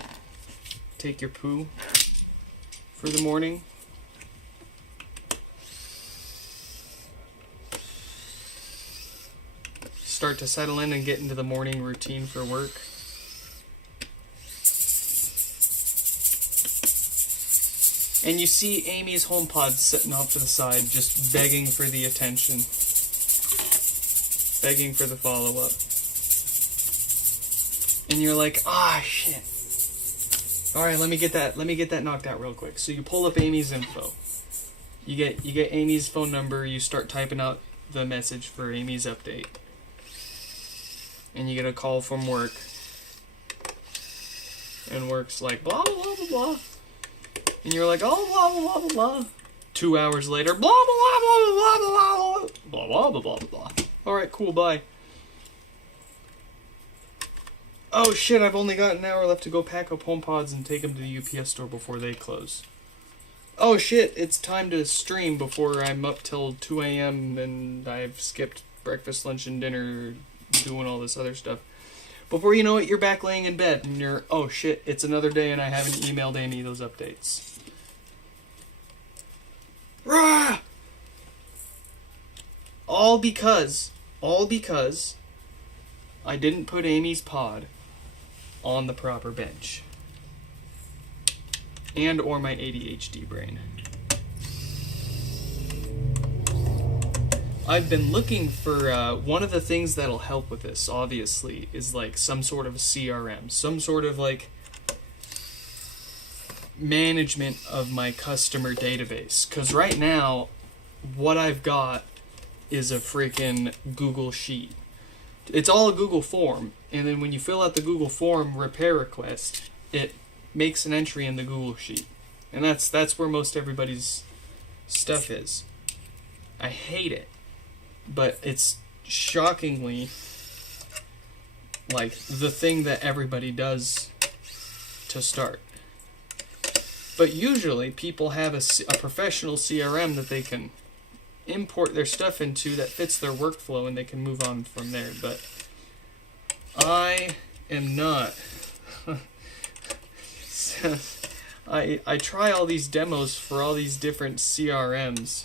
take your poo for the morning. Start to settle in and get into the morning routine for work. And you see Amy's HomePod sitting off to the side, just begging for the attention, begging for the follow-up. And you're like, ah, shit. Alright, let me get that knocked out real quick. So you pull up Amy's info. You get Amy's phone number, you start typing out the message for Amy's update. And you get a call from work. And work's like, blah, blah, blah, blah, blah. And you're like, oh, blah, blah, blah, blah, blah. 2 hours later, blah, blah, blah, blah, blah, blah, blah, blah, blah, blah, blah, blah. Alright, cool, bye. Oh shit, I've only got an hour left to go pack up HomePods and take them to the UPS store before they close. Oh shit, it's time to stream before I'm up till 2 a.m. and I've skipped breakfast, lunch, and dinner doing all this other stuff. Before you know it, you're back laying in bed and you're, oh shit, it's another day and I haven't emailed Amy those updates. Rah! All because I didn't put Amy's pod on the proper bench. And or my ADHD brain. I've been looking for, one of the things that'll help with this, obviously, is like some sort of CRM. Some sort of like management of my customer database. Because right now, what I've got is a freaking Google Sheet. It's all a Google form, and then when you fill out the Google form repair request, it makes an entry in the Google Sheet. And that's where most everybody's stuff is. I hate it. But it's shockingly like the thing that everybody does to start. But usually people have a professional CRM that they can import their stuff into that fits their workflow and they can move on from there. But I am not. I try all these demos for all these different CRMs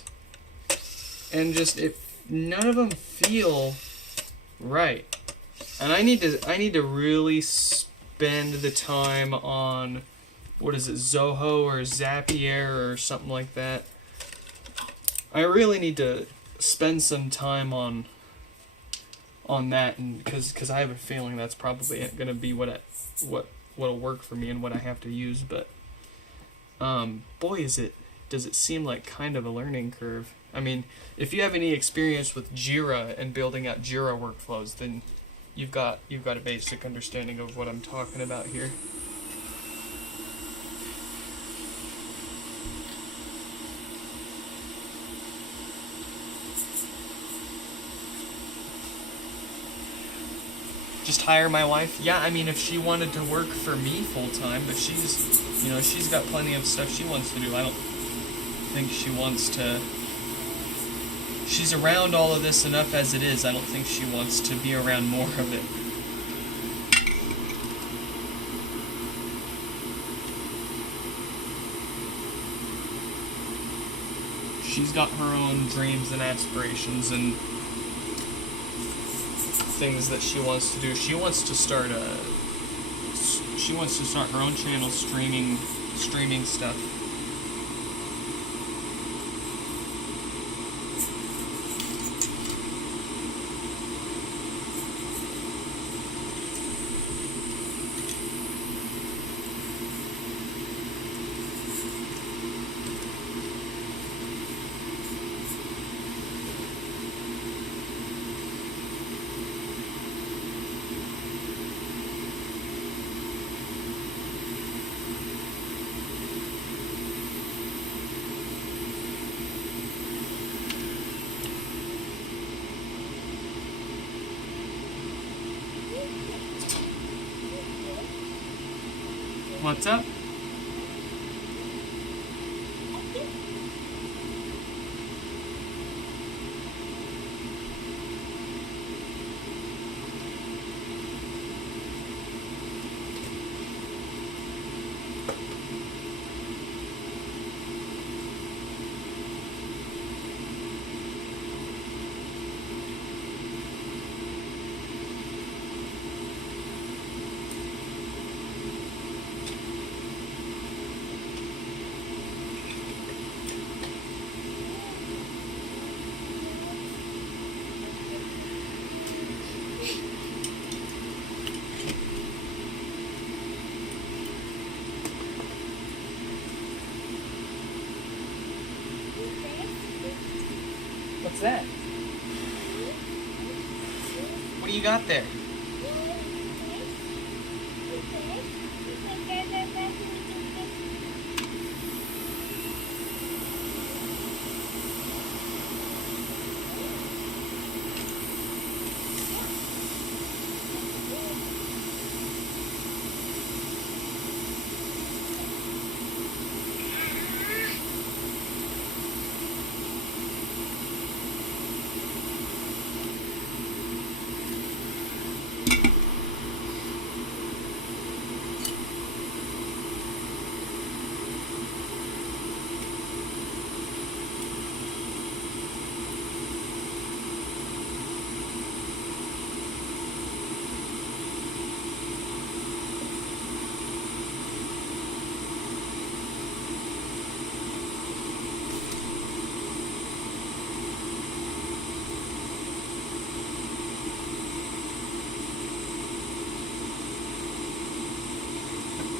and just none of them feel right. And I need to really spend the time on, what is it, Zoho or Zapier or something like that. I really need to spend some time on that, and because I have a feeling that's probably going to be what'll work for me and what I have to use. But boy, does it seem like kind of a learning curve. I mean, if you have any experience with Jira and building out Jira workflows, then you've got a basic understanding of what I'm talking about here. Just hire my wife? Yeah, I mean, if she wanted to work for me full time, but she's got plenty of stuff she wants to do. I don't think she wants to. She's around all of this enough as it is. I don't think she wants to be around more of it. She's got her own dreams and aspirations and things that she wants to do. She wants to start her own channel streaming stuff. What's up? What's that? What do you got there?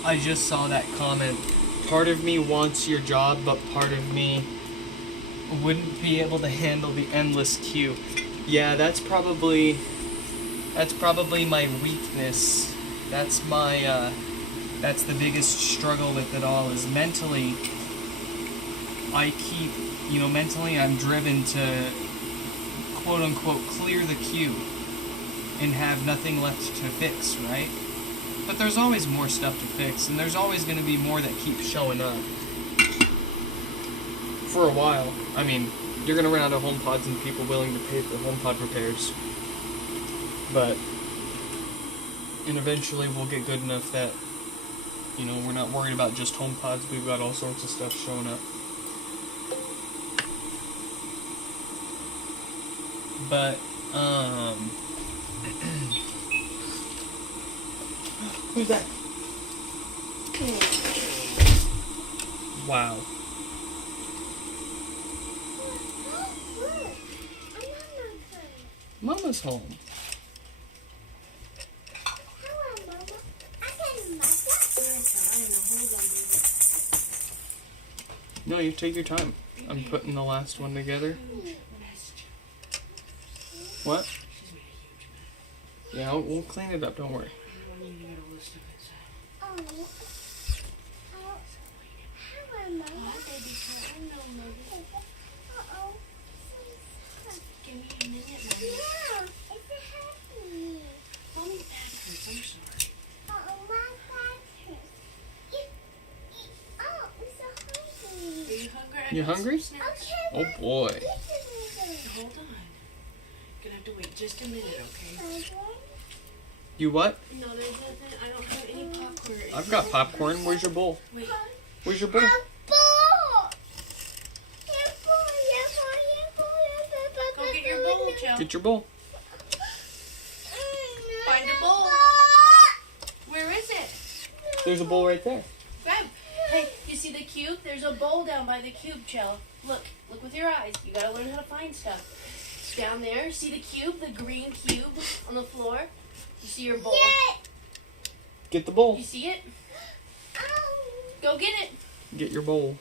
I just saw that comment. Part of me wants your job, but part of me wouldn't be able to handle the endless queue. Yeah, that's probably my weakness. That's the biggest struggle with it all is mentally. Mentally I'm driven to quote unquote clear the queue and have nothing left to fix, right? But there's always more stuff to fix, and there's always going to be more that keeps showing up. For a while. I mean, you're going to run out of HomePods and people willing to pay for HomePod repairs. And eventually we'll get good enough that, we're not worried about just HomePods. We've got all sorts of stuff showing up. But, who's that? Wow. Mama's home. Hello, Mama. I can No, you take your time. I'm putting the last one together. What? Yeah, we'll clean it up, don't worry. Oh, hello, Mama. Uh-oh. Give me a minute, No, it's a happy. Mommy, that hurts. I'm sorry. Uh-oh, my back hurts. Oh, I'm so hungry. Are you hungry? You hungry? Okay, Oh boy. Hold on. Gonna have to wait just a minute, okay? You what? No, there's nothing. I don't have any popcorn. I've got popcorn. Where's your bowl? Wait. Where's your bowl? Go get your bowl, Joe. Get your bowl. Find a bowl. Where is it? There's a bowl right there. Grab. Hey, you see the cube? There's a bowl down by the cube, Chell. Look with your eyes. You gotta learn how to find stuff. Down there, see the cube, the green cube on the floor? You see your bowl? Get the bowl. You see it? Go get it. Get your bowl.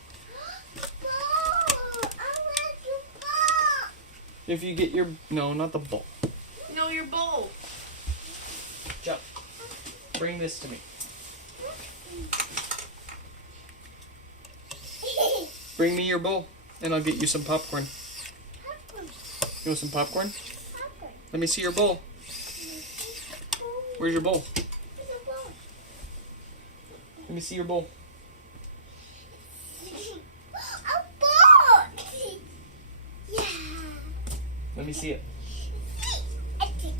If you get your... No, not the bowl. No, your bowl. Joe, bring this to me. Bring me your bowl, and I'll get you some popcorn. You want some popcorn? Let me see your bowl. Where's your bowl? Let me see your bowl. A ball. Yeah. Let me see it. I think.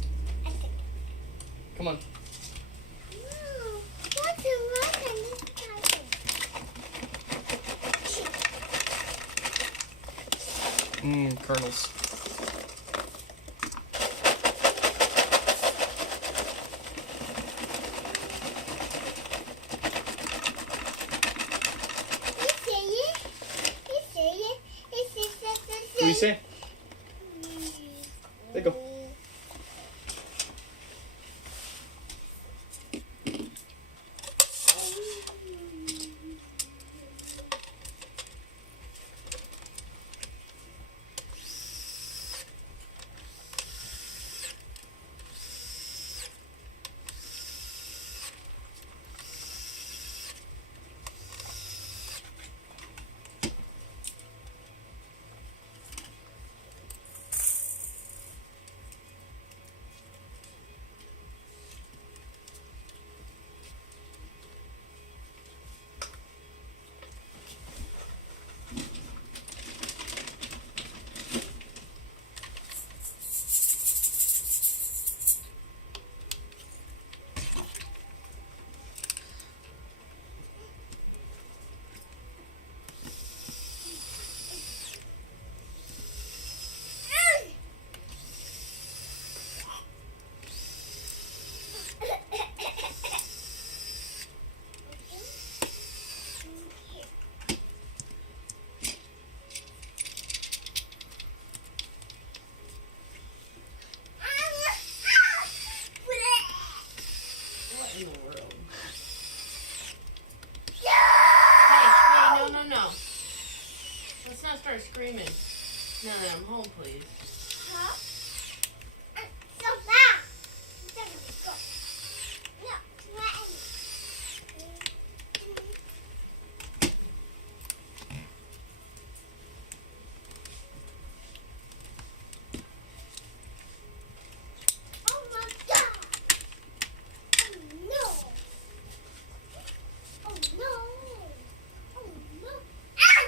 Come on. No. What's wrong on this Kernels. What do you say? There you go. What in the world? Hey, no. Let's not start screaming. Now that I'm home, please. Huh? So fast. Go. No, oh my God. Oh no. Oh no. Oh no. Ah!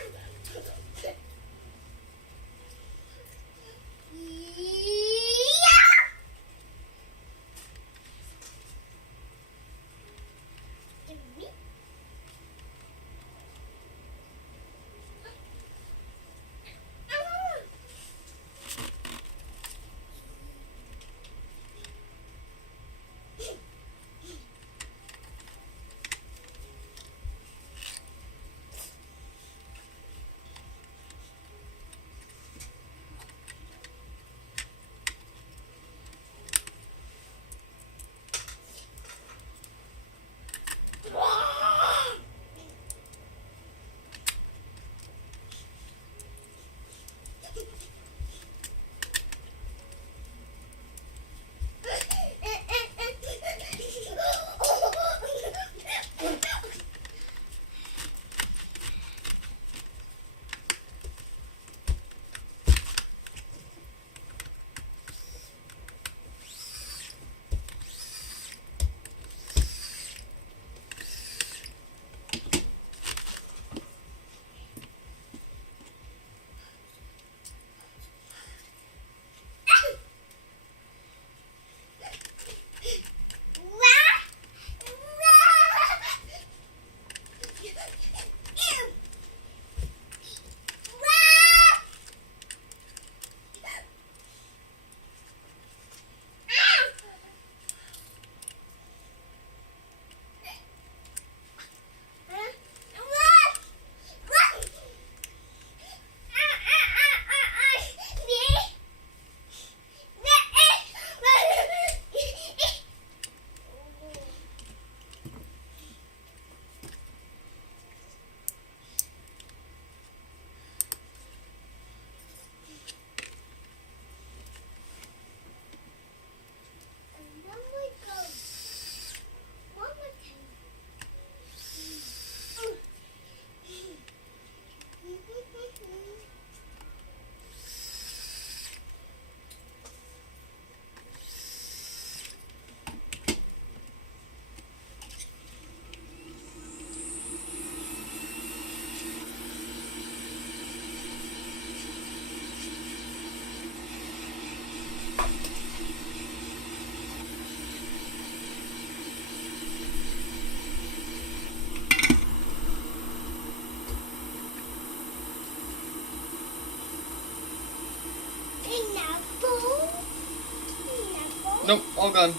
Nope, all gone.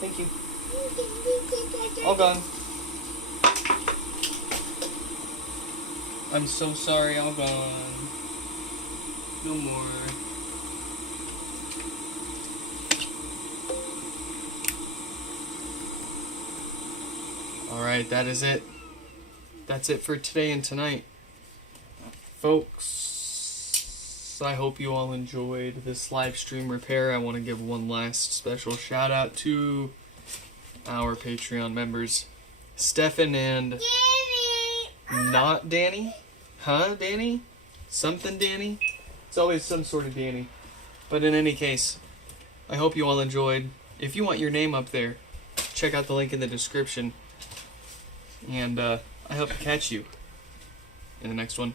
Thank you. All gone. I'm so sorry, all gone. No more. Alright, that is it. That's it for today and tonight. Folks, I hope you all enjoyed this live stream repair. I want to give one last special shout out to our Patreon members, Stefan and not Danny. Huh, Danny? Something Danny? It's always some sort of Danny. But in any case, I hope you all enjoyed. If you want your name up there, check out the link in the description. And I hope to catch you in the next one.